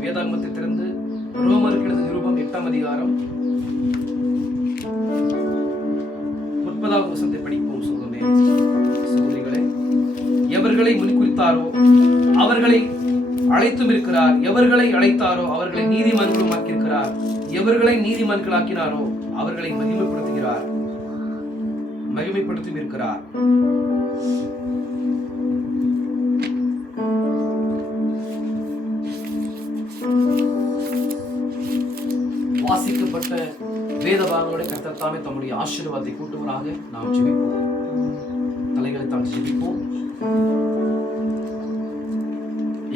வேதாகமத்தை திறந்து ரோமருக்கு எழுதின நிருபம் 8ஆம் அதிகாரம் 30வது வசனத்தை படிப்போம். சகோதரனே சகோதரிகளே, எவர்களை முன்குறித்தாரோ அவர்களை அழைத்தும் இருக்கிறார், எவர்களை அழைத்தாரோ அவர்களை நீதிமான்களும் ஆக்கியிருக்கிறார், எவர்களை நீதிமான்களாக்கினாரோ அவர்களை மகிமைப்படுத்தும் இருக்கிறார். வாசிக்கப்பட்ட வேத பாகங்களோட கர்த்தர் தாமே தம்முடைய ஆசீர்வாதத்தை கூட்டுவராக நாம் ஜெபிப்போம். தலைகளை தாழ்த்தி ஜெபிப்போம்.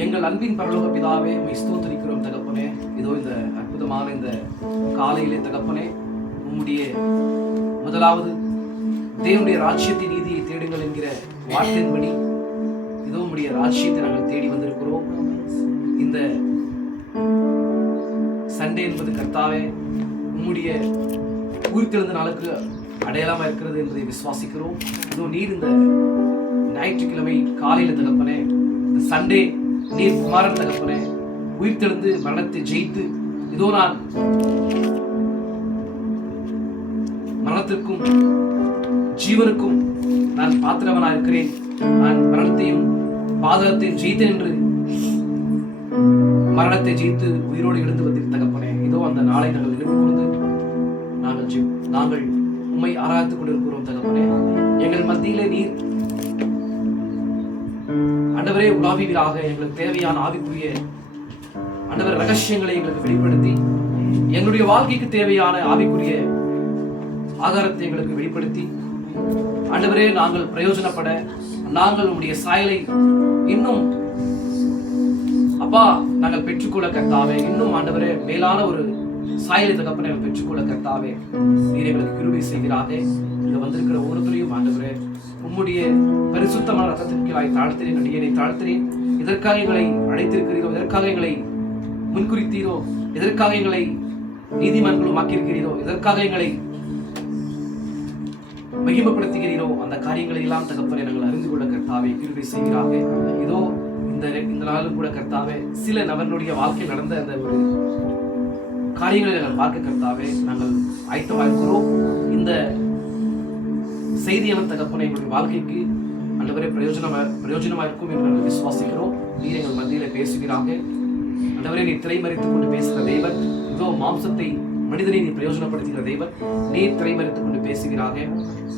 எங்கள் அன்பின் பரலோக பிதாவே, உம்மை ஸ்தோத்திரிக்கிறோம் தகப்பனே. இதோ இந்த அற்புதமான இந்த காலையிலே தகப்பனே, உம்முடைய முதலாவது தேவனுடைய ராஜ்யத்தின் நீதியை தேடுங்கள் என்கிற வார்த்தையின்படி இதோ உம்முடைய ராஜ்யத்தை நாங்கள் தேடி வந்திருக்கிறோம். இந்த சண்டே என்பது கர்த்தாவே உம்முடைய உயிர்த்தெழுந்த நாளுக்கு அடையாளமா இருக்கிறது என்பதை விசுவாசிக்கிறோம். இதோ நீர் இந்த ஞாயிற்றுக்கிழமை காலையில தகப்பனே, இந்த சண்டே நீர் குமாரன் தகப்பனே உயிர்த்தெழுந்து மரணத்தை ஜெயித்து, இதோ நான் மரணத்திற்கும் ஜீவனுக்கும் நான் பாத்திரவனா இருக்கிறேன், நான் மரணத்தையும் பாதகத்தையும் ஜெயித்தேன் என்று மரணத்தை ஜெயித்து உயிரோடு எழுந்து வந்தீர் தகப்பனே. இதோ அந்த நாளை நாங்கள் நினைவு கூர்ந்து நாங்கள் உம்மை ஆராய்த்துக் கொண்டிருக்கிறோம் தகப்பனே. எங்கள் மத்தியிலே நீர் ஆண்டவரே உலாவியவராக எங்களுக்கு தேவையான ஆவிக்குரிய ஆண்டவர் ரகசியங்களை எங்களுக்கு வெளிப்படுத்தி, எங்களுடைய வாழ்க்கைக்கு தேவையான ஆவிக்குரிய ஆகாரத்தை எங்களுக்கு வெளிப்படுத்தி, ஆண்டவரே நாங்கள் பிரயோஜனப்பட, நாங்கள் உம்முடைய சாயலை இன்னும் அப்பா நாங்கள் பெற்றுக்கொள்ள கர்த்தாவே, இன்னும் ஆண்டவரே மேலான ஒரு சாயலை தகப்பனை பெற்றுக்கொள்ள கர்த்தாவே நீர் எங்களுக்கு கிருபை செய்கிறாக. இங்க வந்திருக்கிற ஒருத்தரையும் ஆண்டவரே உம்முடைய பரிசுத்தமான ரத்தத்திற்காய் தாழ்த்தினேன், அடியேனை தாழ்த்தினேன். இதற்காக எங்களை அழைத்திருக்கிறீரோ, இதற்காக எங்களை முன்குறித்தீரோ, இதற்காக எங்களை நீதிமான்களும் ஆக்கியிருக்கிறீரோ, இதற்காக எங்களை மகிமைப்படுத்துகிறீரோ, அந்த காரியங்களை எல்லாம் தகப்பனை நாங்கள் அறிந்து கொள்ள கர்த்தாவே கிருபை செய்கிறாக. இதோ இந்த நாளும் கூட கர்த்தாவே சில நபர்களுடைய வாழ்க்கையில் நடந்த அந்த ஒரு காரியங்களை நாங்கள் பார்க்க கர்த்தாவே நாங்கள் ஆயத்தமாக இருக்கிறோம். இந்த செய்தியான தகப்பனை எங்களுடைய வாழ்க்கைக்கு ஆண்டவரே பிரயோஜனமா இருக்கும் என்று நாங்கள் விசுவாசிக்கிறோம். நீர் எங்கள் மத்தியில பேசுகிறாங்க ஆண்டவரே. நீ திரைமறித்துக் கொண்டு பேசுகிற தேவன், இதோ மாம்சத்தை மனிதனை நீ பிரயோஜனப்படுத்துகிற தேவன், நீர் திரைமறித்துக் கொண்டு பேசுகிறாங்க.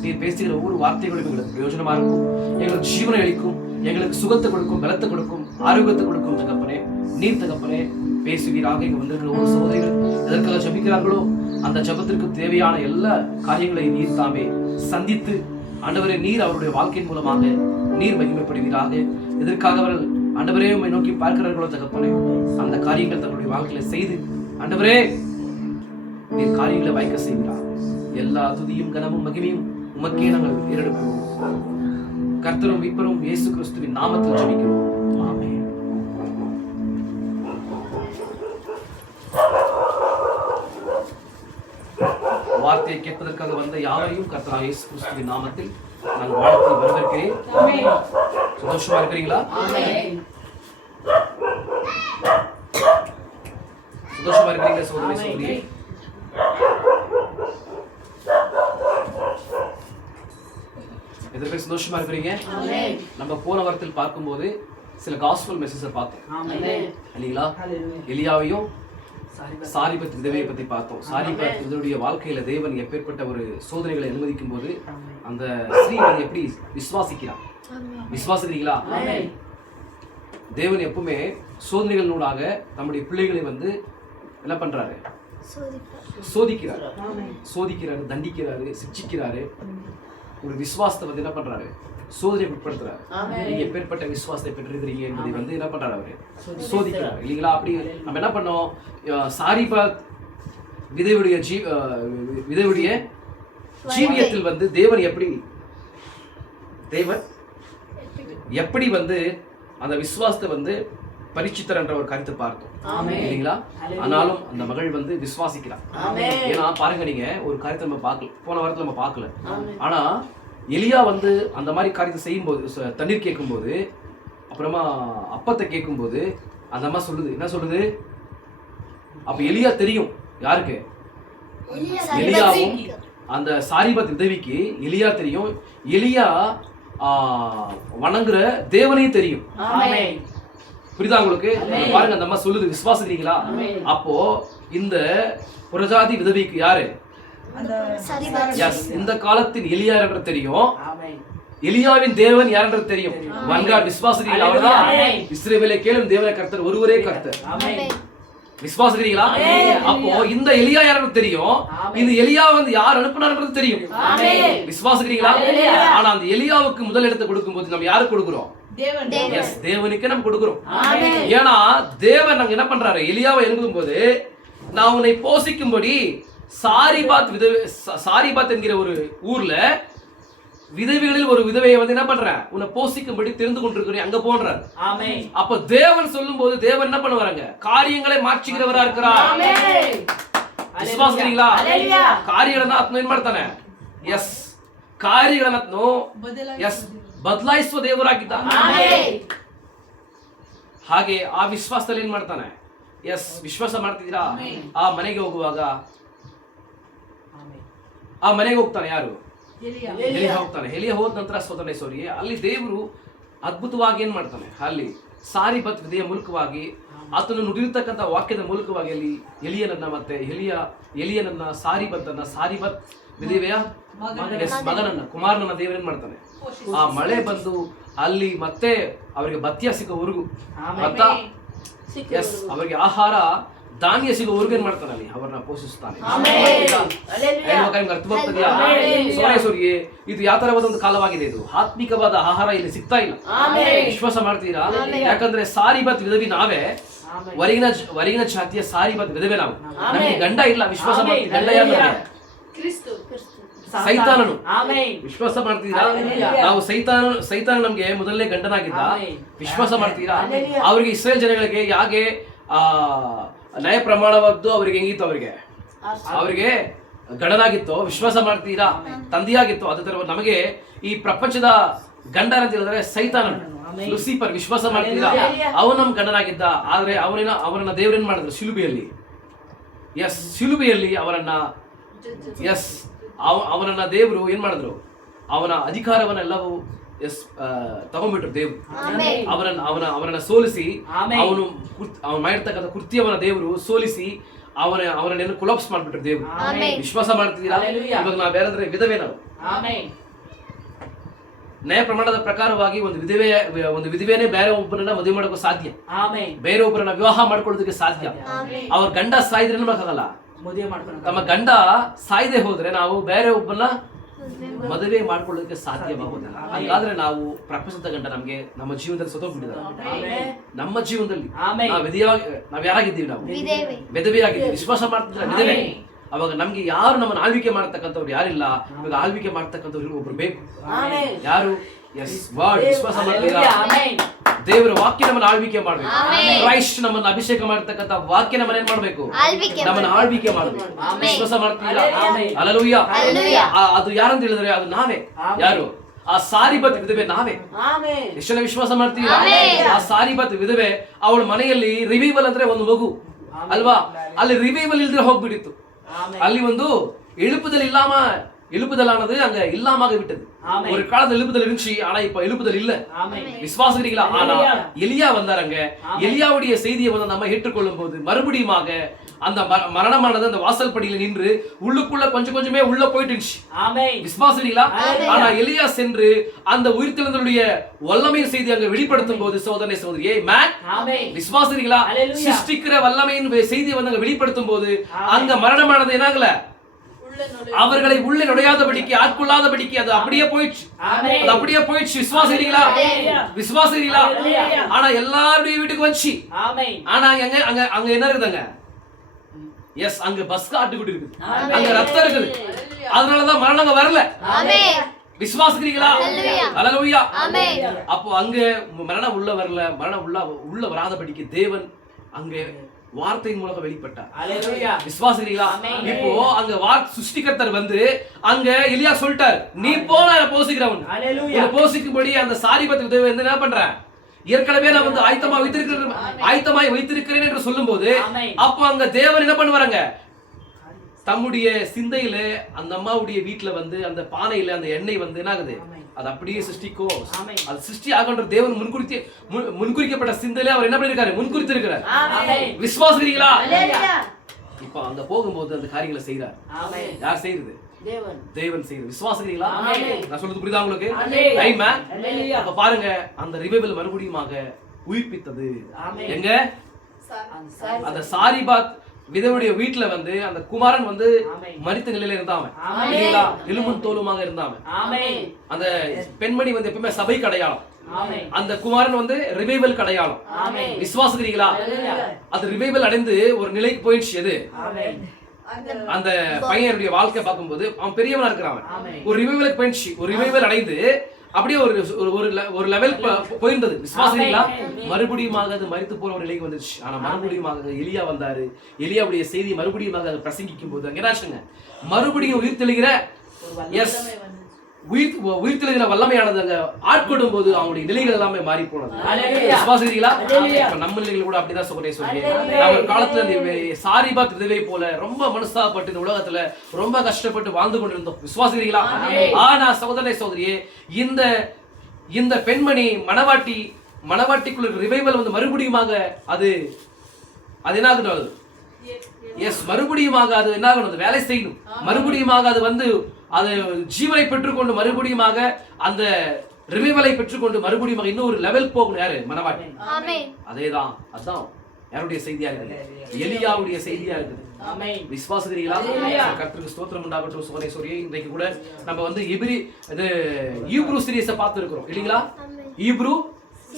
நீர் பேசுகிற ஒவ்வொரு வார்த்தைகளும் எங்களுக்கு பிரயோஜனமா இருக்கும், எங்களுக்கு ஜீவனை அளிக்கும், எங்களுக்கு சுகத்தை கொடுக்கும், பலத்தை கொடுக்கும், ஆரோக்கியத்தை கொடுக்கும் தகப்பனே. நீர் தகப்பனே பேசுவீராக. இங்க வந்திருக்கிற ஒரு சகோதரிகள் எதற்காக ஜபிக்கிறார்களோ அந்த ஜபத்திற்கு தேவையான எல்லா காரியங்களையும் நீர் தாமே சந்தித்து ஆண்டவரே நீர் அவருடைய வாழ்க்கையின் மூலமாக நீர் மகிமைப்படுவீராக. எதற்காக அவர்கள் ஆண்டவரே உம்மை நோக்கி பார்க்கிறார்களோ தகப்பனே, அந்த காரியங்கள் தன்னுடைய வாழ்க்கையில செய்து ஆண்டவரே நீர் காரியங்களை வாய்க்க செய்கிறார். எல்லா துதியும் கனமும் மகிமையும் உமக்கே நாங்கள் ஏறெடுக்கிறோம். கர்த்தரும் மீட்பரும் இயேசு கிறிஸ்துவின் நாமத்தில் ஜெபிக்கிறோம். ஆமென். வார்த்தையை கேட்பதற்காக வந்த யாவரையும் கர்த்தராகிய இயேசு கிறிஸ்துவின் நாமத்தில் நான் வாழ்த்தி வரவேற்கிறேன். சந்தோஷமா இருக்கிறீங்களா? சந்தோஷமா இருக்கிறீங்களா சகோதரி சகோதரி? எத்தனை பேர் சந்தோஷமா இருக்கிறீங்க? நம்ம போன வாரத்தில் பார்க்கும்போது சில காஸ்பல் மெசேஜ் பார்த்தோம் இல்லைங்களா? எலியாவையும் சாரிபத் விதவையை பத்தி பார்த்தோம். சாரிபத் விதவையுடைய வாழ்க்கையில தேவன் எப்பேற்பட்ட ஒரு சோதனைகளை அனுமதிக்கும் போது அந்த ஸ்ரீ எப்படி விசுவாசிக்கிறான். விசுவாசிக்கிறீங்களா? தேவன் எப்பவுமே சோதனைகளூடாக நம்முடைய பிள்ளைகளை என்ன பண்றாரு? சோதிக்கிறாரு, தண்டிக்கிறாரு, சிக்ஷிக்கிறாரு. ஒரு விசுவாசத்தை என்ன பண்றாரு? சோதனை உட்படுத்துறாரு. நீங்க எப்பேற்பட்ட விசுவாசத்தை பெற்றிருக்கிறீங்க என்பதை என்ன பண்றாரு? அவரு சோதிக்கிறார் இல்லைங்களா? அப்படி நம்ம என்ன பண்ணோம்? சாரிபாத் விதவையுடைய ஜீவியத்தில் தேவன் எப்படி அந்த விசுவாசத்தை பரீட்சித்தார் என்ற ஒரு கருத்தை பார்த்தோம் இல்லைங்களா? ஆனாலும் அந்த மகள் விசுவாசிக்கிறார். ஏன்னா பாருங்க, நீங்க ஒரு காரியத்தை நம்ம பார்க்கல, போன வாரத்துல நம்ம பார்க்கல. ஆனா எலியா அந்த மாதிரி காரியத்தை செய்யும்போது, தண்ணீர் கேட்கும்போது, அப்புறமா அப்பத்தை கேட்கும்போது அந்த அம்மா சொல்லுது, என்ன சொல்லுது? அப்ப எலியா தெரியும் யாருக்கு? எலியாவும் அந்த சாரிபாத் விதவிக்கு எலியா தெரியும். எலியா வணங்குற தேவனையும் தெரியும். புரியுதா உங்களுக்கு? பாருங்க, அந்த அம்மா சொல்லுது, விசுவாசிக்கிறீங்களா? அப்போ இந்த புறஜாதி விதவிக்கு யாரு? இந்த காலத்தின் எலியா என்று தெரியும். எலியாவின் தேவன் யார் என்று தெரியும். வன்கார் விசுவாசிக்கிறீங்களா? அவர்தான் இஸ்ரவேலை கேளும் தேவனை கர்த்தர் ஒருவரே கர்த்தர். விசுவாசிக்கிறீங்களா? அப்போ இந்த எலியா யார் என்று தெரியும். இந்த எலியா யார் அனுப்பினார் என்று தெரியும். விசுவாசிக்கிறீங்களா? ஆனா அந்த எலியாவுக்கு முதல் இடத்தை கொடுக்கும் போது நம்ம யாருக்கு கொடுக்கிறோம்? தேவனுக்கு நம்ம கொடுக்கிறோம். ஏன்னா தேவன் நாங்க என்ன பண்றாரு? எலியாவை எழுதும் போது, நான் உன்னை போஷிக்கும்படி சாரிபாத் என்கிற ஒரு ஊர்ல விதவைகளில் ஒரு விதவையை என்ன பண்றேன்? உன்னை போஷிக்கும்படி தெரிந்து கொண்டிருக்கிறேன், அங்க போன்றார். அப்ப தேவன் சொல்லும் போது தேவன் என்ன பண்ணுவாங்க? காரியங்களை மாற்றுகிறவரா இருக்கிறார். ವಿಶ್ವಾಸರಿಲ್ಲ ಕಾರ್ಯಗಳನ್ನ ಆತ್ಮ ಏನ್ ಮಾಡ್ತಾನೆ ಎಸ್ ಕಾರ್ಯಗಳನ್ನ ಎಸ್ ಬದಲಾಯಿಸುವ ದೇವರಾಗಿದ್ದಾನೆ ಹಾಗೆ ಆ ವಿಶ್ವಾಸದಲ್ಲಿ ಏನ್ ಮಾಡ್ತಾನೆ ಎಸ್ ವಿಶ್ವಾಸ ಮಾಡ್ತಿದ್ದೀರಾ ಆ ಮನೆಗೆ ಹೋಗುವಾಗ ಆ ಮನೆಗೆ ಹೋಗ್ತಾನೆ ಯಾರು ಎಲಿಯ ಹೋಗ್ತಾನೆ ಎಲಿಯ ಹೋದ ನಂತರ ಸೋದರೇಶ್ವರಿಗೆ ಅಲ್ಲಿ ದೇವರು ಅದ್ಭುತವಾಗಿ ಏನ್ ಮಾಡ್ತಾನೆ ಅಲ್ಲಿ ಸಾರಿಬತ್ ವಿಧೆಯ ಮೂಲಕವಾಗಿ ಆತನು ನುಡಿರ್ತಕ್ಕಂಥ ವಾಕ್ಯದ ಮೂಲಕವಾಗಿ ಅಲ್ಲಿ ಎಲಿಯನನ್ನ ಮತ್ತೆ ಎಲಿಯನನ್ನ ಸಾರಿಬತ್ ವಿಧವೆಯ ಮಗನನ್ನ ಕುಮಾರನನ್ನ ದೇವರೇನ್ ಮಾಡ್ತಾನೆ ಆ ಮಳೆ ಬಂದು ಅಲ್ಲಿ ಮತ್ತೆ ಅವರಿಗೆ ಭತ್ಯ ಸಿಗೋವರೆಗೂ ಭತ್ತ ಎಸ್ ಅವರಿಗೆ ಆಹಾರ ಧಾನ್ಯ ಸಿಗೋವರೆಗೂ ಏನ್ ಮಾಡ್ತಾನೆ ಅಲ್ಲಿ ಅವರನ್ನ ಪೋಷಿಸ್ತಾನೆ ಅರ್ಥವಾಗ್ತದೆಯಾ ಸೋರೇಶ್ವರಿಗೆ ಇದು ಯಾವ ತರವಾದ ಒಂದು ಕಾಲವಾಗಿದೆ ಇದು ಆತ್ಮಿಕವಾದ ಆಹಾರ ಇಲ್ಲಿ ಸಿಗ್ತಾ ಇಲ್ಲ ವಿಶ್ವಾಸ ಮಾಡ್ತೀರಾ ಯಾಕಂದ್ರೆ ಸಾರಿಬತ್ ವಿಧವಿ ನಾವೇ ಹೊರಗಿನ ಜಾತಿಯ ಸಾರಿಬತ್ ವಿಧವೆ ನಾವು ನಮಗೆ ಗಂಡ ಇಲ್ಲ ವಿಶ್ವಾಸ ಮಾಡ್ತೀವಿ ಗಂಡ ಯಾರು ಸೈತಾನನು ವಿಶ್ವಾಸ ಮಾಡ್ತೀರಾ ನಾವು ಸೈತಾನ ನಮ್ಗೆ ಮೊದಲನೇ ಗಂಡನಾಗಿದ್ದ ವಿಶ್ವಾಸ ಮಾಡ್ತೀರಾ ಅವರಿಗೆ ಇಸ್ರೇಲ್ ಜನಗಳಿಗೆ ಯಾಕೆ ನ್ಯಾಯ ಪ್ರಮಾಣವಾದ್ದು ಅವರಿಗೆ ಹೆಂಗಿತ್ತು ಅವರಿಗೆ ಗಂಡನಾಗಿತ್ತು ವಿಶ್ವಾಸ ಮಾಡ್ತೀರಾ ತಂದೆಯಾಗಿತ್ತು ಅದೇ ತರ ನಮಗೆ ಈ ಪ್ರಪಂಚದ ಗಂಡ ಅಂತ ಹೇಳಿದ್ರೆ ಸೈತಾನನು ಲೂಸಿಫರ್ ವಿಶ್ವಾಸ ಮಾಡ್ತೀರಾ ಅವನು ನಮ್ ಗಂಡನಾಗಿದ್ದ ಆದ್ರೆ ಅವರನ್ನ ದೇವರೇನ್ ಮಾಡಿದ್ರು ಶಿಲುಬೆಯಲ್ಲಿ ಅವನನ್ನ ದೇವರು ಏನ್ ಮಾಡಿದ್ರು ಅವನ ಅಧಿಕಾರವನ್ನೆಲ್ಲವೂ ತಗೊಂಡ್ಬಿಟ್ರು ದೇವ್ರು ಅವನನ್ನ ಸೋಲಿಸಿ ಅವನು ಮಾಡಿರ್ತಕ್ಕಂಥ ಕೃತ್ಯವನ್ನ ದೇವರು ಸೋಲಿಸಿ ಅವನನ್ನೆಲ್ಲ ಕೊಲಾಪ್ಸ್ ಮಾಡ್ಬಿಟ್ರು ದೇವ್ರು ವಿಶ್ವಾಸ ಮಾಡ್ತಿದ್ದೀರಾ ಇವಾಗ ನಾವ್ ಯಾರಂದ್ರೆ ವಿಧವೆ ನಾವು ನ್ಯಾಯ ಪ್ರಮಾಣದ ಪ್ರಕಾರವಾಗಿ ಒಂದು ವಿಧವೆನೇ ಬೇರೆ ಒಬ್ಬರನ್ನ ಮದುವೆ ಮಾಡೋಕೆ ಸಾಧ್ಯ ಬೇರೆ ಒಬ್ಬರನ್ನ ವಿವಾಹ ಮಾಡ್ಕೊಳ್ಳೋದಕ್ಕೆ ಸಾಧ್ಯ ಅವ್ರ ಗಂಡ ಸಾಯಿದ್ರೆ ಏನ್ ಮಾಡಕ್ಕಾಗಲ್ಲ ತಮ್ಮ ಗಂಡ ಸಾಯ್ದೆ ಹೋದ್ರೆ ನಾವು ಬೇರೆ ಒಬ್ಬನ ಮದುವೆ ಮಾಡ್ಕೊಳ್ಳೋದಕ್ಕೆ ಸಾಧ್ಯವಾಗುವುದಿಲ್ಲ ಹಾಗಾದ್ರೆ ನಾವು ಪ್ರಪಂಚದ ಗಂಡ ನಮ್ಗೆ ನಮ್ಮ ಜೀವನದಲ್ಲಿ ಸತ್ತೋಗ್ಬಿಟ್ಟಿದ್ದಾರೆ ನಮ್ಮ ಜೀವನದಲ್ಲಿ ನಾವ್ ಯಾರಾಗಿದ್ದೀವಿ ನಾವು ವಿಧವೆಯಾಗಿದ್ದೀವಿ ವಿಶ್ವಾಸ ಮಾಡ್ತಿದ್ರೆ ವಿಧವೆ ಅವಾಗ ನಮ್ಗೆ ಯಾರು ನಮ್ಮನ್ನ ಆಳ್ವಿಕೆ ಮಾಡ್ತಕ್ಕಂಥವ್ರು ಯಾರಿಲ್ಲ ಇವಾಗ ಆಳ್ವಿಕೆ ಮಾಡ್ತಕ್ಕಂಥವ್ರು ಒಬ್ರು ಬೇಕು ಯಾರು ಎಸ್ ವರ್ಡ್ ವಿಶ್ವಾಸ ಮಾಡ್ತೀರಾ ದೇವರ ವಾಕ್ಯ ನಮ್ಮನ್ನು ಆಳ್ವಿಕೆ ಮಾಡಬೇಕು. ಕ್ರೈಸ್ಟ್ ನಮ್ಮನ್ನು ಅಭಿಷೇಕ ಮಾಡತಕ್ಕಂತ ವಾಕ್ಯ ನಮ್ಮನ್ನ ಏನ್ ಮಾಡಬೇಕು? ನಮ್ಮನ್ನು ಆಳ್ವಿಕೆ ಮಾಡಬೇಕು. ವಿಶ್ವಾಸ ಮಾಡ್ತೀರಾ? ಹಲ್ಲೆಲೂಯಾ. ಅದು ಯಾರಂತ ಹೇಳಿದ್ರೆ ಅದು ನಾವೇ. ಯಾರು? ಆ ಸಾರಿಬತ್ ವಿಧವೆ ನಾವೇ. ಎಷ್ಟೆಲ್ಲ ವಿಶ್ವಾಸ ಮಾಡ್ತೀರಾ? ಆ ಸಾರಿಬತ್ ವಿಧವೆ ಅವಳ ಮನೆಯಲ್ಲಿ ರಿವೈವಲ್ ಅಂದ್ರೆ ಒಂದು ಮಗು ಅಲ್ವಾ? ಅಲ್ಲಿ ರಿವೈವಲ್ ಇಲ್ದ್ರೆ ಹೋಗ್ಬಿಟ್ಟಿತ್ತು. ಅಲ್ಲಿ ಒಂದು எழுப்புதல் ஆனது அங்க இல்லாம விட்டது. ஒரு காலத்துல எழுப்புதல் இருந்துச்சு, ஆனா இப்ப எழுப்புதல் இல்ல. விசுவாசிக்கிறீங்களா? ஆனா எலியா வந்தாருங்க. எலியாவுடைய செய்தியை வந்து நம்ம ஏற்றுக்கொள்ளும் போது மறுபடியுமாக அந்த மரணமானது அந்த வாசல் படியில நின்று உள்ளுக்குள்ள கொஞ்சம் கொஞ்சமே உள்ள போயிட்டுச்சு. விசுவாசிக்கிறீங்களா? ஆனா எலியா சென்று அந்த உயிர்த்தெழுந்தலுடைய வல்லமையின் செய்தி அங்க வெளிப்படுத்தும் போது சோதனை சோதரியே விசுவாசிக்கிறீங்களா? சிருஷ்டிக்கிற வல்லமையின் செய்தியை வந்து அங்க வெளிப்படுத்தும் போது அங்க மரணமானது என்னாகல? அவர்களை உள்ளே நுழையாதபடிக்கு, ஆட்கொள்ளாதபடிக்கு அது அப்படியே போயிடுச்சு. அது அப்படியே போயிடுச்சு. விசுவாசிக்கிறீங்களா? விசுவாசிக்கிறீங்களா? ஆனா எல்லாருடைய வீட்டுக்கு வந்துச்சு. ஆனா அங்க என்ன இருக்குதுங்க? எஸ், அங்க பஸ் காட்டுக்கிட்டு இருக்குது, அங்க ரத்தம் இருக்குது. அதனாலதான் மரணம் வரல. விசுவாசிக்கிறீங்களா? ஹல்லேலூயா. அப்போ அங்க மரணம் உள்ள வரல. மரணம் உள்ள வராதபடிக்கு தேவன் அங்க வார்த்தையின் மூலம் வெளிப்பட்டார். விசுவாசிக்கிறீங்களா? இப்போ அங்க சிருஷ்டிகர்த்தர் வந்து அங்க எலியா சொல்லிட்டார், நீ போன போசிக்கிறவன் போசிக்கும்படி அந்த சாரிபத் விதவை வந்து என்ன பண்ற? ஏற்கனவே நான் வந்து ஆயத்தமாய் வைத்திருக்கிறேன் என்று சொல்லும் போது அப்போ அங்க தேவன் என்ன பண்ணுவாங்க? தம்முடைய சிந்தையில அந்த அம்மாவுடைய வீட்டுல வந்து அந்த பானையில அந்த எண்ணெய் வந்து என்ன ஆகுது? அது அப்படியே சிருஷ்டிக்கும். அது சிருஷ்டி ஆகன்ற தேவன் முன்குறிக்கப்பட்ட சிந்தையில அவர் என்ன பண்ணிருக்காரு? முன்குறித்திருக்கிறார். விசுவாசிக்கிறீங்களா? இப்ப அங்க போகும்போது அந்த காரியங்களை செய்யறார். யார் செய்யறது? தேவன் செய்யறது. விசுவாசிக்கிறீங்களா? நான் சொல்றது புரியுதா உங்களுக்கு? அப்ப பாருங்க, அந்த ரிவைவல் மறுபடியுமாக உயிர்ப்பித்தது எங்க? அந்த சாரிபாத் விதவுடைய வீட்டுல வந்து அந்த குமாரன் வந்து மரித்த நிலையில இருந்தாம, எலும்பும் தோலுமாக இருந்தாம. அந்த பெண்மணி வந்து எப்பவுமே சபை அடையாளம். அந்த குமாரன் வந்து ரிவைவல் அடையாளம். விசுவாசிக்கிறீங்களா? அது ரிவைவல் அடைந்து ஒரு நிலைக்கு போயிடுச்சு. எது? அந்த பையனுடைய வாழ்க்கை பார்க்கும்போது அவன் பெரியவனா இருக்கிறான். ஒரு ரிவைவலுக்கு போயிடுச்சு. ஒரு ரிவைவல் அடைந்து அப்படியே ஒரு லெவல் போயிருந்தது. விசுவாசிக்கிறீங்களா? மறுபடியுமாக அது மரித்து போற ஒரு நிலைக்கு வந்துருச்சு. ஆனா மறுபடியுமாக எலியா வந்தாரு. எலியாவுடைய செய்தி மறுபடியுமாக அதை பிரசங்கிக்கும் போது அங்க என்னாச்சுங்க? மறுபடியும் உயிர் தெளிகிற உயிர்த்தெழுகிற வல்லமையானது அங்க ஆட்கொடும் போது அவங்களுடைய நிலைகள் எல்லாமே மாறி போனது. விசுவாசிக்கிறீங்களா? நம்ம நிலைகள் கூட அப்படிதான் சொல்லி நம்ம காலத்துல சாரிபாத் விதவை போல ரொம்ப மனசாப்பட்டு இந்த உலகத்துல ரொம்ப கஷ்டப்பட்டு வாழ்ந்து கொண்டிருந்தோம். விசுவாசிக்கிறீங்களா? ஆனா சகோதரனை சகோதரியே, இந்த பெண்மணி மணவாட்டிக்குள்ள ரிவைவல் வந்து மறுபடியுமாக அது என்ன ஆகுது? எஸ், மறுபடியுமாக அது என்ன ஆகணும்? வேலை செய்யணும். மறுபடியுமாக அது வந்து அது ஜீவனை பெற்றுக்கொண்டு மறுபடியுமாக அந்த ரிவைவலை பெற்றுக்கொண்டு மறுபடியும் இன்னொரு லெவல் போகணும். யாரு? மணவாட்டி. அதேதான். அதான் யாருடைய செய்தியா இருக்குது? எலியாவுடைய செய்தியா இருக்குது. விசுவாசிக்கிறீங்களா? கர்த்தருக்கு ஸ்தோத்திரம் உண்டாகட்டும். சோதனை இன்றைக்கு கூட நம்ம வந்து ஈப்ரூ சீரியஸை பார்த்து இருக்கிறோம் இல்லைங்களா? ஈப்ரூ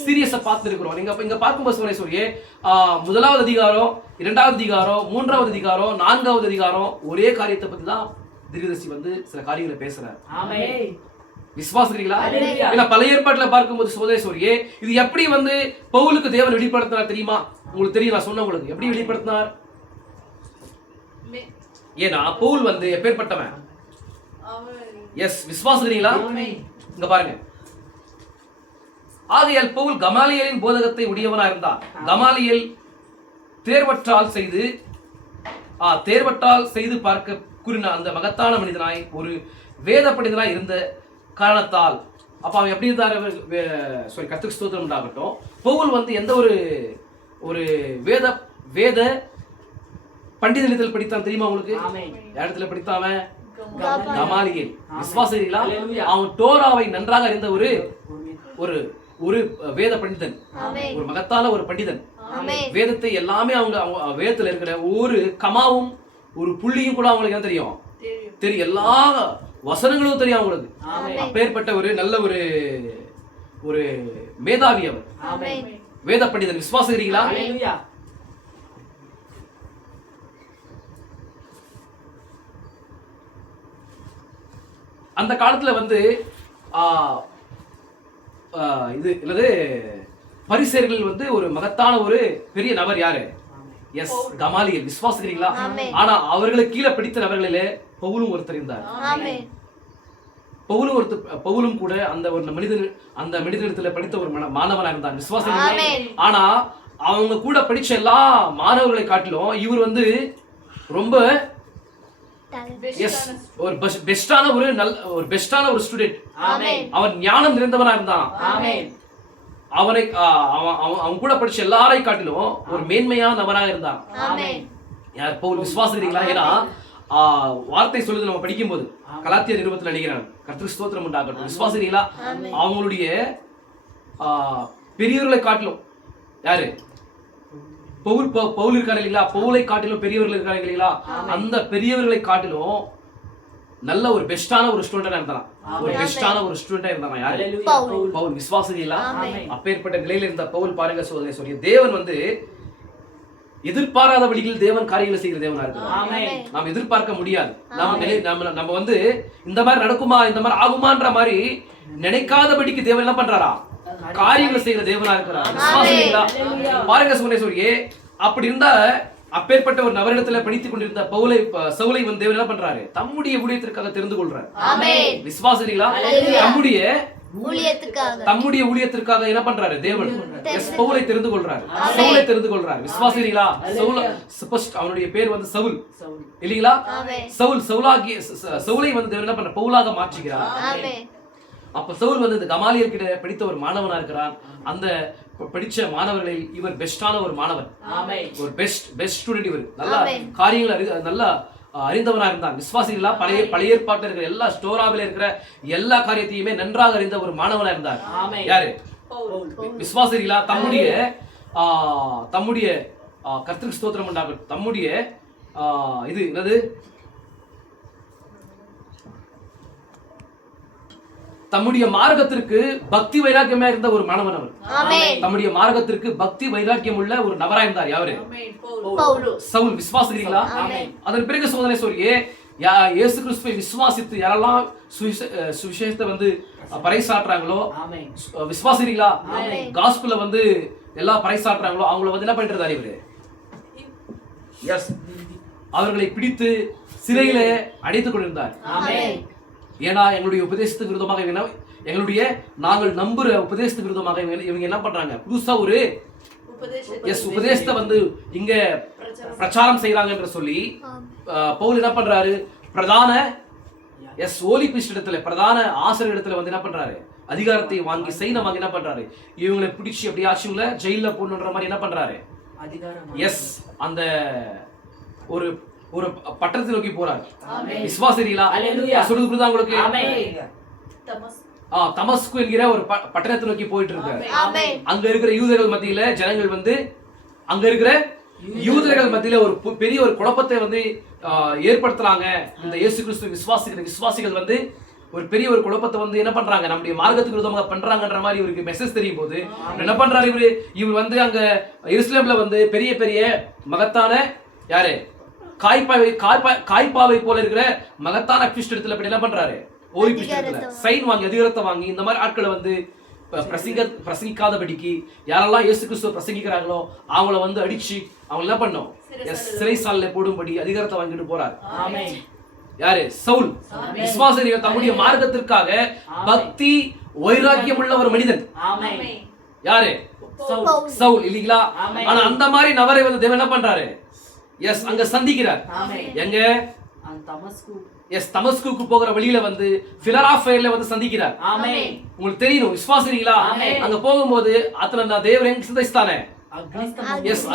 சீரியஸை பார்த்து இருக்கிறோம். நீங்க இங்க பார்க்கும்போது சோதனை முதலாவது அதிகாரம், இரண்டாவது அதிகாரம், மூன்றாவது அதிகாரம், நான்காவது அதிகாரம் ஒரே காரியத்தை பத்தி தான் தீர்க்கதரிசி வந்து சில காரியங்களை பேசுறார். விசுவாசிக்கிறீங்களா? பழைய ஏற்பாட்டுல பார்க்கும்போது சோதனை இது எப்படி வந்து பவுலுக்கு தேவன் வெளிப்படுத்தினார் தெரியுமா? உங்களுக்கு தெரியும். நான் சொன்ன உங்களுக்கு எப்படி வெளிப்படுத்தினார்? ஏன்னா பவுல் வந்து எப்பேற்பட்டவன்? எஸ், விசுவாசிக்கிறீங்களா? இங்க பாருங்க. ஆகையால் பவுல் கமாலியலின் போதகத்தை உடையவனா இருந்தார். கமாலியல் தேர்வற்றால் செய்து பார்க்க கூறின அந்த மகத்தான மனிதனாய் ஒரு வேத பண்டிதனாய் இருந்த காரணத்தால் அப்ப அவன் எப்படி இருந்தாரு? கர்த்தருக்கு ஸ்தோத்திரம் உண்டாகட்டும். பவுல் வந்து எந்த ஒரு வேத பண்டித நிலையத்தில் படித்தான் தெரியுமா உங்களுக்கு? இடத்துல படித்தாவன் கமாலியேல். விசுவாசிக்கிறீங்களா? அவன் டோராவை நன்றாக அறிந்த ஒரு வேத பண்டிதன், ஒரு மகத்தான ஒரு பண்டிதன். வேதத்தை எல்லாமே அவங்க வேதத்துல இருக்கிற ஒரு கமாவும் ஒரு புள்ளியும் கூட அவங்களுக்கு என்ன தெரியும்? எல்லா வசனங்களும் தெரியும் அவங்களுக்கு. அப்பேற்பட்ட ஒரு நல்ல ஒரு மேதாவி அவர், வேத பண்டிதன். விசுவாசிக்கிறீங்களா? அந்த காலத்துல வந்து இது இல்லது பரிசேயர்கள் வந்து ஒரு மகத்தான ஒரு பெரிய நபர் யாரு? எஸ், கமாலியல். விசுவாசிக்கிறீங்களா? ஆனா அவர்களுக்கு கீழே பிடித்த நபர்களிலே பவுலும் ஒருத்தர் இருந்தார். பவுலும் கூட அந்த ஒரு அந்த மனிதனிடத்துல படித்த ஒரு மாணவனா இருந்தார். விசுவாசிக்கிறீங்களா? ஆனா அவங்க கூட படிச்ச எல்லா மாணவர்களை காட்டிலும் இவர் வந்து ரொம்ப ஒரு பெஸ்டான ஒரு ஸ்டூடெண்ட். அவன் ஞானம் நிறைந்தவனா இருந்தான். அவன் கூட படிச்ச எல்லாரையும் காட்டிலும் ஒரு மேன்மையான நபராக இருந்தான். யார்? பவுல். விசுவாசிக்கிறீங்களா? ஏன்னா வார்த்தை சொல்லுது நம்ம படிக்கும் போது கலாத்தியர் 20 நினைக்கிறாங்க. கர்த்தருக்கு ஸ்தோத்திரம் உண்டாகட்டும். விசுவாசிக்கிறீங்களா? அவங்களுடைய பெரியவர்களை காட்டிலும் யாரு? பவுல் இருக்காரு இல்லைங்களா? பவுலை காட்டிலும் பெரியவர்கள் இருக்காங்க இல்லைங்களா? அந்த பெரியவர்களை காட்டிலும் நல்ல ஒரு பெஸ்டான ஒரு ஸ்டூடெண்டா இருந்தான். ஒரு பெஸ்டான ஒரு ஸ்டூடெண்டா இருந்தான். யாரு? பவுல். விசுவாசிகளா? அப்பேற்பட்ட நிலையில இருந்த பவுல் பாருங்க சோதனை சொல்லி தேவன் வந்து எதிர்பாராத வழியில் தேவன் காரியங்களை செய்கிற தேவனா இருக்கு. நாம் எதிர்பார்க்க முடியாது. நம்ம வந்து இந்த மாதிரி நடக்குமா, இந்த மாதிரி ஆகுமான்ற மாதிரி நினைக்காதபடிக்கு தேவன் என்ன பண்றாரா? காரியங்களை செய்கிற தேவனா இருக்கிறார். விசுவாசிகளா? பாருங்க சோதனை சொல்லியே அப்படி இருந்தா அப்பேற்பட்ட ஒரு நபரிடத்துல படித்துக் கொண்டிருந்த சவுலை வந்து தேவன் என்ன பண்றாரு? தம்முடைய ஊழியத்திற்காக தெரிந்து கொள்றாரு. விசுவாசிகளா? தம்முடைய ஊழியத்திற்காக என்ன பண்றாரு தேவன்? பவுலை தெரிந்து கொள்றாரு. சவுலை தெரிந்து கொள்றாரு. விசுவாசிகளா? அவனுடைய பேர் வந்து சவுல் இல்லீங்களா? சவுலை வந்து தேவன் என்ன பண்ற? பவுலாக மாற்றுகிறார். அப்ப சவுல் வந்து இந்த கமாலியல் கிட்ட படித்த ஒரு மாணவனா இருக்கிறான். அந்த படிச்ச மாணவர்களில் இவர் பெஸ்டான ஒரு மாணவன். ஒரு பெஸ்ட் ஸ்டூடெண்ட். இவர் நல்ல காரியங்கள் நல்லா அறிந்தவனா இருந்தான். விசுவாசிகளா? பழைய ஏற்பாட்டில் இருக்கிற எல்லா ஸ்டோராவில் இருக்கிற எல்லா காரியத்தையுமே நன்றாக அறிந்த ஒரு மாணவனா இருந்தார். யாரு? விசுவாசிகளா? தம்முடைய கர்த்தருக்கு ஸ்தோத்திரம் உண்டாகட்டும். தம்முடைய இது என்னது? தம்முடைய மார்க்கத்திற்கு பக்தி வைராக்கியமா இருந்த ஒரு மாணவன் அவர். தம்முடைய மார்க்கத்திற்கு பக்தி வைராக்கியம் உள்ள ஒரு நபரா இருந்தார். யாரு? சவுல். விசுவாசிக்கிறீங்களா? அதன் பிறகு சோதனை சொல்லியே இயேசு கிறிஸ்துவை விசுவாசித்து யாரெல்லாம் சுவிசேஷத்தை வந்து பறைசாற்றுறாங்களோ, விசுவாசிக்கிறீங்களா? காஸ்பல்ல வந்து எல்லாம் பறைசாற்றுறாங்களோ அவங்கள வந்து என்ன பண்ணிட்டு இருந்தாரு இவரு? எஸ், அவர்களை பிடித்து சிறையில அடைத்துக் கொண்டிருந்தார். ஏன்னா எங்களுடைய உபதேசத்துக்கு விரோதமாக நாங்கள் நம்புற உபதேசத்துக்கு விரோதமாக இவங்க என்ன பண்றாங்க? புதுசா ஒரு உபதேசத்தை வந்து இங்க பிரச்சாரம் செய்யறாங்க என்று சொல்லி பவுல் என்ன பண்றாரு? பிரதான ஓலி பிரிஸ்ட் இடத்துல, பிரதான ஆசிரியர் இடத்துல வந்து என்ன பண்றாரு? அதிகாரத்தை வாங்கி சைனம் வாங்கி என்ன பண்றாரு? இவங்களை பிடிச்சி அப்படி ஆச்சுங்கள ஜெயில போடணுன்ற மாதிரி என்ன பண்றாரு? அந்த ஒரு ஒரு பட்டணத்தை நோக்கி போறார். விசுவாசிகளா? சொல்றது புரியுதா உங்களுக்கு? தமஸ்கு என்கிற ஒரு பட்டணத்தை நோக்கி போயிட்டு இருக்காரு. அங்க இருக்கிற யூதர்கள் மத்தியில ஜனங்கள் வந்து அங்க இருக்கிற யூதர்கள் மத்தியில ஒரு பெரிய ஒரு குழப்பத்தை வந்து ஏற்படுத்துறாங்க. இந்த இயேசு கிறிஸ்து விசுவாசிகள் வந்து ஒரு பெரிய ஒரு குழப்பத்தை வந்து என்ன பண்றாங்க? நம்முடைய மார்க்கத்துக்கு விரோதமாக பண்றாங்கன்ற மாதிரி இவருக்கு மெசேஜ் தெரியும் போது என்ன பண்றாரு? இவர் வந்து அங்க எருசலேம்ல வந்து பெரிய பெரிய மகத்தான யாரு? காய்பாவை போல இருக்கிற மகத்தான பிரிஸ்ட் இடத்துல என்ன பண்றாரு? ஓய்வு பிரிஸ்ட் இடத்துல சைன் வாங்கி அதிகாரத்தை வாங்கி இந்த மாதிரி ஆட்களை வந்து பிரசங்கிக்காதபடிக்கு யாரெல்லாம் இயேசு கிறிஸ்துவ பிரசங்கிக்கிறாங்களோ அவங்கள வந்து அடிச்சு அவங்க என்ன பண்ணோம்? சிறைசாலையில போடும்படி அதிகாரத்தை வாங்கிட்டு போறாரு. யாரு? சவுல். விசுவாசிகள் தம்முடைய மார்க்கத்திற்காக பக்தி வைராக்கியம் உள்ள ஒரு மனிதன். யாரு? சவுல் இல்லீங்களா? ஆனா அந்த மாதிரி நபரை வந்து தேவன் என்ன பண்றாரு? அங்க சந்திக்கிறார். எங்க? தமஸ்குக்கு போகிற வழியில வந்து பிலராஃபையர்ல வந்து சந்திக்கிறார். உங்களுக்கு தெரியும். விசுவாசிகளா? அங்க போகும்போது ಆತನನ್ನ ದೇವರು ಹೆಂಗ್ ಸಂತೈಸ್ತಾನೆ?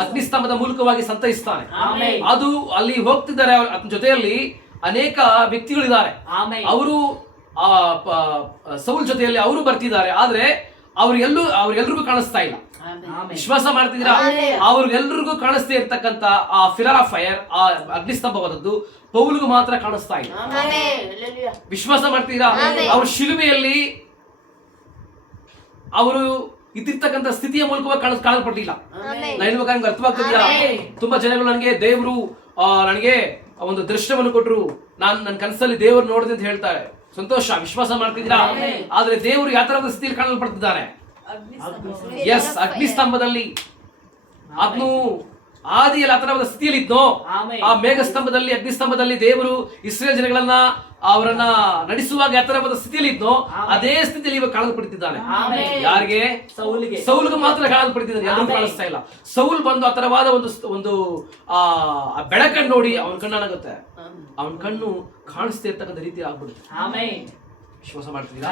ಅಗ್ನಿಸ್ತಂಭದ ಮೂಲಕವಾಗಿ ಸಂತೈಸ್ತಾನೆ. ಅದು ಅಲ್ಲಿ ಹೋಗ್ತಿದ್ದಾರೆ. ಆತನ ಜೊತೆಯಲ್ಲಿ ಅನೇಕ ವ್ಯಕ್ತಿಗಳಿದ್ದಾರೆ. ಅವರು ಸೌಲ್ ಜೊತೆಯಲ್ಲಿ ಅವರು ಬರ್ತಿದ್ದಾರೆ. ಆದ್ರೆ ಅವ್ರಿಗೆಲ್ರಿಗೂ ಕಾಣಿಸ್ತಾ ಇಲ್ಲ. ವಿಶ್ವಾಸ ಮಾಡ್ತಿದ್ದೀರಾ? ಅವ್ರಿಗೆಲ್ರಿಗೂ ಕಾಣಿಸ್ತಾ ಇರ್ತಕ್ಕಂತ ಆ ಫಿಲರ್ ಆಫ್ ಫೈರ್, ಆ ಅಗ್ನಿಸ್ತಂಭವಾದದ್ದು ಪೌಲಿಗೂ ಮಾತ್ರ ಕಾಣಿಸ್ತಾ ಇಲ್ಲ. ವಿಶ್ವಾಸ ಮಾಡ್ತಿದ್ದೀರಾ? ಅವ್ರ ಶಿಲುಬೆಯಲ್ಲಿ ಅವರು ಇದ್ದಿರ್ತಕ್ಕಂಥ ಸ್ಥಿತಿಯ ಮೂಲಕವಾಗಿ ಕಾಣಲ್ಪಟ್ಟಿಲ್ಲ. ನಾನು ಹೇಳ್ಬೇಕಾದ್ರೆ ಅರ್ಥವಾಗ್ತಿದ್ಯಾ? ತುಂಬಾ ಜನಗಳು ನನಗೆ ದೇವರು ನನಗೆ ಒಂದು ದೃಶ್ಯವನ್ನು ಕೊಟ್ಟರು, ನನ್ನ ಕನಸಲ್ಲಿ ದೇವರು ನೋಡಿದೆ ಅಂತ ಹೇಳ್ತಾರೆ. ಸಂತೋಷ, ವಿಶ್ವಾಸ ಮಾಡ್ತಿದ್ದೀರಾ? ಆದ್ರೆ ದೇವರು ಯಾವ ತರದ ಸ್ಥಿತಿಯಲ್ಲಿ ಕಾಣಲ್ಪಡ್ತಿದ್ದಾರೆ? ಎಸ್, ಅಗ್ನಿಸ್ತಂಭದಲ್ಲಿ ಅದನ್ನು ಆದಿಯಲ್ಲಿ ಆತನ ಸ್ಥಿತಿಯಲ್ಲಿ ಇದ್ನೋ ಆ ಮೇಘಸ್ತಂಭದಲ್ಲಿ ಅಗ್ನಿಸ್ತಂಭದಲ್ಲಿ ದೇವರು ಇಸ್ರೇಲ್ ಜನಗಳನ್ನ ಅವರನ್ನ ನಡೆಸುವಾಗ ಎತ್ತರವಾದ ಸ್ಥಿತಿಯಲ್ಲಿ ಇದ್ನೋ ಅದೇ ಸ್ಥಿತಿಯಲ್ಲಿ ಇವಾಗ ಕಾಣಲ್ಪಡ್ತಿದ್ದಾನೆ. ಯಾರಿಗೆ? ಸೌಲ್ಗೆ ಮಾತ್ರ ಕಾಣಲ್ಪಡ್ತಿದ್ದಾನೆ, ಯಾರು ಕಾಣಿಸ್ತಾ ಇಲ್ಲ. ಸೌಲ್ ಬಂದು ಆ ತರವಾದ ಒಂದು ಆ ಬೆಳಕನ್ನು ನೋಡಿ ಅವನ ಕಣ್ಣಾಗುತ್ತೆ, ಅವನ ಕಣ್ಣು ಕಾಣಿಸ್ತಾ ಇರ್ತಕ್ಕಂಥ ರೀತಿ ಆಗ್ಬಿಡುತ್ತೆ. ವಿಶ್ವಾಸ ಮಾಡ್ತಿದ್ದೀರಾ?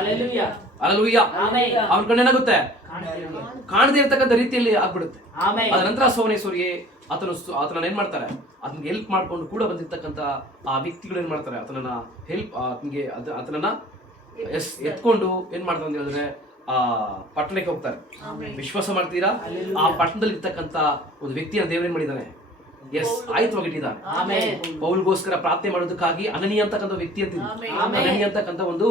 ಹಲ್ಲೆಲೂಯಾ. ಅವನ ಕಣ್ಣೇನಾಗುತ್ತೆ? ಕಾಣದೇ ಇರ್ತಕ್ಕಂಥ ರೀತಿಯಲ್ಲಿ ಆಗ್ಬಿಡುತ್ತೆ. ಅದ ನಂತರ ಸೋನೇಶ್ವರಿಗೆ ಆತನ ಏನ್ ಮಾಡ್ತಾರೆ, ಅದನ್ನ ಹೆಲ್ಪ್ ಮಾಡ್ಕೊಂಡು ಕೂಡ ಬಂದಿರ್ತಕ್ಕಂಥ ಆ ವ್ಯಕ್ತಿಗಳು ಏನ್ ಮಾಡ್ತಾರೆ, ಆತನನ್ನ ಹೆಲ್ಪ್ ಆತನನ್ನ ಎತ್ಕೊಂಡು ಏನ್ ಮಾಡ್ತಾರೆ ಅಂತ ಹೇಳಿದ್ರೆ ಆ ಪಟ್ಟಣಕ್ಕೆ ಹೋಗ್ತಾರೆ. ವಿಶ್ವಾಸ ಮಾಡ್ತೀರಾ? ಆ ಪಟ್ಟಣದಲ್ಲಿ ಇರ್ತಕ್ಕಂಥ ಒಂದು ವ್ಯಕ್ತಿಯನ್ನು ದೇವರೇನ್ ಮಾಡಿದ್ದಾನೆ, ಎಸ್ ಆಯ್ತವಾಗಿಟ್ಟಿದ್ದಾನೆ. ಪೌಲ್ಗೋಸ್ಕರ ಪ್ರಾರ್ಥನೆ ಮಾಡೋದಕ್ಕಾಗಿ ಅನನೀಯ ಅಂತಕ್ಕಂಥ ವ್ಯಕ್ತಿ ಅಂತ, ಅನನೀಯ ಅಂತಕ್ಕಂಥ ಒಂದು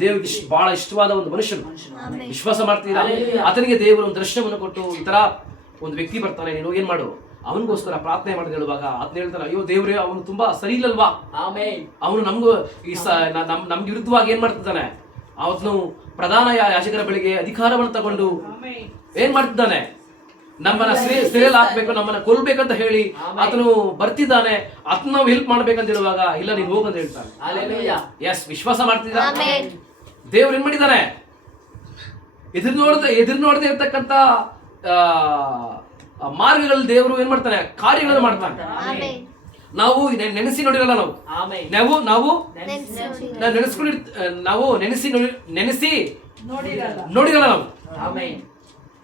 ದೇವರಿಗೆ ಬಹಳ ಇಷ್ಟವಾದ ಒಂದು ಮನುಷ್ಯನು. ವಿಶ್ವಾಸ ಮಾಡ್ತೀರಾ? ಆತನಿಗೆ ದೇವರು ಒಂದು ದರ್ಶನವನ್ನು ಕೊಟ್ಟು ಈ ತರ ಒಂದು ವ್ಯಕ್ತಿ ಬರ್ತಾನೆ, ನೀನು ಏನ್ ಮಾಡು, ಅವನಿಗೋಸ್ಕರ ಪ್ರಾರ್ಥನೆ ಮಾಡೋದು ಹೇಳುವಾಗ ಆತನ ಹೇಳ್ತಾನೆ, ಅಯ್ಯೋ ದೇವ್ರೆ, ಅವನು ತುಂಬಾ ಸರಿ ಇಲ್ಲಲ್ವಾ, ಅವನು ನಮ್ಗೆ ನಮ್ಗೆ ವಿರುದ್ಧವಾಗಿ ಏನ್ ಮಾಡ್ತಿದ್ದಾನೆ, ಅವನು ಪ್ರಧಾನ ಯಾಜಕರ ಬಳಿಗೆ ಅಧಿಕಾರವನ್ನು ತಗೊಂಡು ಏನ್ ಮಾಡ್ತಿದ್ದಾನೆ, ನಮ್ಮನ್ನ ಸೆರೆಯಲ್ಲಿ ಹಾಕ್ಬೇಕು, ನಮ್ಮನ್ನ ಕೊಲ್ಬೇಕಂತ ಹೇಳಿ ಆತನು ಬರ್ತಿದ್ದಾನೆ. ಆತನ ನಾವು ಹೆಲ್ಪ್ ಮಾಡ್ಬೇಕಂತ ಹೇಳುವಾಗ ಇಲ್ಲ, ನೀನು ಹೋಗಂತ ಹೇಳ್ತಾನೆ. ಎಸ್, ವಿಶ್ವಾಸ ಮಾಡ್ತಿದ್ದ ದೇವ್ರು ಏನ್ ಮಾಡಿದ್ದಾನೆ, ಎದುರು ನೋಡದೆ ಇರ್ತಕ್ಕಂಥ ಮಾರ್ಗಗಳಲ್ಲಿ ದೇವರು ಏನ್ ಮಾಡ್ತಾನೆ, ಕಾರ್ಯಗಳನ್ನು ಮಾಡ್ತಾನೆ. ನಾವು ನೆನೆಸಿ ನೋಡಿರಲ್ಲ, ನಾವು ನೆನೆಸಿ ನೋಡಿರಲ್ಲ ನಾವು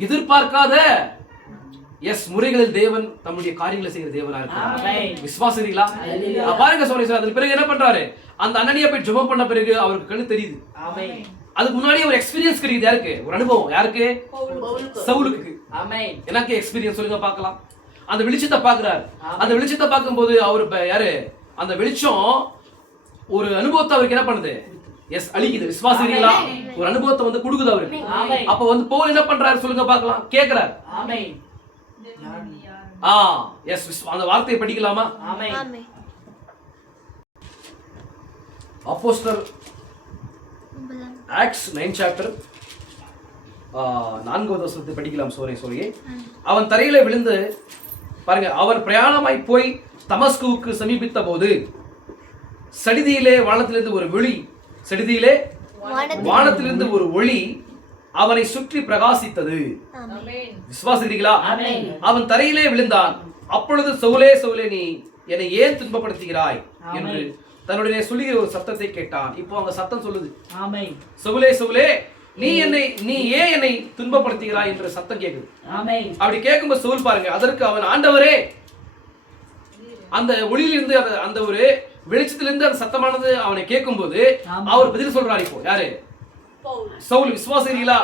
ಎದುರ್ಪಾರ್ಕಾದ எஸ் முறைகளில் தேவன் தம்முடைய காரியங்களை செய்கிற தேவனா இருக்கிறார். விசுவாசம் இருக்கீங்களா? பாருங்க சோனிசா, அதுக்கு பிறகு என்ன பண்றாரு, அந்த அனனியா போய் ஜெபம் பண்ண பிறகு அவருக்கு கண்ணு தெரியுது. அதுக்கு முன்னாடி ஒரு எக்ஸ்பீரியன்ஸ் கிடைக்குது. யாருக்கு? ஒரு அனுபவம். யாருக்கு? சவுலுக்கு. எனக்கு எக்ஸ்பீரியன்ஸ் சொல்லுங்க பார்க்கலாம். அந்த வெளிச்சத்தை பாக்குறாரு. அந்த வெளிச்சத்தை பார்க்கும்போது அவரு யாரு, அந்த வெளிச்சம் ஒரு அனுபவத்தை அவருக்கு என்ன பண்ணுது, எஸ் அழிக்குது. விசுவாசம் இருக்கீங்களா? ஒரு அனுபவத்தை வந்து கொடுக்குது அவருக்கு. அப்ப வந்து பவுல் என்ன பண்றாரு சொல்லுங்க பார்க்கலாம், கேக்குறாரு. எஸ், அந்த வார்த்தையை படிக்கலாமா? அப்போஸ்தலர் ஆக்ட்ஸ் 9 சாப்டர் 4வது வசனத்தை படிக்கலாம். சோரியே அவன் தரையில விழுந்து பாருங்க, அவன் பிரயாணமாய் போய் தமஸ்குவுக்கு சமீபித்த போது சடிதியிலே வானத்திலிருந்து ஒரு ஒளி அவனை சுற்றி பிரகாசித்தது. விசுவாசிக்கிறீங்களா? அவன் தரையிலே விழுந்தான். அப்பொழுது சவுலே சவுலே, நீ என்னை ஏன் துன்பப்படுத்துகிறாய் என்று தன்னுடைய சொல்லுகிற ஒரு சத்தத்தை கேட்டான். இப்போ அவங்க சத்தம் சொல்லுது, சவுலே சவுலே, நீ ஏன் என்னை துன்பப்படுத்துகிறாய் என்ற சத்தம் கேக்குது. அப்படி கேட்கும்போது சவுல் பாருங்க, அதற்கு அவன், ஆண்டவரே, அந்த ஒளியிலிருந்து அந்த ஒரு வெளிச்சத்திலிருந்து அந்த சத்தமானது அவனை கேட்கும்போது அவர் பதில் சொல்றாரு. இப்போ யாரு? சவுல். விசுவாசிக்கிறீங்களா?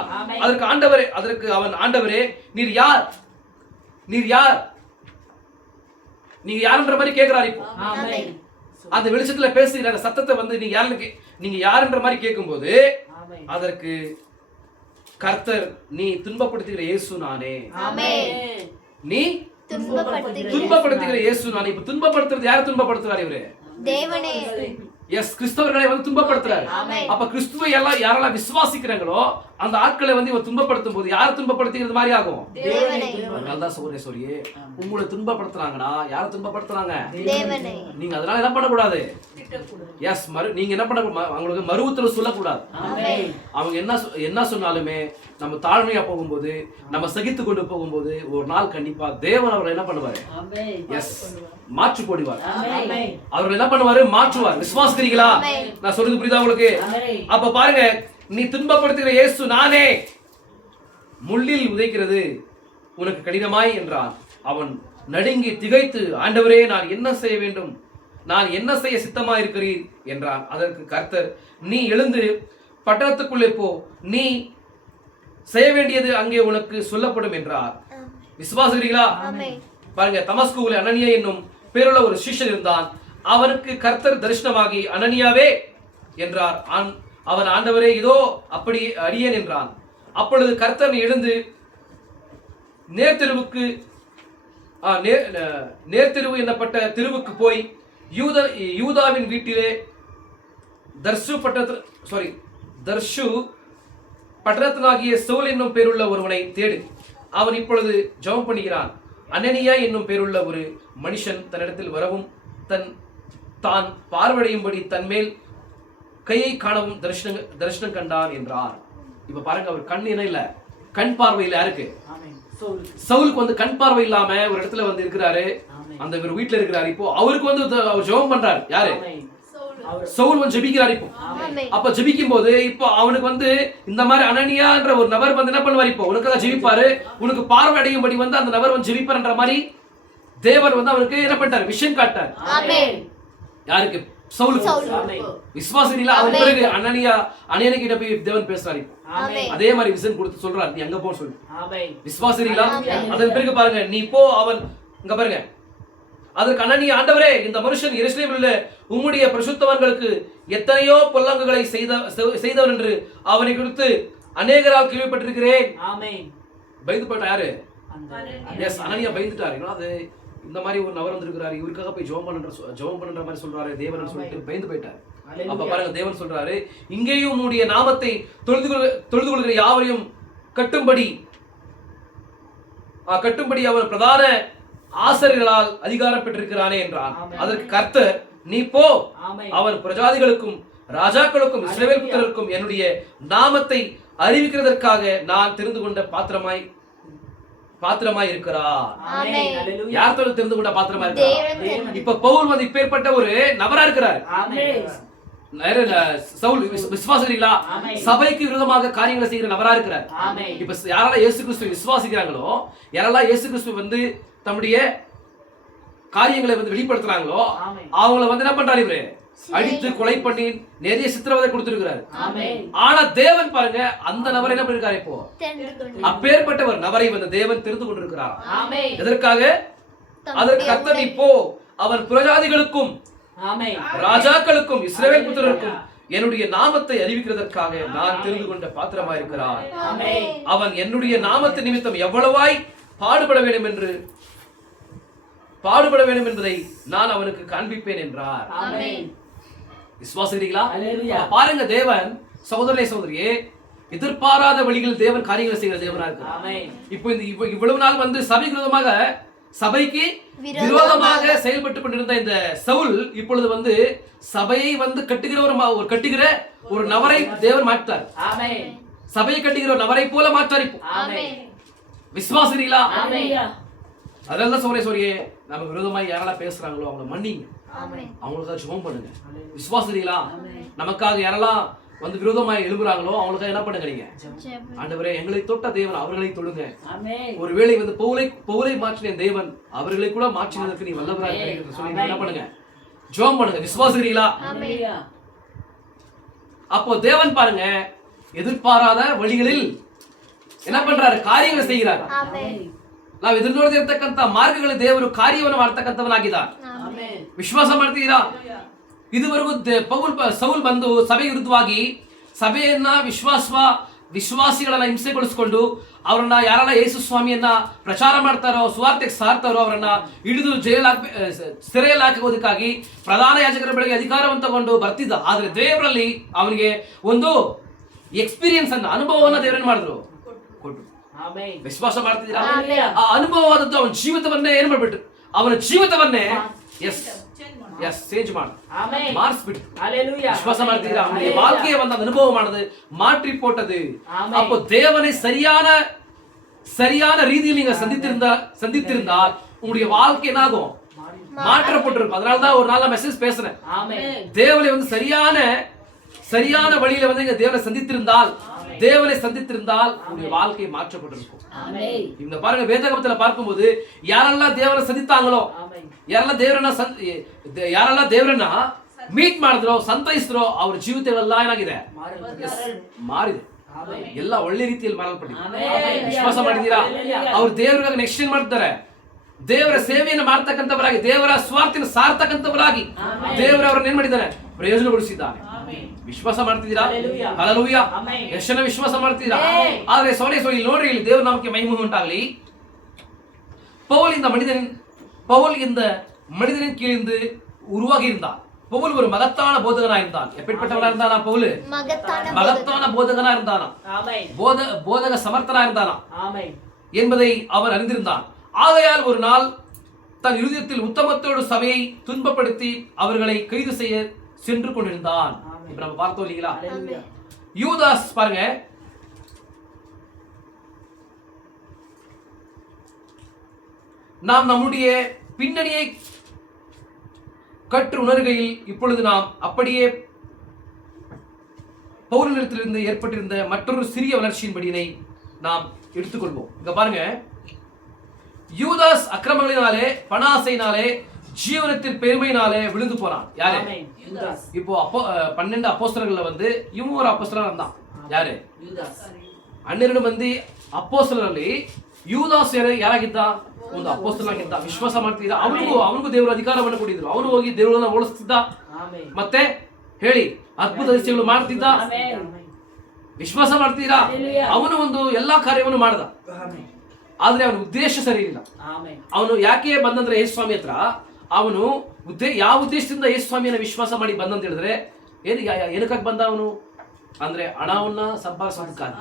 அதற்கு அவன், ஆண்டவரே, நீர் யார் யார்ன்ற மாதிரி கேட்கிறாரு. இப்போ அந்த வெளிச்சத்துல பேசுகிற சத்தத்தை வந்து நீங்க யாருன்ற மாதிரி கேட்கும்போது அதற்கு கர்த்தர், நீ துன்பப்படுத்துகிற இயேசு நானே. நீ துன்பப்படுத்துகிற இயேசு நானே. இப்ப துன்பப்படுத்துறது யாரை துன்பப்படுத்துறாரு? இவரு தேவனே. எஸ், கிறிஸ்தவர்களை வந்து துன்பப்படுத்துறாரு. அப்ப கிறிஸ்துவை யாரெல்லாம் விசுவாசிக்கிறாங்களோ அந்த ஆட்களை வந்து இவன் துன்பப்படுத்தும் போது யாரை துன்பப்படுத்துகிறது மாதிரி ஆகும்? உங்களை துன்பப்படுத்துறாங்கன்னா யாரை துன்பப்படுத்துறாங்க? நீங்க அதனால என்ன பண்ணக்கூடாது? எஸ், நீங்க என்ன பண்ண, அவங்களுக்கு மறுவுத்தரவு சொல்லக்கூடாது. அவங்க என்ன சொன்னாலுமே நம்ம தாழ்மையா போகும்போது, நம்ம சகித்து கொண்டு போகும்போது ஒரு நாள் கண்டிப்பா தேவன் அவர்கள் என்ன பண்ணுவாரு? எஸ், மாற்று போடுவார். அவர்கள் என்ன பண்ணுவாரு? மாற்றுவார். விசுவாசிக்கிறீங்களா? நான் சொல்றது புரியுதா உங்களுக்கு? அப்ப பாருங்க, நீ துன்பப்படுத்துகிற இயேசு நானே, முள்ளில் உதைக்கிறது உனக்கு கடினமாய் என்றான். அவன் நடுங்கி திகைத்து, ஆண்டவரே, நான் என்ன செய்ய வேண்டும், நான் என்ன செய்ய சித்தமா இருக்கிறீர் என்றான். அதற்கு கர்த்தர், நீ எழுந்து பட்டணத்துக்குள்ளே போ, நீ செய்ய வேண்டியது அங்கே உனக்கு சொல்லப்படும் என்றார். விசுவாசிக்கிறீங்களா? பாருங்க, தமஸ்குவில் அனனியா என்னும் பேருள்ள ஒரு சிஷ்யன் இருந்தான். அவனுக்கு கர்த்தர் தரிசனமாகி, அனனியாவே என்றார். அவன், ஆண்டவரே, இதோ அப்படி அடியேன் என்றான். அப்பொழுது கர்த்தர் எழுந்து நேர்த்தெருவு என்னப்பட்ட தெருவுக்கு போய் யூதாவின் வீட்டிலே தர்சு பட்டணத்தினாகிய சவுல் என்னும் பேருள்ள ஒருவனை தேடு. அவன் இப்பொழுது ஜெபம் பண்ணுகிறான். அனனியா என்னும் பேருள்ள ஒரு மனுஷன் தன்னிடத்தில் வரவும் தான் பார்வையும்படி தன்மேல் கையை காணவும் தரிசனம் கண்டான் என்றார். இப்ப பாருங்க, அவர் கண் என்ன இல்ல, கண் பார்வையில் யாருக்கு? சவுலுக்கு வந்து கண் பார்வை இல்லாம ஒரு இடத்துல வந்து இருக்கிறாரு, அந்த ஒரு வீட்டுல இருக்கிறாரு. இப்போ அவருக்கு வந்து அவர் ஜெபம் பண்றாரு. யாரு? சவுல் வந்து ஜெபிக்கிறாரு. இப்போ அப்ப ஜெபிக்கும் போது இப்போ அவனுக்கு வந்து இந்த மாதிரி அனனியான்ற ஒரு நபர் வந்து என்ன பண்ணுவார்? இப்போ உனக்காக ஜெபிப்பாரு, உனக்கு பார்வை அடையும்படி வந்து அந்த நபர் வந்து ஜெபிப்பார்ன்ற மாதிரி தேவர் வந்து அவனுக்கு என்ன பண்ணிட்டார்? விஷன் காட்டார். யாருக்கு? சவுலுக்கு. விசுவாசிகளா? அவன் பிறகு அனனியா கிட்ட போய் தேவன் பேசுறாரு. அதே மாதிரி விஷன் கொடுத்து சொல்றாரு, நீ அங்க போன்னு சொல்லி. விசுவாசிகளா? அதன் பிறகு பாருங்க, நீ போ. அவன் இங்க பாருங்க, அதற்கு அனனியா, ஆண்டவரே, இந்த மனுஷன் எருசலேமில் உள்ள உம்முடைய பரிசுத்தவான்களுக்கு எத்தனையோ பொல்லாங்குகளை செய்தவன் என்று அவனை குறித்து அநேகரால் கேள்விப்பட்டிருக்கிறேன். பயந்து போயிட்டா. யாரு? எஸ், அனனியா பயந்துட்டாரு. அது இந்த மாதிரி ஒரு நபர் வந்திருக்கிறாரு, இவருக்காக போய் ஜெபம் பண்ற மாதிரி சொல்றாரு தேவன் சொல்லிட்டு பயந்து போயிட்டார். அப்ப பாருங்க, தேவன் சொல்றாரு, இங்கேயும் உம்முடைய நாமத்தை தொழுது கொள்கிற யாவரையும் கட்டும்படி அவன் பிரதான ஆசிரியர்களால் அதிகாரம் பெற்றிருக்கிறானே என்றான். அதற்கு கர்த்தர், நீ போ, அவன் பிரஜாதிகளுக்கும் ராஜாக்களுக்கும் இஸ்ரவேல் புத்திரருக்கும் என்னுடைய நாமத்தை அறிவிக்கிறதற்காக நான் தெரிந்து கொண்ட பாத்திரமாய் இருக்கிறார். யார் தெரிந்து கொண்ட பாத்திரமா இருக்கிறார்? இப்ப பவுல் வந்து இப்பேற்பட்ட ஒரு நபரா இருக்கிறார். சவுல் விசுவாசிகளா? சபைக்கு விரோதமாக காரியங்களை செய்கிற நபரா இருக்கிறார். இப்ப யாரெல்லாம் இயேசு கிறிஸ்துவை விசுவாசிக்கிறாங்களோ, யாரெல்லாம் இயேசு கிறிஸ்து வந்து தம்முடைய காரியங்களை வந்து வெளிப்படுத்துறாங்களோ, அவங்களை வந்து என்ன பண்றாரு? இவரு அடித்து கொலை பண்ணி நிறைய சித்திரவதை கொடுத்திருக்கிறார். ஆனா தேவன் பாருங்க, அந்த நபரை என்ன பண்ணிருக்காரு? இப்போ அப்பேற்பட்ட ஒரு நபரை வந்து தேவன் தெரிந்து கொண்டிருக்கிறார். எதற்காக? அதற்கு கர்த்தர், நீ போ, அவன் பிரஜாதிகளுக்கும் ராஜாக்களுக்கும் இஸ்ரவேல் புத்திரருக்கும் என்னுடைய நாமத்தை அறிவிக்கிறதற்காக நான் தெரிந்து கொண்ட பாத்திரமா இருக்கிறார். அவன் என்னுடைய நாமத்து நிமித்தம் எவ்வளவாய் பாடுபட வேண்டும் என்பதை நான் அவனுக்கு காண்பிப்பேன் என்றார். விசுவாசிக்கிறீங்களா? பாருங்க, தேவன் சகோதரனே சகோதரியே, எதிர்பாராத வழிகளில் தேவன் காரியங்களை செய்கிற தேவனா இருக்கிறார். இப்போ இவ்வளவு நாள் வந்து சபைக்கு விரோதமாக செயல்பட்டு கொண்டிருந்த இந்த சவுல் இப்பொழுது வந்து சபையை வந்து கட்டுகிற ஒரு நபரை தேவன் மாற்றார். சபையை கட்டுகிற ஒரு நபரை போல மாற்றார். விசுவாசிக்கிறீங்களா? அதனால சோரியே, நம்ம விரோதமாய் யாரெல்லாம் பேசுறாங்களோ அவங்களை மன்னிங்க, அவங்களுக்காக ஜெபம் பண்ணுங்க. விசுவாசிக்கிறீங்களா? நமக்காக யாரெல்லாம் வந்து விரோதமாய் எழுப்புறாங்களோ அவங்களுக்காக என்ன பண்ணுங்க? நீங்க, ஆண்டவரே, எங்களை தொட்ட தேவன் அவர்களை தொழுங்க. ஒருவேளை வந்து பவுலை மாற்றின தேவன் அவர்களை கூட மாற்றினதற்கு நீ வல்லவராக சொல்லி என்ன பண்ணுங்க? ஜெபம் பண்ணுங்க. விசுவாசிக்கிறீங்களா? அப்போ தேவன் பாருங்க, எதிர்பாராத வழிகளில் என்ன பண்றாரு? ಕಾರಿಯಗಳನ್ನು செய்கிறார். ನಾವು ಎದುರು ನೋಡದಿರತಕ್ಕಂತ ಮಾರ್ಗಗಳಲ್ಲಿ ದೇವರು ಕಾರ್ಯವನ್ನು ಮಾಡ್ತಕ್ಕಂತವನಾಗಿದ್ದಾನೆ. ವಿಶ್ವಾಸ ಮಾಡ್ತೀರಾ? ಇದುವರೆಗೂ ಸೌಲ್ ಬಂದು ಸಭೆ ವಿರುದ್ಧವಾಗಿ ಸಭೆಯನ್ನ ವಿಶ್ವಾಸಿಗಳನ್ನ ಹಿಂಸೆಗೊಳಿಸಿಕೊಂಡು ಅವರನ್ನ ಯಾರೆಲ್ಲ ಯೇಸು ಸ್ವಾಮಿಯನ್ನ ಪ್ರಚಾರ ಮಾಡ್ತಾರೋ, ಸುವಾರ್ತೆಗೆ ಸಾರ್ತಾರೋ ಅವರನ್ನ ಹಿಡಿದು ಸೆರೆಯಲ್ಲಿ ಹಾಕೋದಕ್ಕಾಗಿ ಪ್ರಧಾನ ಯಾಜಕರ ಬಳಿಗೆ ಅಧಿಕಾರವನ್ನು ತಗೊಂಡು ಬರ್ತಿದ್ದ. ಆದ್ರೆ ದೇವರಲ್ಲಿ ಅವನಿಗೆ ಒಂದು ಎಕ್ಸ್ಪೀರಿಯನ್ಸ್ ಅನ್ನ, ಅನುಭವವನ್ನ ದೇವರನ್ನ ಮಾಡಿದ್ರು, ಕೊಟ್ಟರು. ವಿಶ್ವಾಸ ಮಾಡ್ತಿದ್ದೀರಾ? ಆ ಅನುಭವವಾದದ್ದು ಅವನ ಜೀವಿತವನ್ನೇ ಏನ್ ಮಾಡ್ಬಿಟ್ರು? ಅವನ ಜೀವಿತವನ್ನೇ ಚೇಂಜ್ மாறிஸ்பிட்டு. விசுவாச ಮಾಡ್ತಿದ್ದೀರಾ? அவனுடைய வாழ்க்கையை வந்து அந்த அனுபவம் ஆனது மாற்றி போட்டது. அப்போ தேவனை சரியான ரீதியில் நீங்க சந்தித்திருந்தால் உங்களுடைய வாழ்க்கை என்ன ஆகும்? மாற்றப்பட்டிருக்கும். அதனாலதான் ஒரு நாள் மெசேஜ் பேசுறேன். தேவனை வந்து சரியான வழியில வந்து நீங்க தேவனை சந்தித்திருந்தால் உங்களுடைய வாழ்க்கை மாற்றப்பட்டிருக்கும். இந்த பாருங்க, வேதாகமத்துல பார்க்கும்போது யாரெல்லாம் தேவனை சந்தித்தாங்களோ, ಯಾರೆಲ್ಲ ದೇವರನ್ನ ಮೀಟ್ ಮಾಡಿದ್ರೋ, ಸಂತೈಸಿದ್ರೋ, ಅವ್ರ ಜೀವಿತಗಳೆಲ್ಲ ಏನಾಗಿದೆ? ಮಾರಿದೆ. ಎಲ್ಲ ಒಳ್ಳೆ ರೀತಿಯಲ್ಲಿ ಮಾರಲ್ಪಟ್ಟಿದೆ. ವಿಶ್ವಾಸ ಮಾಡಿದೀರಾ? ಅವ್ರು ದೇವರಿಗಾಗಿ ನೆಕ್ಸ್ಟ್ ಏನ್ ಮಾಡ್ತಾರೆ? ದೇವರ ಸೇವೆಯನ್ನು ಮಾಡ್ತಕ್ಕಂಥವರಾಗಿ, ದೇವರ ಸ್ವಾರ್ಥನ ಸಾರ್ತಕ್ಕಂಥವರಾಗಿ ದೇವರು ಅವರನ್ನ ಏನ್ ಮಾಡಿದ್ದಾನೆ? ಪ್ರಯೋಜನಗೊಳಿಸಿದ್ದಾನೆ. ವಿಶ್ವಾಸ ಮಾಡ್ತಿದ್ದೀರಾ? ಹಲ್ಲೆಲೂಯಾ. ಎಷ್ಟು ಜನ ವಿಶ್ವಾಸ ಮಾಡ್ತಿದ್ದೀರಾ? ಆದ್ರೆ ಸೋನೆ ನೋಡ್ರಿ, ಇಲ್ಲಿ ದೇವರ ನಾಮಕ್ಕೆ ಮಹಿಮೆ ಉಂಟಾಗಲಿ. பவுல் இந்த மனிதனின் கீழிருந்து உருவாகி இருந்தார். பவுல் ஒரு மகத்தான போதகனா இருந்தான். எப்படிப்பட்டவனா இருந்தானா பவுல்? மகத்தான போதகனா இருந்தானா, போதக சமர்த்தனா இருந்தானா என்பதை அவன் அறிந்திருந்தான். ஆகையால் ஒரு நாள் தன் இருதயத்தில் உத்தமத்தோடு சபையை துன்பப்படுத்தி அவர்களை கைது செய்ய சென்று கொண்டிருந்தான். இப்ப நம்ம பார்த்தோம் இல்லீங்களா? யூதாஸ் பாருங்க, நாம் நம்முடைய பின்னணியை கற்று உணர்கையில் இப்பொழுது நாம் அப்படியே பவுலிடத்திலிருந்து ஏற்பட்டிருந்த மற்றொரு சிறிய வளர்ச்சியின்படியினை நாம் எடுத்துக்கொள்வோம். இங்க பாருங்க, யூதாஸ் அக்கிரமங்களினாலே பணாசையினாலே ஜீவனத்தில் பெருமையினாலே விழுந்து போனான். யாரு? இப்போ 12 அப்போஸ்தலர்கள்ல வந்து இவன் ஒரு அப்போஸ்தலனா இருந்தான். யாரு? ಹನ್ನೆರಡು ಮಂದಿ ಅಪೊಸ್ತಲರಲ್ಲಿ ಯೂದಾಸ್ ಯಾರಾಗಿದ್ದ? ಒಂದು ಅಪೊಸ್ತಲನಾಗಿದ್ದ. ವಿಶ್ವಾಸ ಮಾಡ್ತಿದ್ದ. ಅವನಿಗೂ ದೇವರು ಅಧಿಕಾರವನ್ನು ಕೊಟ್ಟಿದ್ರು. ಅವನು ಹೋಗಿ ದೇವರನ್ನ ಓಡಿಸ್ತಿದ್ದ, ಮತ್ತೆ ಹೇಳಿ ಅದ್ಭುತ ಅತಿಶಯಗಳು ಮಾಡ್ತಿದ್ದ. ವಿಶ್ವಾಸ ಮಾಡ್ತೀರಾ? ಅವನು ಒಂದು ಎಲ್ಲಾ ಕಾರ್ಯವನ್ನು ಮಾಡ್ದ. ಆದ್ರೆ ಅವನ ಉದ್ದೇಶ ಸರಿ ಇಲ್ಲ. ಅವನು ಯಾಕೆ ಬಂದಂದ್ರೆ ಯೇಸು ಸ್ವಾಮಿ ಹತ್ರ ಅವನು ಯಾವ ಉದ್ದೇಶದಿಂದ ಯೇಸು ಸ್ವಾಮಿಯನ್ನ ವಿಶ್ವಾಸ ಮಾಡಿ ಬಂದಂತ ಹೇಳಿದ್ರೆ ಏನಕ್ಕಾಗಿ ಬಂದ ಅವನು ಅಂದ್ರೆ ಹಣವನ್ನ ಸಂಪಾದಿಸೋದಕ್ಕಾಗಿ.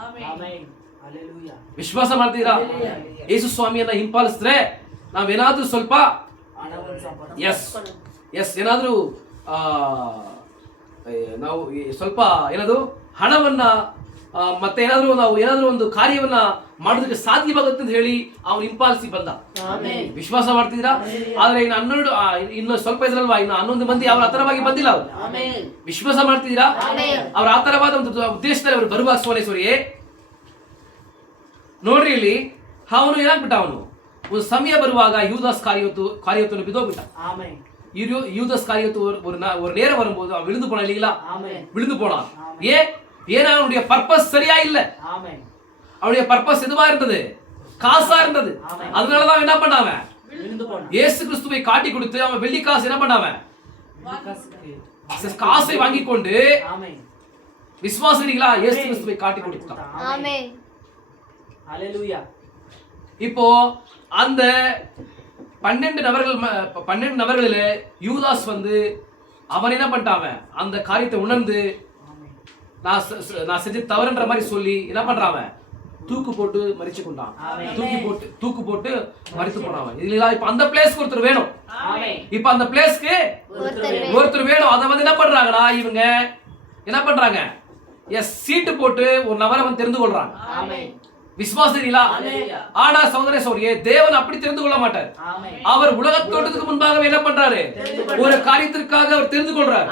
ವಿಶ್ವಾಸ ಮಾಡ್ತೀರಾ? ಯೇಸು ಸ್ವಾಮಿಯನ್ನ ಹಿಂಪಾಲಿಸಿದ್ರೆ ನಾವೇನಾದ್ರೂ ಸ್ವಲ್ಪ ಏನಾದ್ರೂ ನಾವು ಸ್ವಲ್ಪ ಏನಾದ್ರು ಹಣವನ್ನ ಮತ್ತೆ ಏನಾದ್ರೂ ಒಂದು ಕಾರ್ಯವನ್ನ ಮಾಡೋದಕ್ಕೆ ಸಾಧ್ಯವಾಗುತ್ತೆ ಅಂತ ಹೇಳಿ ಅವನು ಹಿಂಪಾಲಿಸಿ ಬಂದ. ವಿಶ್ವಾಸ ಮಾಡ್ತಿದ್ದೀರಾ? ಆದ್ರೆ ಇನ್ನು ಸ್ವಲ್ಪ ಇದ್ರಲ್ವಾ, ಇನ್ನು 11 ಮಂದಿ ಅವರ ಆತರವಾಗಿ ಬಂದಿಲ್ಲ. ಅವರು ವಿಶ್ವಾಸ ಮಾಡ್ತಿದ್ದೀರಾ? ಅವ್ರ ಆತರವಾದ ಒಂದು ಉದ್ದೇಶದಲ್ಲಿ ಅವರು ಬರುವಾಗ ಸೋನೇಶ್ವರಿಯೇ ನೋಡ್ರಿ, ಇಲ್ಲಿ ಅವನು ಏನಾಗ್ಬಿಟ್ಟ, ಅವನು ಒಂದು ಸಮಯ ಬರುವಾಗ யூதாஸ் காரியத்து ಬಿದ್ದೋಗ್ಬಿಟ್ಟ. யூதாஸ் காரியத்து ஒரு நேரம் வரும்போது அவன் விழுந்து போனான் இல்லீங்களா? விழுந்து போனான். ஏன்னா அவனுடைய பர்பஸ் சரியா இல்ல. அவனுடைய பர்பஸ் எதுவா இருந்தது? காசா இருந்தது. அதனாலதான் என்ன பண்ணாவன்? இயேசு கிறிஸ்துவை காட்டி கொடுத்து அவன் வெள்ளி காசு என்ன பண்ணாவன்? காசை வாங்கி கொண்டு விசுவாசிகளா இயேசு கிறிஸ்துவை காட்டி கொடுத்தான். இப்போ அந்த 12 நபர்களில யூதாஸ் வந்து அவன் என்ன பண்ணிட்டான்? அந்த காரியத்தை உணர்ந்து நான் செஞ்ச தவறுன்ற மாதிரி சொல்லி என்ன பண்றான்? தூக்கு போட்டு மரிச்சு கொண்டான். தூக்கு போட்டு மரித்து போனான். இல்ல, இப்ப அந்த பிளேஸ்க்கு ஒருத்தர் வேணும். இப்ப அந்த பிளேஸ்க்கு ஒருத்தர் வேணும். அத வந்து என்ன பண்றாங்கன்னா இவங்க என்ன பண்றாங்க? சீட்டு போட்டு ஒரு நபரை வந்து தெரிந்து கொள்றாங்க. விசுவாசிகளா? ஆனா சகோதர சகோதரியே, தேவன் அப்படி தெரிந்து கொள்ள மாட்டார். அவர் உலகத்தோட்டத்துக்கு முன்பாகவே என்ன பண்றாரு? ஒரு காரியத்திற்காக அவர் தெரிந்து கொள்றாரு.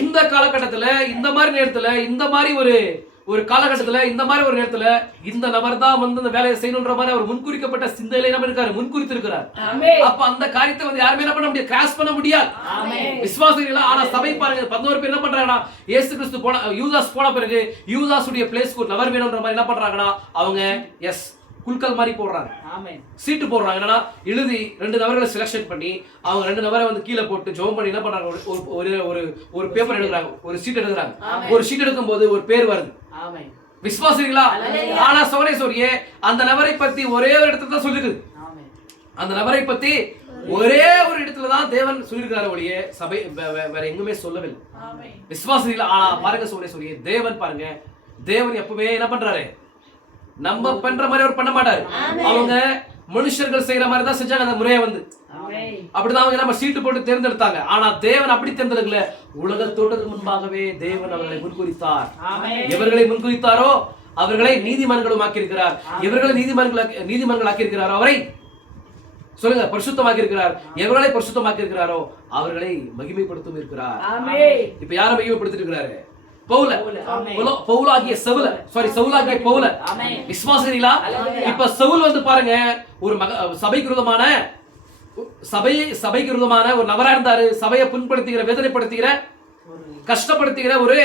இந்த காலகட்டத்துல, இந்த மாதிரி நேரத்துல, இந்த மாதிரி ஒரு காலகட்டத்துல, இந்த மாதிரி ஒரு நேரத்துல இந்த நபர் தான் வந்து அந்த வேலையை செய்யணும்ன்ற மாதிரி அவர் முன்குறிக்கப்பட்ட சிந்தையில என்ன இருக்காரு? முன்குறித்து இருக்கிறார். அப்ப அந்த காரியத்தை வந்து யாருமே என்ன பண்ண முடியாது? கிராஸ் பண்ண முடியாது. விசுவாசிகளா? ஆனா சபை பாருங்க, 11 பேர் என்ன பண்றாங்கன்னா இயேசு கிறிஸ்து யூதாஸ் போன பிறகு யூதாசுடைய பிளேஸ்க்கு ஒரு நபர் வேணும்ன்ற மாதிரி என்ன பண்றாங்கன்னா அவங்க குல்கல் மாதிரி போடுறாங்க. சீட்டு போடுறாங்க. என்னன்னா எழுதி 2 நபர்களை செலக்ஷன் பண்ணி அவங்க 2 நபரை வந்து கீழே போட்டு ஜெபம் பண்ணி என்ன பண்றாங்க? ஒரு பேப்பர் எடுக்கிறாங்க, ஒரு சீட் எடுக்கிறாங்க. ஒரு சீட் எடுக்கும் போது ஒரு பேர் வருது. விசுவாசிகளா? ஆனா சோனேஸ்வரியே அந்த நபரை பத்தி ஒரே ஒரு இடத்துல தான் சொல்லிருக்கு. அந்த நபரை பத்தி ஒரே ஒரு இடத்துல தான் தேவன் சொல்லியிருக்கிறார் ஒழிய சபை வேற எங்குமே சொல்லவில்லை. விசுவாசிகளா? ஆனா பாருங்க சோனேஸ்வரியே, தேவன் பாருங்க, தேவன் எப்பவுமே என்ன பண்றாரு? நம்ம பண்ற மாதிரி அவர் பண்ண மாட்டாரு. அவங்க மனுஷர்கள் செய்யற மாதிரி தான் செஞ்சாங்க. அந்த முறையை வந்து அப்படிதான் அவங்க நம்ம சீட்டு போட்டு தேர்ந்தெடுத்தாங்க. ஆனா தேவன் அப்படி தேர்ந்தெடுக்கல. உலகத்தோட்டத்துக்கு முன்பாகவே தேவன் அவர்களை முன்குறித்தார். எவர்களை முன்குறித்தாரோ அவர்களை நீதிமான்களும் ஆக்கியிருக்கிறார். எவர்களை நீதிமான்கள் ஆக்கியிருக்கிறாரோ அவரை சொல்லுங்க பரிசுத்தமாக்கி இருக்கிறார். எவர்களை பரிசுத்தமாக்கி இருக்கிறாரோ அவர்களை மகிமைப்படுத்தும் இருக்கிறார். இப்ப யாரை மகிமைப்படுத்தி இருக்கிறாரு? பவுலாகிய பவுல. விசுவாசிகளா? இப்ப சவுல் வந்து பாருங்க ஒரு சபைக்கு விரோதமான ஒரு நபரா இருந்தாரு. சபையை புண்படுத்துகிற, வேதனைப்படுத்துகிற, கஷ்டப்படுத்துகிற ஒரு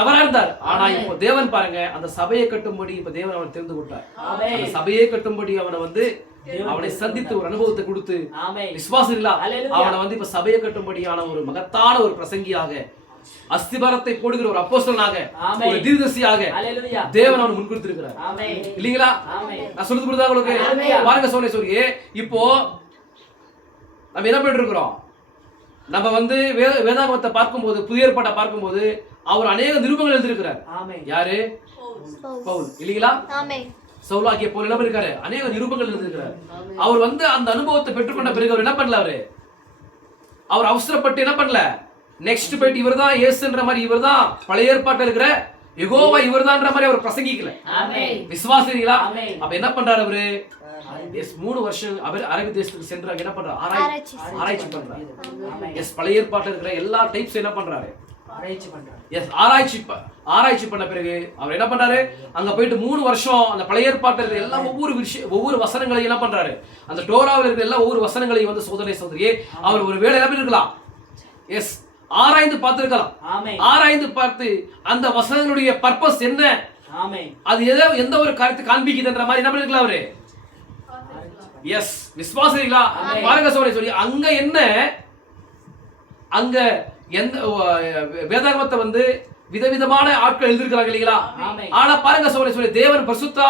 நபரா இருந்தார். ஆனா இப்போ தேவன் பாருங்க அந்த சபையை கட்டும்படி இப்ப தேவன் அவனை தெரிந்து கொண்டார். அந்த சபையை கட்டும்படி அவனை சந்தித்து ஒரு அனுபவத்தை கொடுத்து விசுவாசிகளா அவனை வந்து இப்ப சபையை கட்டும்படியான ஒரு மகத்தான ஒரு பிரசங்கியாக, அஸ்திபாரத்தை போடுகிற ஒரு அப்போஸ்தலனாக, ஒரு தீர்க்கதரிசியாக தேவன் அவனை முன்குறித்திருக்கிறார். இல்லீங்களா? நான் சொல்றது புரியுதா உங்களுக்கு? பாருங்க சோனேஸ்வரியே, இப்போ நம்ம என்ன பண்ணிட்டு இருக்கிறோம்? நம்ம வந்து வேதாகமத்தை பார்க்கும்போது, புதிய ஏற்பாட்டை பார்க்கும்போது அவர் அநேக நிருபங்கள் எழுதியிருக்கிறார். யாரு? பவுல் இல்லீங்களா? சவுலாகிய பவுல் என்ன பண்ணிருக்காரு? அநேக நிருபங்கள் எழுதியிருக்கிறார். அவர் வந்து அந்த அனுபவத்தை பெற்றுக்கொண்ட பிறகு அவர் என்ன பண்ணல? அவர் அவசரப்பட்டு என்ன பண்ணல? நெக்ஸ்ட் போயிட்டு இவர்தான் இயேசுன்ற மாதிரி, இவர்தான் பழைய ஏற்பாட்டில் இருக்கிற யெகோவா இவர்தான்ற மாதிரி அவர் பிரசங்கிக்கல. விசுவாசிங்களா? அப்ப என்ன பண்றாரு அவரு? 3 வருஷம் அவர் அரபி தேசத்துக்கு சென்று என்ன பண்றாரு? ஆராய்ச்சி பண்றாரு. பழைய ஏற்பாட்டில் இருக்கிற எல்லா டைப்ஸ் என்ன பண்றாரு? ஆராய்ச்சி பண்ண பிறகு அவர் என்ன பண்றாரு? அங்க போயிட்டு 3 வருஷம் அந்த பழைய ஏற்பாட்டில் இருக்கிற எல்லா ஒவ்வொரு வசனங்களையும் என்ன பண்றாரு? அந்த டோராவில் இருக்கிற எல்லா ஒவ்வொரு வசனங்களையும் வந்து சோதரியே அவர் ஒரு வேலை என்ன இருக்கலாம்? ஆராய்ந்து பார்த்திருக்கலாம். ஆராய்ந்து பார்த்து அந்த வசனங்களுடைய பர்பஸ் என்ன, அது எந்த ஒரு காரியத்தை காண்பிக்குதுன்ற மாதிரி என்ன பண்ணிருக்கலாம் அவரு? விசுவாசிங்களா? பாருங்க சொல்லி அங்க என்ன, அங்க எந்த வேதாகமத்தை வந்து விதவிதமான ஆட்கள் எழுதியிருக்கிறாங்க இல்லைங்களா? ஆனா பாருங்க சொல்லி தேவன் பரிசுத்த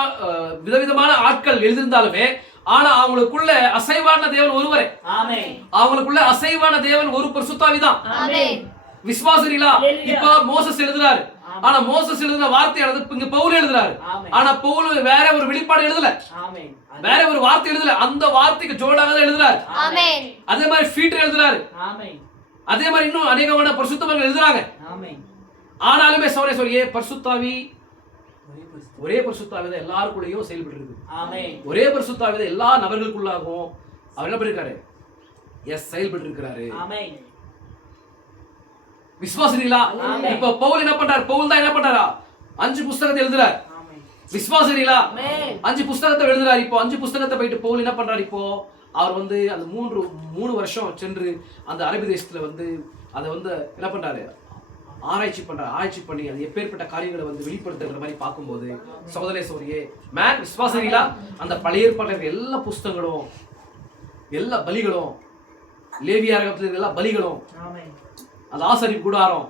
விதவிதமான ஆட்கள் எழுதியிருந்தாலுமே, ஆனா அவங்களுக்குள்ள அசைவான தேவன் ஒருவரே. அவங்களுக்குள்ள அசைவான தேவன் ஒரு பரிசுத்தாவிதான். விசுவாசிங்களா? இப்ப மோசஸ் எழுதுறாரு, ஆனா மோசஸ் எழுதுற வார்த்தையானது இங்க பவுல் எழுதுறாரு. ஆனா பவுல் வேற ஒரு வெளிப்பாடு எழுதல, வேற ஒரு வார்த்தை எழுதல, அந்த வார்த்தைக்கு ஜோடாக தான் எழுதுறாரு. அதே மாதிரி பீட்டர் எழுதுறாரு, அதே மாதிரி இன்னும் அநேகமான பரிசுத்தவான்கள் எழுதுறாங்க. ஆனாலுமே சொல்லியே பரிசுத்தாவி ஒரே பரிசுத்தாவி தான் எல்லாருக்குள்ளேயும் செயல்பட்டு இருக்கு. ஒரே பரிசுத்தாவி தான் எல்லா நபர்களுக்குள்ளாகவும் அவர் என்ன பண்ணிருக்காரு? செயல்பட்டு இருக்கிறாரு. விசுவாசிங்களா? இப்ப பவுல் என்ன பண்றாரு? பவுல் தான் என்ன பண்றாரா? 5 புத்தகத்தை எழுதுறார். விசுவாசிங்களா? 5 புத்தகத்தை எழுதுறாரு. இப்போ 5 புத்தகத்தை போயிட்டு பவுல் என்ன பண்றாரு? இப்போ அவர் வந்து அந்த 3 வருஷம் சென்று அந்த அரபி தேசத்துல வந்து அதை வந்து என்ன பண்றாரு? ஆராய்ச்சி பண்ணி அது எப்பேற்பட்ட காரியங்களை வந்து வெளிப்படுத்துற மாதிரி பார்க்கும்போது சகோதரே மேன் விசுவாசிங்களா? அந்த பழைய ஏற்பாட்டில் எல்லா புஸ்தகங்களும், எல்லா பலிகளும், லேவியர்கள் எல்லா பலிகளும், அந்த ஆசரிப்பு கூடாரம்,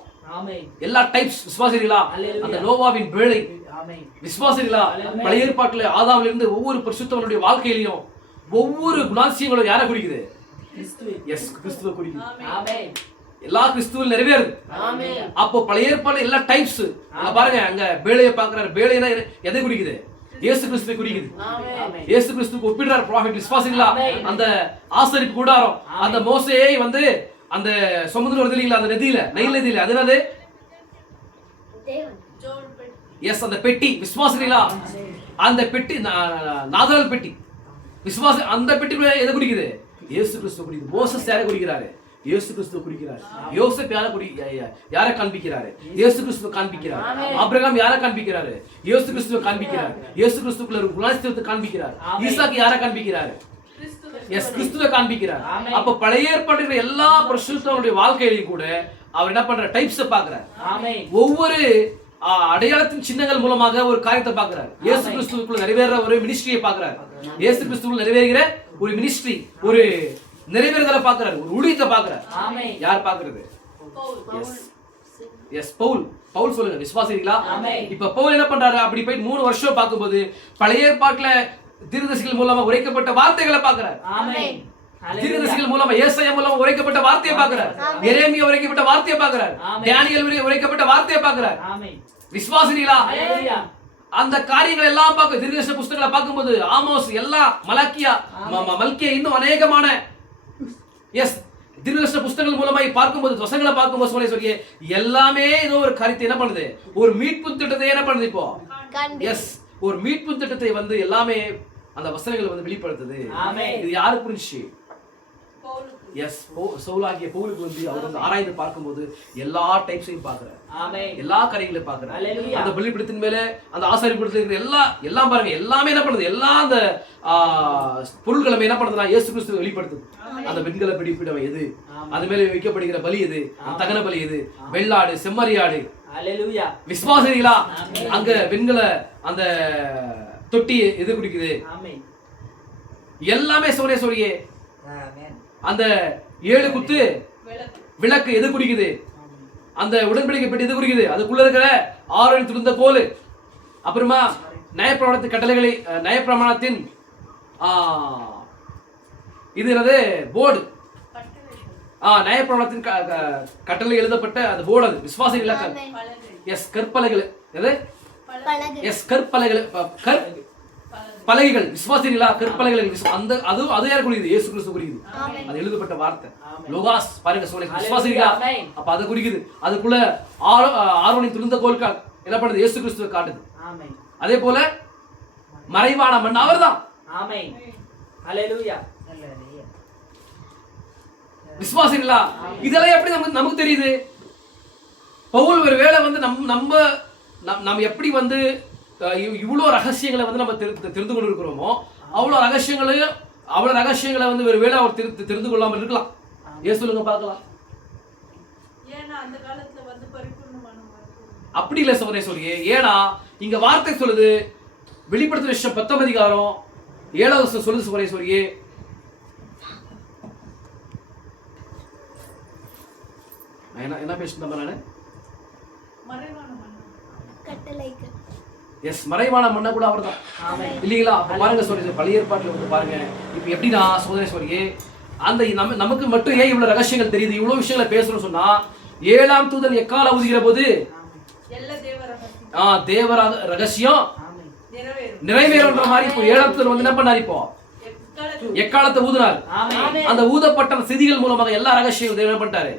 எல்லா டைப்ஸ் விசுவாசிகளா? அந்த நோவாவின் வேலை விசுவாசிகளா? பழைய ஏற்பாட்டில் ஆதாமில் இருந்து ஒவ்வொரு பரிசுத்தவனுடைய வாழ்க்கையிலையும் ஒவ்வொரு குணாதிசயங்களும் யாரை குறிக்குது? கிறிஸ்துவை குறிக்குது. எல்லா கிறிஸ்துவில் நிறைவேறுது. அப்போ பழைய ஏற்பாடு எல்லா டைப்ஸ் பாருங்க. அங்க பேழையை பாக்குறாரு. பேழைனா எதை குறிக்குது? இயேசு கிறிஸ்துவை குறிக்குது. இயேசு கிறிஸ்துக்கு ஒப்பிடுறார் ப்ராஃபெட். விசுவாசிங்களா? அந்த ஆசரிப்பு கூடாரம், அந்த மோசேயை வந்து அந்த சமுத்திரம் வருது இல்லைங்களா? அந்த நதியில, நைல் நதியில, அது என்னது? அந்த பெட்டி. விசுவாசிங்களா? அந்த பெட்டி நாதரல் பெட்டி. விசுவாசி அந்த பெட்டிக்குள்ள எதை குறிக்குது? இயேசு கிறிஸ்துவை குறிக்குது. மோசஸ் யாரை குறிக்கிறாரு? இயேசு கிறிஸ்துவை குறிக்கிறார். யோசேப் யாரை காண்பிக்கிறாரு? இயேசு கிறிஸ்துவை காண்பிக்கிறார். ஆபிரகாம் யாரை காண்பிக்கிறாரு? இயேசு கிறிஸ்துவை காண்பிக்கிறார். இயேசு கிறிஸ்துக்குள்ள ஒரு குணாதிசயத்தை காண்பிக்கிறார். ஈசாக்கு யாரை காண்பிக்கிறாரு? கிறிஸ்துவை காண்பிக்கிறார். அப்ப பழைய ஏற்பாட்டில் எல்லா பரிசுத்தவனுடைய வாழ்க்கையிலையும் கூட அவர் என்ன பண்ற? டைப்ஸ் பார்க்கிறார். ஒவ்வொரு அடையாளத்தின் சின்னங்கள் மூலமாக ஒரு காரியத்தை பார்க்கிறார். இயேசு கிறிஸ்துவுக்குள்ள நிறைவேற ஒரு மினிஸ்ட்ரியை பார்க்கிறார். இயேசு கிறிஸ்துவுக்குள்ள நிறைவேறுகிற ஒரு மினிஸ்ட்ரி, ஒரு நிறைவேறுதலை பார்க்கிறார், ஒரு ஊழியத்தை பார்க்கிறார். யார் பார்க்கிறது? பவுல் சொல்லுங்க. விசுவாசிங்களா? இப்ப பவுல் என்ன பண்றாரு? அப்படி போய் 3 வருஷம் பார்க்கும்போது பழைய ஏற்பாட்டுல தீர்க்கதரிசிகள் மூலமா உரைக்கப்பட்ட வார்த்தைகளை பார்க்கிறார். தீர்க்கதரிசிகள் மூலமா ஏசாயா மூலமா உரைக்கப்பட்ட வார்த்தையை பார்க்கிறார். எரேமியா உரைக்கப்பட்ட வார்த்தையை பார்க்கிறார். தானியேல் உரைக்கப்பட்ட வார்த்தையை பார்க்கிறார். விசுவாசிங்களா? அந்த காரியங்கள் எல்லாம் பார்க்க தீர்க்கதரிசன புத்தகங்களை பார்க்கும்போது ஆமோஸ், எல்லாம் மல்கியா, இன்னும் அநேகமான தீர்க்கதரிசன புத்தகங்கள் மூலமாய் பார்க்கும்போது வசனங்களை பார்க்கும்போது சொல்லி எல்லாமே ஏதோ ஒரு காரியத்தை என்ன பண்ணுது? ஒரு மீட்பு திட்டத்தை என்ன பண்ணுது? இப்போ ஒரு மீட்பு திட்டத்தை வந்து எல்லாமே அந்த வசனங்கள் வந்து வெளிப்படுத்துது. இது யாரு புரிஞ்சுச்சு? சவுலாகிய பவுலுக்கு வந்து அவர் வந்து ஆராய்ந்து பார்க்கும்போது எல்லா டைப்ஸையும் பார்க்கிறார். எல்லா காரியங்களையும் பார்க்கிறார். அந்த பலிபீடத்தின் மேல, அந்த ஆசாரிபீடத்தில் இருக்கிற எல்லாம் பாருங்க, எல்லாமே என்ன பண்ணுது? எல்லா அந்த பொருட்களை என்ன பண்ணுதுன்னா இயேசு கிறிஸ்துவை வெளிப்படுத்துது. அந்த வெண்கல பலிபீடம் எது, அது மேல வைக்கப்படுகிற பலி எது, தகன பலி எது, வெள்ளாடு, செம்மறியாடு. விசுவாசிகளா? அங்க வெண்கல அந்த தொட்டி எது குடிக்குது? எல்லாமே சொல்லியே அந்த 7 குத்து விளக்கு எது குடிக்குது? அந்த உடன்படிக்கை பெட்டி எது குடிக்குது? அதுக்குள்ள இருக்கிற 6 துருந்த கோல். அப்புறமா நியாயப்பிரமாணத்தின் கட்டளைகளை, நியாயப்பிரமாணத்தின் இது என்னது? போர்டு. நியாயப்பிரமாணத்தின் கட்டளை எழுதப்பட்ட அந்த போர்டு, அது விசுவாசிகளா எஸ் கற்பலகைகள், எது எஸ் கற்பலகைகள், பலகைகள் விசுவாசிகளா கற்பலகைகள், அந்த அது யார் குறிக்குது? இயேசு கிறிஸ்து குறிக்குது. அது எழுதப்பட்ட வார்த்தை லோகாஸ் பாருங்க சொல்லுங்க விசுவாசிகளா. அப்ப அது குறிக்குது. அதுக்குள்ள ஆரோனின் துளிர்ந்த கோல்கால் என்ன பண்ணுது? இயேசு கிறிஸ்துவை காட்டுது. அதே போல மறைவான மண் அவர்தான். ஆமென் ஹல்லேலூயா. விசுவாசிகளா இதெல்லாம் எப்படி நமக்கு தெரியுது? பவுல் ஒரு வேளை வந்து நம்ம எப்படி வந்து இவ்வளவு ரகசியங்களை வந்து நம்ம தெரிந்து கொண்டு இருக்கிறோமோ அவ்வளவு ரகசியங்களை வந்து ஒரு வேளை அவர் தெரிந்து கொள்ளாமல் இருக்கலாம். ஏன் சொல்லுங்க பார்க்கலாம். அப்படி இல்லை சகோதரே. ஏன்னா இங்க வார்த்தை சொல்லுது, வெளிப்படுத்தும் விஷயம் 10 அதிகாரம் 7 சொல்லுது சகோதரே. என்ன பேசுறேன் நானு? எஸ் மறைவான மண்ண கூட அவர்தான் இல்லீங்களா? பாருங்க சொல்லுங்க பழைய ஏற்பாட்டுல வந்து பாருங்க. இப்ப எப்படின்னா சகோதரே அந்த நமக்கு மட்டும் ஏன் இவ்வளவு ரகசியங்கள் தெரியுது, இவ்வளவு விஷயங்களை பேசணும்னு சொன்னா 7ஆம் தூதன் எக்கால ஊதுகிற போது தேவ ரகசியம் நிறைவேறுன்ற மாதிரி இப்போ 7ஆம் தூதன் வந்து என்ன பண்ணாரு? இப்போ எக்காலத்தை ஊதுனார். அந்த ஊதப்பட்ட செய்திகள் மூலமாக எல்லா ரகசியம் என்ன பண்ணிட்டாரு?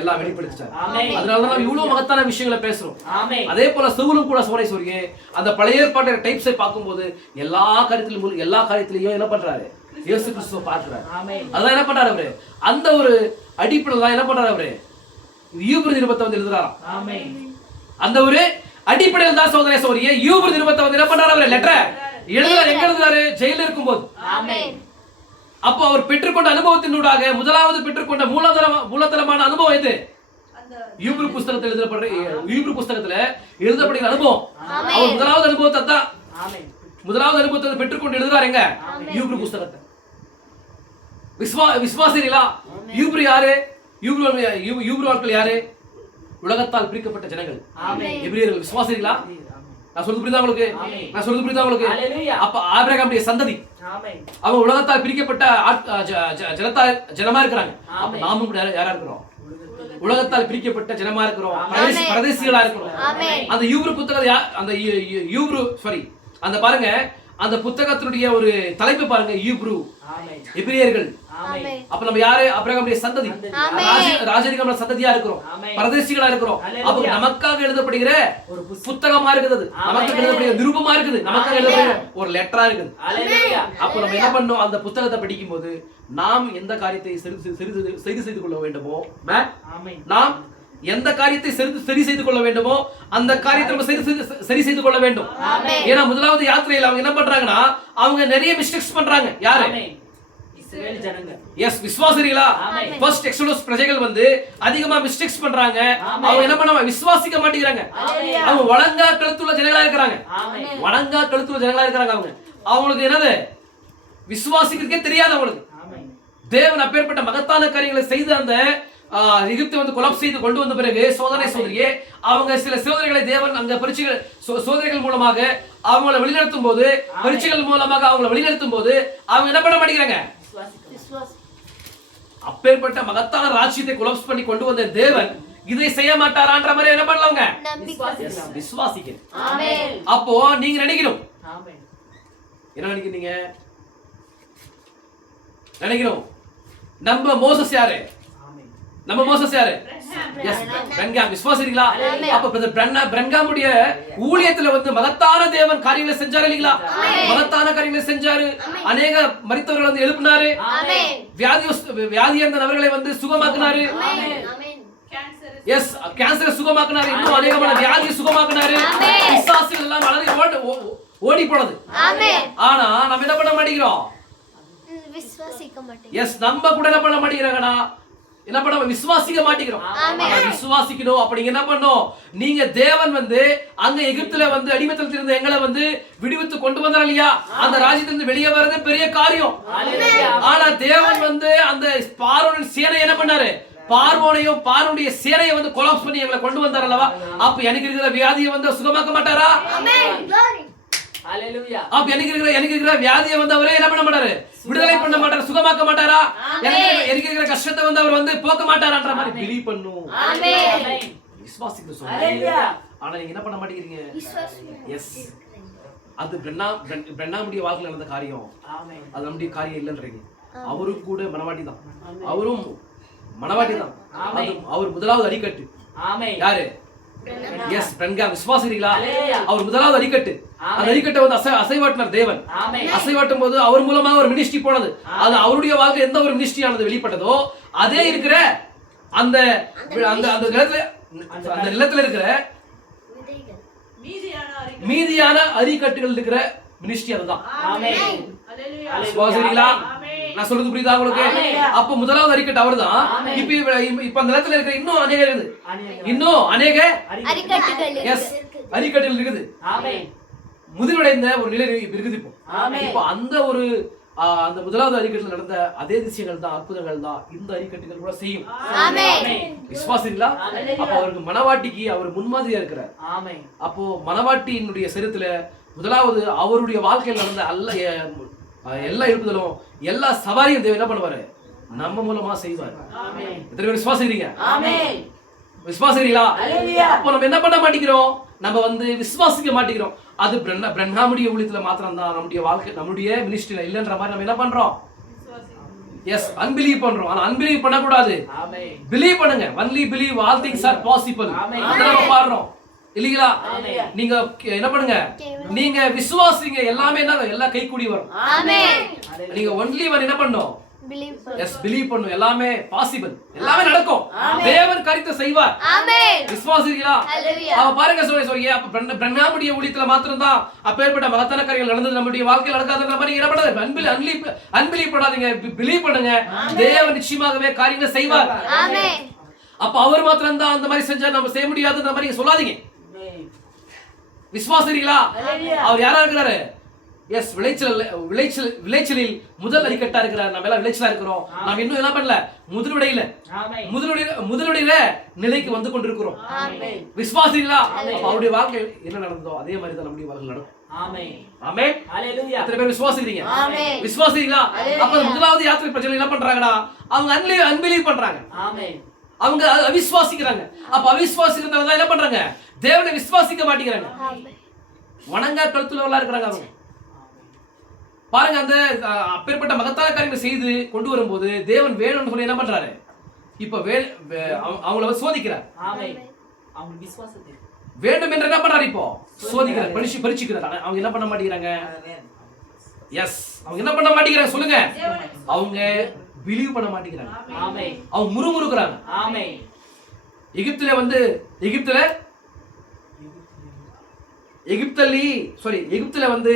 எல்லாம் வெளிப்படுத்திட்டார். அதனாலதான் நம்ம இவ்வளவு மகத்தான விஷயங்களை பேசுறோம். அதே போல சவுலும் கூட சகோதரே அந்த பழைய ஏற்பாட்டு டைப்ஸை பார்க்கும்போது எல்லா காரியத்திலையும் என்ன பண்றாரு? இயேசு கிறிஸ்துவை பார்க்கிறார். அதான் என்ன பண்றாரு அவரு? அந்த ஒரு அடிப்படையில் தான் என்ன பண்றாரு அவரு? யூபிரு நிருபத்தை வந்து எழுதுறாராம். அந்த ஒரு அடிப்படையில் தான் சகோதரே யூபிரு நிருபத்தை வந்து என்ன பண்றாரு அவரு? லெட்டர் எழுதுறாரு. எங்க எழுதுறாரு? ஜெயில இருக்கும்போது. அப்போ அவர் பெற்றுக்கொண்ட அனுபவத்தினூடாக முதலாவது பெற்றுக்கொண்ட மூலதனமான அனுபவம் எது? யூபிரு புஸ்தகத்தில் எழுதப்படுகிற அனுபவம். அவர் முதலாவது அனுபவத்தை பெற்றுக்கொண்டு எழுதுறாருங்க யூபிரு புஸ்தகத்தை. விசுவாசிகளா? யூபிரு யாரு? யூபிரு ஆட்கள் யாரு? உலகத்தால் பிரிக்கப்பட்ட ஜனங்கள், எபிரேயர்கள். விசுவாசிகளா? நான் சொல்றது புரியுதா உங்களுக்கு? அப்ப ஆபிரகாமுடைய சந்ததி அவங்க உலகத்தால் பிரிக்கப்பட்ட ஜனமா இருக்கிறாங்க. அப்ப நாமும் யாரா இருக்கிறோம்? உலகத்தால் பிரிக்கப்பட்ட ஜனமா இருக்கிறோம், பிரதேசிகளா இருக்கிறோம். அந்த யூபிரு புத்தகம் அந்த பாருங்க, அந்த புத்தகத்தினுடைய ஒரு தலைப்பு பாருங்க, யூபிரு எபிரேயர்கள். அப்ப நம்ம யாரு? ஆபிரகாமுடைய சந்ததி, ராஜரிகமான சந்ததியா இருக்கிறோம், பரதேசிகளா இருக்கிறோம். அப்ப நமக்காக எழுதப்படுகிற ஒரு புத்தகமா இருக்குது, நமக்காக எழுதப்படுகிற நிருபமா இருக்குது, நமக்காக எழுதப்படுகிற ஒரு லெட்டரா இருக்குது. அப்ப நம்ம என்ன பண்ணோம்? அந்த புத்தகத்தை படிக்கும் போது நாம் எந்த காரியத்தை சரி செய்து கொள்ள வேண்டுமோ, நாம் எந்த காரியத்தை சரி செய்து கொள்ள வேண்டுமோ அந்த காரியத்தை நம்ம சரி செய்து கொள்ள வேண்டும். ஏன்னா முதலாவது யாத்திரையில அவங்க என்ன பண்றாங்கன்னா அவங்க நிறைய மிஸ்டேக்ஸ் பண்றாங்க. யாரு? எஸ் விசுவாசிகளா? ஃபர்ஸ்ட் எக்ஸோடஸ் பிரஜைகள் வந்து அதிகமா மிஸ்டேக்ஸ் பண்றாங்க. அவங்க என்ன பண்ணாம விசுவாசிக்க மாட்டேங்கிறாங்க. அவங்க வழங்கா கழுத்துள்ள ஜனங்களா இருக்கிறாங்க. அவங்களுக்கு என்னது? விசுவாசிக்கிறதுக்கே தெரியாது அவங்களுக்கு. தேவன் அப்பேற்பட்ட மகத்தான காரியங்களை செய்து அந்த எகிப்தை வந்து கொலாப்ஸ் செய்து கொண்டு வந்த பிறகு சோதரியே அவங்க சில சோதனைகளை தேவன் அங்க பரீட்சைகள் சோதனைகள் மூலமாக அவங்களை வழிநடத்தும் போது, பரீட்சைகள் மூலமாக அவங்களை வழிநடத்தும் போது அவங்க என்ன பண்ண மாட்டேங்கிறாங்க? அப்பேற்பட்ட மகத்தான ராஜ்யத்தை கொலாப்ஸ் பண்ணி கொண்டு வந்த தேவன் இதை செய்ய மாட்டாரான்ற மாதிரி என்ன பண்ணலாங்க? விசுவாசிக்கிறேன். அப்போ நீங்க நினைக்கணும், என்ன நினைக்கிறீங்க? நினைக்கிறோம் நம்ம மோசஸ் யாரு? விசுவாசிங்களா? அப்ப பிரங்காமுடைய ஊழியத்துல வந்து மகத்தான தேவன் காரியங்களை செஞ்சாரு இல்லீங்களா? மகத்தான காரியங்களை செஞ்சாரு. அநேக மரித்தவர்களை வந்து எழுப்பினாரு. வியாதி அந்த நபர்களை வந்து சுகமாக்குனாரு. எஸ் கேன்சரை சுகமாக்குனாரு. இன்னும் அநேகமான வியாதியை சுகமாக்குனாரு. விசுவாசிகள் எல்லாம் ஓடி போனது. ஆனா நம்ம என்ன பண்ண மாட்டேங்கிறோம்? எஸ் நம்ம கூட என்ன பண்ண மாட்டேங்கிறாங்கடா? என்ன பண்ண விசுவாசிக்க மாட்டேங்கிறோம். விசுவாசிக்கணும். அப்படி என்ன பண்ணோம்? நீங்க தேவன் வந்து அங்க எகிப்துல வந்து அடிமைத்தனத்தில் இருந்த எங்களை வந்து விடுவித்து கொண்டு வந்தார் இல்லையா? அந்த ராஜ்யத்திலிருந்து வெளியே வர்றது பெரிய காரியம். ஆனா தேவன் வந்து அந்த பார்வோனின் சேனை என்ன பண்ணாரு? பார்வோனையும் பார்வோனுடைய சேனையை வந்து கொலாப்ஸ் பண்ணி எங்களை கொண்டு வந்தார் அல்லவா? அப்ப எனக்கு இருக்கிற வியாதியை வந்து சுகமாக்க மாட்டாரா? ஹalleluya. அப்ப எனக்கு இருக்கிற வியாதியை வந்து அவரே என்ன பண்ண மாட்டாரு, விடுதலை பண்ண மாட்டாரு, சுகமாக்க மாட்டாரா? எனக்கு இருக்கிற கஷ்டத்தை வந்து அவர் வந்து போக்க மாட்டாரான்ற மாதிரி பிலீவ் பண்ணும். ஆமென். விசுவாசிக்க சொல்லுங்க. ஆனா நீங்க என்ன பண்ண மாட்டேங்கிறீங்க? எஸ், அது பிரண்ணாமுடைய வாழ்க்கையில நடந்த காரியம். ஆமென். அது நம்முடைய காரியம் இல்லைன்றீங்க. அவரும் கூட மனவாட்டி தான், அவரும் மனவாட்டி தான். அவர் முதலாவது அடிக்கட்டு. ஆமென். யாரு? எஸ், பிரங்கா. விசுவாசிக்கிறீங்களா? அவர் முதலாவது அடிக்கட்டு. அந்த அடிக்கட்டை வந்து அசைவாட்டினார் தேவன். அசைவாட்டும் போது அவர் மூலமாக ஒரு மினிஸ்ட்ரி போனது. அது அவருடைய வாழ்க்கை எந்த ஒரு மினிஸ்ட்ரி ஆனது வெளிப்பட்டதோ அதே இருக்கிற அந்த நிலத்துல இருக்கிற மீதியான அரிக்கட்டுகள் இருக்கிற மினிஸ்ட்ரி அதுதான். ஆமென். விசுவாசிக்கிறீங்களா? நான் சொல்றது புரியுதா உங்களுக்கு? அப்ப முதலாவது அரிக்கட்டு அவர்தான். இப்ப அந்த நிலத்துல இருக்கிற இன்னும் அநேக இருக்குது, இன்னும் அநேக அரிக்கட்டுகள் இருக்குது. முதிர்வடைந்த ஒரு நிலை இருக்குது. இப்போ அந்த ஒரு அந்த முதலாவது அரிக்கட்டுல நடந்த அதே அதிசயங்கள் தான், அற்புதங்கள் தான் இந்த அரிக்கட்டுகள் கூட செய்யும். விசுவாசிங்களா? அப்ப அவருக்கு மனவாட்டிக்கு அவர் முன்மாதிரியா இருக்கிறார். அப்போ மனவாட்டியினுடைய சரித்தில முதலாவது அவருடைய வாழ்க்கையில் நடந்த எல்லா எழுப்புதலும் எல்லா சவாரியும் தேவன் என்ன பண்ணுவாரு, நம்ம மூலமா செய்வார். எத்தனை பேர் விசுவாசிக்கிறீங்க? விசுவாசிக்கிறீங்களா? அப்போ நம்ம என்ன பண்ண மாட்டேங்கிறோம், நம்ம வந்து விசுவாசிக்க மாட்டேங்கிறோம். அது பிரண்ணாமுடைய ஊழியத்துல மாத்திரம் தான், நம்முடைய வாழ்க்கை நம்முடைய மினிஸ்ட்ரியில இல்லைன்ற மாதிரி நம்ம என்ன பண்றோம்? எஸ், அன்பிலீவ் பண்றோம். ஆனா அன்பிலீவ் பண்ணக்கூடாது, பிலீவ் பண்ணுங்க. Only believe, all things are possible. நம்ம பாடுறோம் இல்லீங்களா? நீங்க என்ன பண்ணுங்க, நீங்க விசுவாசிங்க, எல்லாமே என்ன, எல்லாம் கைகூடி வரும். நீங்க ஒன்லி ஒன் என்ன பண்ணணும், எஸ், பிலீவ் பண்ணணும். எல்லாமே பாசிபிள், எல்லாமே நடக்கும். தேவன் காரியத்தை செய்வார். விசுவாசிங்களா? அவ பாருங்க சொல்லுங்க. அப்ப பிரண்ணாமுடைய ஊழியத்துல மாத்திரம் தான் அப்பேற்பட்ட மகத்தான காரியங்கள் நடந்தது, நம்முடைய வாழ்க்கையில் நடக்காதுன்ற மாதிரி என்ன பண்ணாது, அன்பிலீவ் பண்ணாதீங்க, பிலீவ் பண்ணுங்க. தேவன் நிச்சயமாகவே காரியங்களை செய்வார். அப்ப அவர் மாத்திரம் தான் அந்த மாதிரி செஞ்சா நம்ம செய்ய முடியாதுன்ற மாதிரி சொல்லாதீங்க. விசுவாசிங்களா? அவர் யாரா இருக்கிறாரு? எஸ், விளைச்சலில் முதல் அடிக்கட்டா இருக்கிறார். நம்ம எல்லாம் விளைச்சலா இருக்கிறோம். நாம் இன்னும் என்ன பண்ணல, முதலுடைய நிலைக்கு வந்து கொண்டிருக்கிறோம். விசுவாசிங்களா? அவருடைய வாழ்க்கை என்ன நடந்ததோ அதே மாதிரி தான் நம்முடைய வாழ்க்கை நடக்கும். ஆமென். ஹalleluya. எத்தனை பேர் விசுவாசிக்கிறீங்க? விசுவாசிங்களா? அப்ப முதலாவது யாத்திரை பிரஜைகள் என்ன பண்றாங்கடா, அவங்க அன்பிலீவ் பண்றாங்க. அவங்க அவிசுவாசிக்கிறாங்க. அப்ப அவிசுவாசிக்கிறதால என்ன பண்றாங்க, தேவனை விசுவாசிக்க மாட்டேங்கிறாங்க. வணங்கா கழுத்துள்ளவர்களா இருக்கிறாங்க அவங்க. பாருங்க, அந்த அப்பேற்பட்ட மகத்தான காரியங்களை செய்து கொண்டு வரும்போது தேவன் வேணும்னு சொல்லி என்ன பண்றாரு, இப்ப அவங்கள சோதிக்கிறார். வேண்டும் என்று என்ன பண்றாரு, இப்போ சோதிக்கிறார், பரீட்சிக்கிறார். அவங்க என்ன பண்ண மாட்டேங்கிறாங்க. எஸ், அவங்க என்ன பண்ண மாட்டேங்கிறாங்க சொல்லுங்க, அவங்க பிலீவ் பண்ண மாட்டேங்கிறாங்க. அவங்க முறுமுறுக்குறாங்க. எகிப்துல வந்து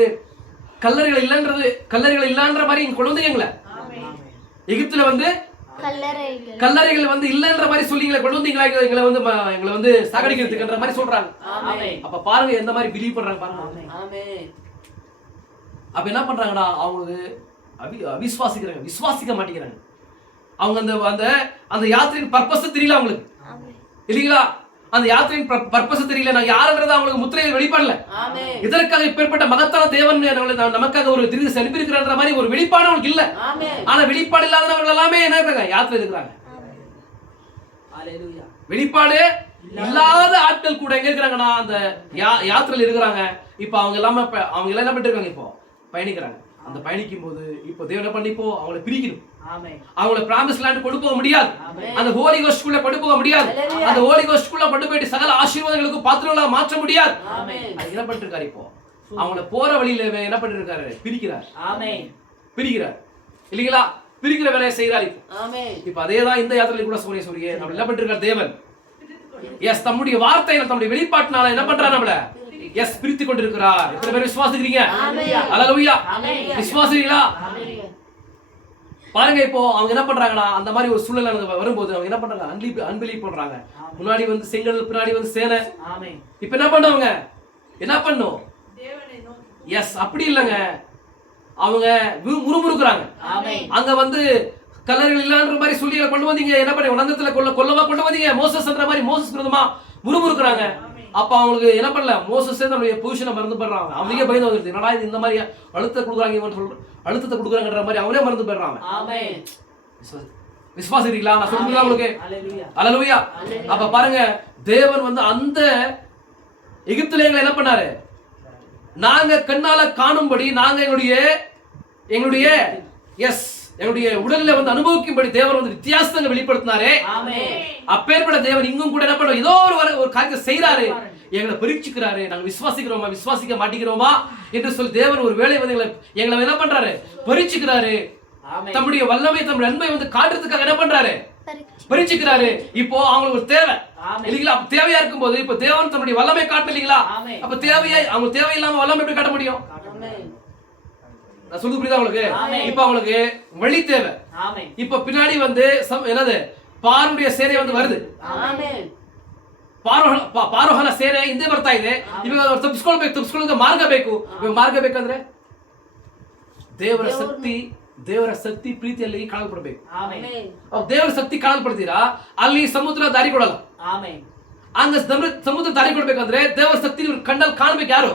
கல்லறைகள் இல்லன்ற மாதிரி கொண்டு வந்தீங்களா? எகிப்துல வந்து கல்லறைகள் வந்து இல்லன்ற மாதிரி சொல்லிங்களா கொண்டு வந்தீங்களா? எங்களை வந்து சாகடிக்கிறதுக்குன்ற மாதிரி சொல்றாங்க. அப்ப பாருங்க எந்த மாதிரி பிலீவ் பண்றாங்க பாருங்க. அப்ப என்ன பண்றாங்கடா, அவங்களுக்கு அவிசுவாசிக்கிறாங்க, விசுவாசிக்க மாட்டேங்கிறாங்க. அவங்க அந்த யாத்திரையின் பர்பஸ் தெரியல அவங்களுக்கு, இல்லீங்களா? அந்த யாத்திரையின் பர்பஸ் தெரியல, நான் யாருன்றத அவங்களுக்கு முத்திரையை வெளிப்படல. இதற்காக இப்பேற்பட்ட மகத்தான தேவன் நமக்காக ஒரு திருதி அனுப்பியிருக்கிறான்ற மாதிரி ஒரு வெளிப்பாடு அவங்களுக்கு இல்ல. ஆனா வெளிப்பாடு இல்லாதவர்கள் எல்லாமே என்ன இருக்காங்க, யாத்திரை இருக்கிறாங்க. வெளிப்பாடு இல்லாத ஆட்கள் கூட எங்க இருக்கிறாங்கன்னா அந்த யாத்திரையில் இருக்கிறாங்க. இப்ப அவங்க எல்லாம் என்ன பண்ணிட்டு இருக்காங்க, இப்போ பயணிக்கிறாங்க. அந்த பயணிக்கும் போது இப்போ தேவன் என்ன பண்ணிப்போ அவங்களை பிரிக்கணும். அவங்கள பிராமிஸ் லேண்ட் கொண்டு போக முடியாது, அந்த ஹோலி கோஸ்ட் குள்ள கொண்டு போக முடியாது. அந்த ஹோலி கோஸ்ட் குள்ள கொண்டு போயிட்டு சகல ஆசீர்வாதங்களுக்கு பாத்திரங்களா மாற்ற முடியாது. அது என்ன பண்ணிட்டு இருக்காரு, இப்போ அவங்கள போற வழியில என்ன பண்ணிட்டு இருக்காரு, பிரிக்கிறார் இல்லீங்களா? பிரிக்கிற வேலையை செய்யறாரு. இப்ப அதேதான் இந்த யாத்திரையில கூட சொல்லியே நம்ம என்ன பண்ணிட்டு இருக்காரு தேவன். எஸ், தம்முடைய வார்த்தையில தம்முடைய வெளிப்பாட்டினால என்ன பண்றாரு, நம்மள எஸ் பிரித்து கொண்டிருக்கிறார். எத்தனை பேர் விசுவாசிக்கிறீங்க? ஹalleluya. விசுவாசிக்கிறீங்களா? பாருங்க, இப்போ அவங்க என்ன பண்றாங்கன்னா அந்த மாதிரி ஒரு சூழ்நிலை வரும்போது அவங்க என்ன பண்றாங்க, அன்பிலீவ் பண்றாங்க. முன்னாடி வந்து செங்கல், பின்னாடி வந்து சேனை. இப்ப என்ன பண்ணுவாங்க, என்ன பண்ணும், எஸ் அப்படி இல்லங்க, அவங்க முறுமுறுக்குறாங்க. அங்க வந்து கல்லறைகள் இல்லன்ற மாதிரி சொல்லி கொண்டு வந்தீங்க, என்ன பண்ணி வனந்தத்துல கொல்லவா கொண்டு வந்தீங்க, மோசஸ்ன்ற மாதிரி மோசஸ் விரோதமா முறுமுறுக்குறாங்க. அப்ப அவங்களுக்கு என்ன பண்ணல, மோசஸே தன்னுடைய பொசிஷனை மறந்து போயிடுறாங்க. அவனுக்கே பயந்து வந்துருது, என்னடா இது இந்த மாதிரி அழுத்தத்தை கொடுக்குறாங்க, இவன் சொல்ற அழுத்தத்தை கொடுக்குறாங்கன்ற மாதிரி அவனே மறந்து போயிடுறாங்க. விசுவாசிக்கிறீங்களா? நான் சொல்றேன் உங்களுக்கு. அல்லேலூயா. அப்ப பாருங்க, தேவன் வந்து அந்த எகிப்திலேயங்களை என்ன பண்ணாரு, நாங்க கண்ணால காணும்படி, நாங்க எங்களுடைய எங்களுடைய உடல்ல வந்து அனுபவிக்கும்படி தேவன் வந்து வித்தியாசங்களை வெளிப்படுத்தினாரே. அப்பேற்பட்ட தேவன் இங்கும் கூட என்ன பண்ற, ஏதோ ஒரு காரியத்தை செய்யறாரு, எங்களை பரீட்சிக்கிறாரு. நாங்க விசுவாசிக்கிறோமா விசுவாசிக்க மாட்டேங்கிறோமா என்று சொல்லி தேவன் ஒரு வேளை வந்து எங்களை என்ன பண்றாரு, பரீட்சிக்கிறாரு. தம்முடைய வல்லமை, தம்முடைய அன்பை வந்து காட்டுறதுக்காக என்ன பண்றாரு, பரீட்சிக்கிறாரு. இப்போ அவங்களுக்கு ஒரு தேவை இல்லைங்களா? தேவையா இருக்கும் போது இப்ப தேவன் தன்னுடைய வல்லமை காட்டல இல்லைங்களா? அப்ப அவங்க தேவையில்லாம வல்லமை எப்படி காட்ட முடியும்? நான் சொல்றது புரியுதா உங்களுக்கு? இப்ப அவங்களுக்கு வழி தேவை. இப்ப பின்னாடி வந்து என்னது, ಪಾರುಡಿಯ ಸೇನೆ ಒಂದು ಬರುದು. ಪಾರೋಹನ ಸೇನೆ ಹಿಂದೆ ಬರ್ತಾ ಇದೆ. ಇವಾಗ ಅವ್ರು ತಪ್ಪಿಸ್ಕೊಳ್ಳೋಕೆ ಮಾರ್ಗ ಬೇಕು. ಮಾರ್ಗ ಬೇಕಂದ್ರೆ ದೇವರ ಶಕ್ತಿ ಪ್ರೀತಿಯಲ್ಲಿ ಕಾಣಲ್ಪಡಬೇಕು. ದೇವರ ಶಕ್ತಿ ಕಾಣಲ್ಪಡ್ತೀರಾ, ಅಲ್ಲಿ ಸಮುದ್ರ ದಾರಿ ಕೊಡಲ್ಲ. ಹಂಗ ಸಮುದ್ರ ದಾರಿ ಕೊಡ್ಬೇಕಂದ್ರೆ ದೇವರ ಶಕ್ತಿ ಕಣ್ಣಲ್ಲಿ ಕಾಣ್ಬೇಕು. ಯಾರು?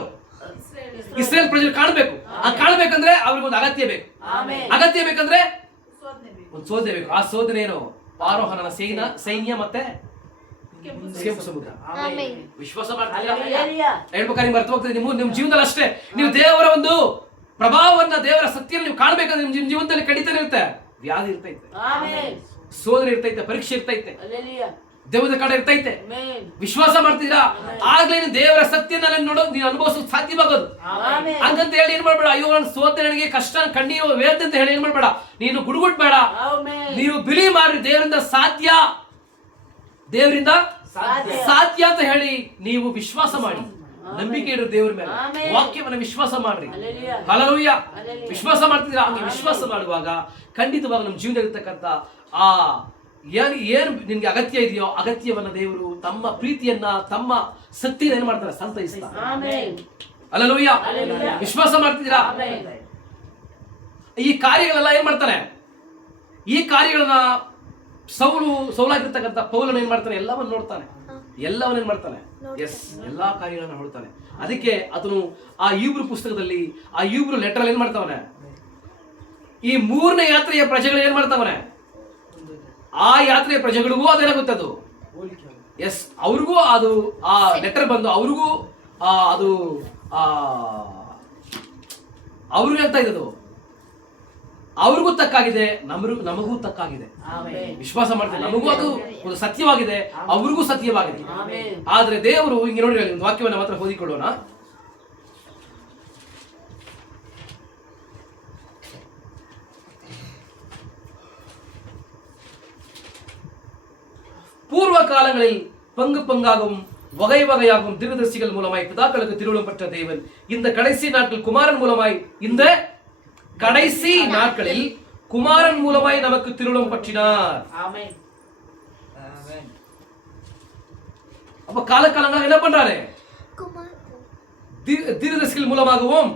ಇಸ್ರೇಲ್ ಪ್ರಜೆಗಳು ಕಾಣಬೇಕು. ಕಾಣಬೇಕಂದ್ರೆ ಅವ್ರಿಗೊಂದು ಅಗತ್ಯ ಬೇಕು. ಅಗತ್ಯ ಬೇಕಂದ್ರೆ ಒಂದು ಶೋಧನೆ ಬೇಕು. ಆ ಶೋಧನೆ ಏನು? ಪಾರೋಹನ ಸೈನ್ಯ ಮತ್ತೆ ಸಮುದ್ರ. ವಿಶ್ವಾಸ ಮಾಡ್ತೀರಾ? ಹೇಳ್ಬೇಕಾದ್ರೆ ನಿಮ್ಗೆ ಅರ್ಥ ಹೋಗ್ತದೆ. ನಿಮ್ ಜೀವನದಲ್ಲಿ ಅಷ್ಟೇ, ನೀವು ದೇವರ ಒಂದು ಪ್ರಭಾವವನ್ನ, ದೇವರ ಸತ್ಯವನ್ನು ನೀವು ಕಾಣಬೇಕಂದ್ರೆ ನಿಮ್ ಜೀವನದಲ್ಲಿ ಕಡಿತಾನೆ ಇರುತ್ತೆ. ವ್ಯಾಧಿ ಇರ್ತೈತೆ, ಶೋಧನೆ ಇರ್ತೈತೆ, ಪರೀಕ್ಷೆ ಇರ್ತೈತೆ, ದೇವದ ಕಡೆ ಇರ್ತೈತೆ. ವಿಶ್ವಾಸ ಮಾಡ್ತೀರಾ? ಆಗ್ಲೇ ನೀವು ದೇವರ ಸತ್ಯನ ನೋಡೋದು, ನೀವು ಅನುಭವಿಸೋದು ಸಾಧ್ಯವಾಗೋದು. ಹಂಗಂತ ಹೇಳಿ ಏನ್ ಮಾಡ್ಬೇಡ, ಅಯ್ಯೋ ನಾನು ಸೋತೆ, ನನಗೆ ಕಷ್ಟ, ಕಣ್ಣೀರು, ವೇದನೆ ಅಂತ ಹೇಳಿ ಏನ್ ಮಾಡ್ಬೇಡ. ನೀನು ಗುಡುಗುಟ್ಬೇಡ. ನೀವು ಬಿಲಿ ಮಾಡ್ರಿ, ದೇವರಿಂದ ಸಾಧ್ಯ ಅಂತ ಹೇಳಿ ನೀವು ವಿಶ್ವಾಸ ಮಾಡಿ, ನಂಬಿಕೆ ಇಡ್ರಿ ದೇವರ ಮೇಲೆ, ವಾಕ್ಯವನ್ನ ವಿಶ್ವಾಸ ಮಾಡ್ರಿ. ಹಲ್ಲೆಲೂಯಾ. ವಿಶ್ವಾಸ ಮಾಡ್ತಿದ್ದೀರಾ? ಹಂಗೆ ವಿಶ್ವಾಸ ಮಾಡುವಾಗ ಖಂಡಿತವಾಗ ನಮ್ಮ ಜೀವನ ಇರತಕ್ಕಂತ ಆ ಏನು ನಿಮ್ಗೆ ಅಗತ್ಯ ಇದೆಯೋ ಅಗತ್ಯವನ್ನ ದೇವರು ತಮ್ಮ ಪ್ರೀತಿಯನ್ನ, ತಮ್ಮ ಶಕ್ತಿಯನ್ನು ಏನ್ ಮಾಡ್ತಾರೆ, ಸಂತೈಸ್ತಾರೆ. ಹಲ್ಲೆಲೂಯಾ. ವಿಶ್ವಾಸ ಮಾಡ್ತಿದ್ದೀರಾ? ಈ ಕಾರ್ಯಗಳೆಲ್ಲ ಏನ್ ಮಾಡ್ತಾನೆ, ಈ ಕಾರ್ಯಗಳನ್ನ ಸೌಲಾಗಿರ್ತಕ್ಕಂಥ ಪೌಲನ ಏನ್ ಮಾಡ್ತಾನೆ, ಎಲ್ಲವನ್ನ ನೋಡ್ತಾನೆ, ಎಲ್ಲವನ್ನ ಏನ್ ಮಾಡ್ತಾನೆ, ಎಲ್ಲಾ ಕಾರ್ಯಗಳನ್ನ ನೋಡ್ತಾನೆ. ಅದಕ್ಕೆ ಅದನ್ನು ಆ ಇಬ್ರು ಪುಸ್ತಕದಲ್ಲಿ, ಆ ಇಬ್ರು ಲೆಟರ್ ಏನ್ ಮಾಡ್ತಾವನೆ, ಈ ಮೂರನೇ ಯಾತ್ರೆಯ ಪ್ರಜೆಗಳು ಏನ್ ಮಾಡ್ತಾವನೆ, ಆ ಯಾತ್ರೆಯ ಪ್ರಜೆಗಳಿಗೂ ಅದೇನಾಗುತ್ತೆ, ಅದು ಅವ್ರಿಗೂ ಅದು ಆ ಲೆಟರ್ ಬಂದು ಅವ್ರಿಗೂ ಅದು ಅವ್ರಿಗೆ ಅಂತ ಇದ್ದದು, ಅವ್ರಿಗೂ ತಕ್ಕಾಗಿದೆ, ನಮಗೂ ತಕ್ಕಾಗಿದೆ. ವಿಶ್ವಾಸ ಮಾಡ್ತಾರೆ, ನಮಗೂ ಅದು ಒಂದು ಸತ್ಯವಾಗಿದೆ, ಅವ್ರಿಗೂ ಸತ್ಯವಾಗಿದೆ. ಆದ್ರೆ ದೇವರು ಹಿಂಗೆ ನೋಡಿ, ಒಂದು ವಾಕ್ಯವನ್ನ ಮಾತ್ರ ಓದಿಕೊಳ್ಳೋಣ. பூர்வ காலங்களில் பங்கு பங்காகவும் வகை வகையாகவும் தீர்க்கதரிசிகள் மூலமாய் பிதாக்களுக்கு திருவுளப்பட்ட தேவன் இந்த கடைசி நாட்கள் குமாரன் மூலமாய், இந்த கடைசி நாட்களில் குமாரன் மூலமாய் நமக்கு திருவுளம் பற்றினார். அப்ப காலகாலங்களாக என்ன பண்றாரு, தீர்க்கதரிசிகள் மூலமாகவும்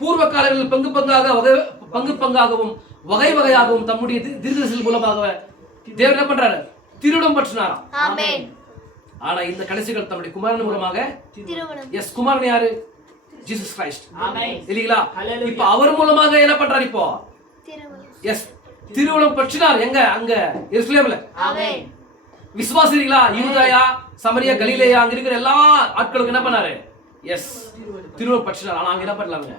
பூர்வ காலங்களில் பங்கு பங்காகவும் வகை வகையாகவும் தம்முடைய தீர்க்கதரிசிகள் மூலமாக தேவன் என்ன பண்றாரு, திருவுளம் பற்றினாராம். ஆனா இந்த கடைசிகள் தம்முடைய குமாரன் மூலமாக, குமாரன் யாரு? ஜீசஸ் கிரைஸ்ட் இல்லீங்களா? இப்ப அவர் மூலமாக என்ன பண்றாரு, இப்போ திருவுளம் பற்றினார். எங்க? அங்க எருசலேம்ல. விசுவாசிங்களா? யூதாயா, சமரியா, கலிலேயா, அங்க இருக்கிற எல்லா ஆட்களுக்கு என்ன பண்ணாரு, திருவுளம் பற்றினார். ஆனா அங்க என்ன பண்ணலாங்க,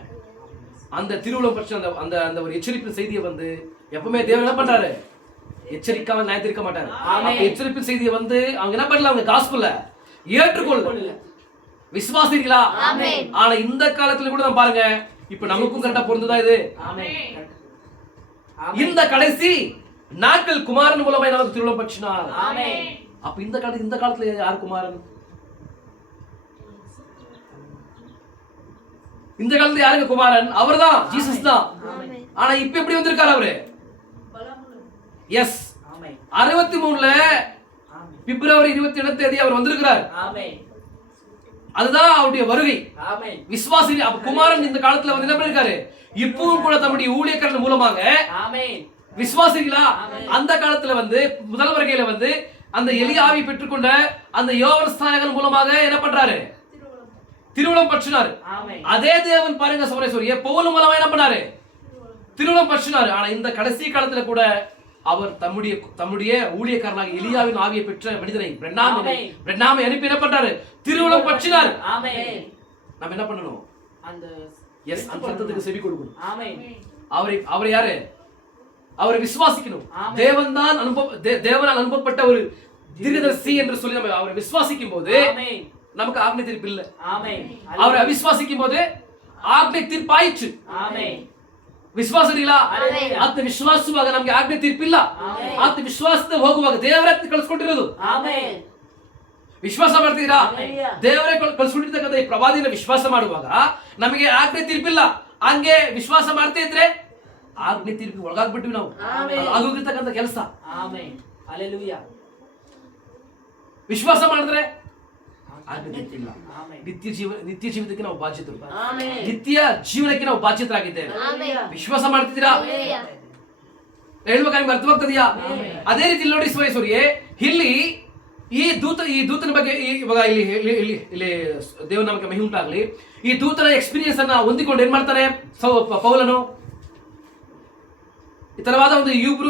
அந்த திருவுளம் பற்றின அந்த அந்த ஒரு எச்சரிப்பு செய்தியை வந்து எப்பவுமே தேவன் என்ன பண்றாரு, எச்சரிக்காம நியாயத்திருக்க மாட்டாரு. எச்சரிப்பு செய்தியை வந்து அவங்க என்ன பண்ணல, அவங்க காஸ்பல்ல ஏற்றுக்கொள்ள விசுவாசிங்களா? ஆனா இந்த காலத்துல கூட நம்ம பாருங்க, இப்ப நமக்கும் கரெக்டா பொருந்துதா இது? இந்த கடைசி நாட்கள் குமாரன் மூலமா நமக்கு திருவுளம் பற்றினார். அப்ப இந்த காலத்துல யார் குமாரன்? இந்த காலத்துல யாருக்கு குமாரன்? அவர்தான், ஜீசஸ் தான். ஆனா இப்ப எப்படி வந்திருக்காரு அவரு? 63ல பிப்ரவரி 27 தேதி அவர் வந்திருக்கிறார். அதுதான் அவருடைய வருகை. விசுவாசி குமாரன் இந்த காலத்துல வந்து என்ன பண்ணிருக்காரு, இப்பவும் கூட தம்முடைய ஊழியக்காரன் மூலமாக, விசுவாசிகளா? அந்த காலத்துல வந்து முதல் வருகையில வந்து அந்த எலியாவை பெற்றுக்கொண்ட அந்த யோவஸ்தாயகன் மூலமாக என்ன பண்றாரு? திருவுளம் பற்றினாரு. அதே தேவன் பாருங்க சகோதரரே, பவுல் மூலமா என்ன பண்ணாரு? திருவுளம் பற்றினாரு. ஆனா இந்த கடைசி காலத்துல கூட அவர் தம்முடைய ஊழியக்காரனாக எலியாவின் ஆவியை பெற்ற மனிதனை பிரண்ணாமை அனுப்பி என்ன பண்றாரு? திருவுளம் பற்றினார். நம்ம என்ன பண்ணணும்? அந்த சத்தத்துக்கு செவி கொடுக்கணும். அவரை யாரு? அவரை விசுவாசிக்கணும். தேவனால் அனுப்பப்பட்ட ஒரு தீர்க்கதரிசி என்று சொல்லி நம்ம அவரை விசுவாசிக்கும் போது நமக்கு ஆக்ஞை தீர்ப்பு இல்லை. அவரை அவிசுவாசிக்கும் போது ஆக்ஞை தீர்ப்பாயிற்று. ವಿಶ್ವಾಸದಿಲ್ಲ ಆತ್ಮ ವಿಶ್ವಾಸವಾಗ ನಮಗೆ ಆಜ್ಞೆ ತೀರ್ಪಿಲ್ಲ. ಆತ್ಮ ವಿಶ್ವಾಸದ ಹೋಗುವಾಗ ದೇವರೇ ಕಳಿಸ್ಕೊಂಡಿರೋದು. ವಿಶ್ವಾಸ ಮಾಡ್ತೀರಾ? ದೇವರೇ ಕಳಿಸ್ಕೊಂಡಿರ್ತಕ್ಕಂಥ ಈ ಪ್ರವಾದಿನ ವಿಶ್ವಾಸ ಮಾಡುವಾಗ ನಮಗೆ ಆಜ್ಞೆ ತೀರ್ಪಿಲ್ಲ. ಹಂಗೆ ವಿಶ್ವಾಸ ಮಾಡ್ತಾ ಇದ್ರೆ ಆಜ್ಞೆ ತೀರ್ಪಿಗೆ ಒಳಗಾಗ್ಬಿಟ್ವಿ ನಾವು. ಆಗೋಗಿರ್ತಕ್ಕಂಥ ಕೆಲಸ. ವಿಶ್ವಾಸ ಮಾಡಿದ್ರೆ ನಿತ್ಯ ಜೀವಿತಕ್ಕೆ ನಾವು ಬಾಧ್ಯತರು. ನಿತ್ಯ ಜೀವನಕ್ಕೆ ನಾವು ಬಾಧ್ಯತರಾಗಿದ್ದೇವೆ. ವಿಶ್ವಾಸ ಮಾಡ್ತಿದ್ದೀರಾ? ಹೇಳ್ಬೇಕಾಗಿ ಅರ್ಥವಾಗ್ತದೆಯಾ? ಅದೇ ರೀತಿ ನೋಡಿ ಸೋರಿಯೇ, ಇಲ್ಲಿ ಈ ದೂತನ ಬಗ್ಗೆ ಇವಾಗ ಇಲ್ಲಿ ದೇವರ ನಮಗೆ ಮಹಿಮೆ ಉಂಟಾಗ್ಲಿ. ಈ ದೂತನ ಎಕ್ಸ್ಪೀರಿಯನ್ಸ್ ಅನ್ನ ಹೊಂದಿಕೊಂಡು ಏನ್ ಮಾಡ್ತಾನೆ ಪೌಲನು? ಈ ತರವಾದ ಒಂದು ಯೂಬ್ರು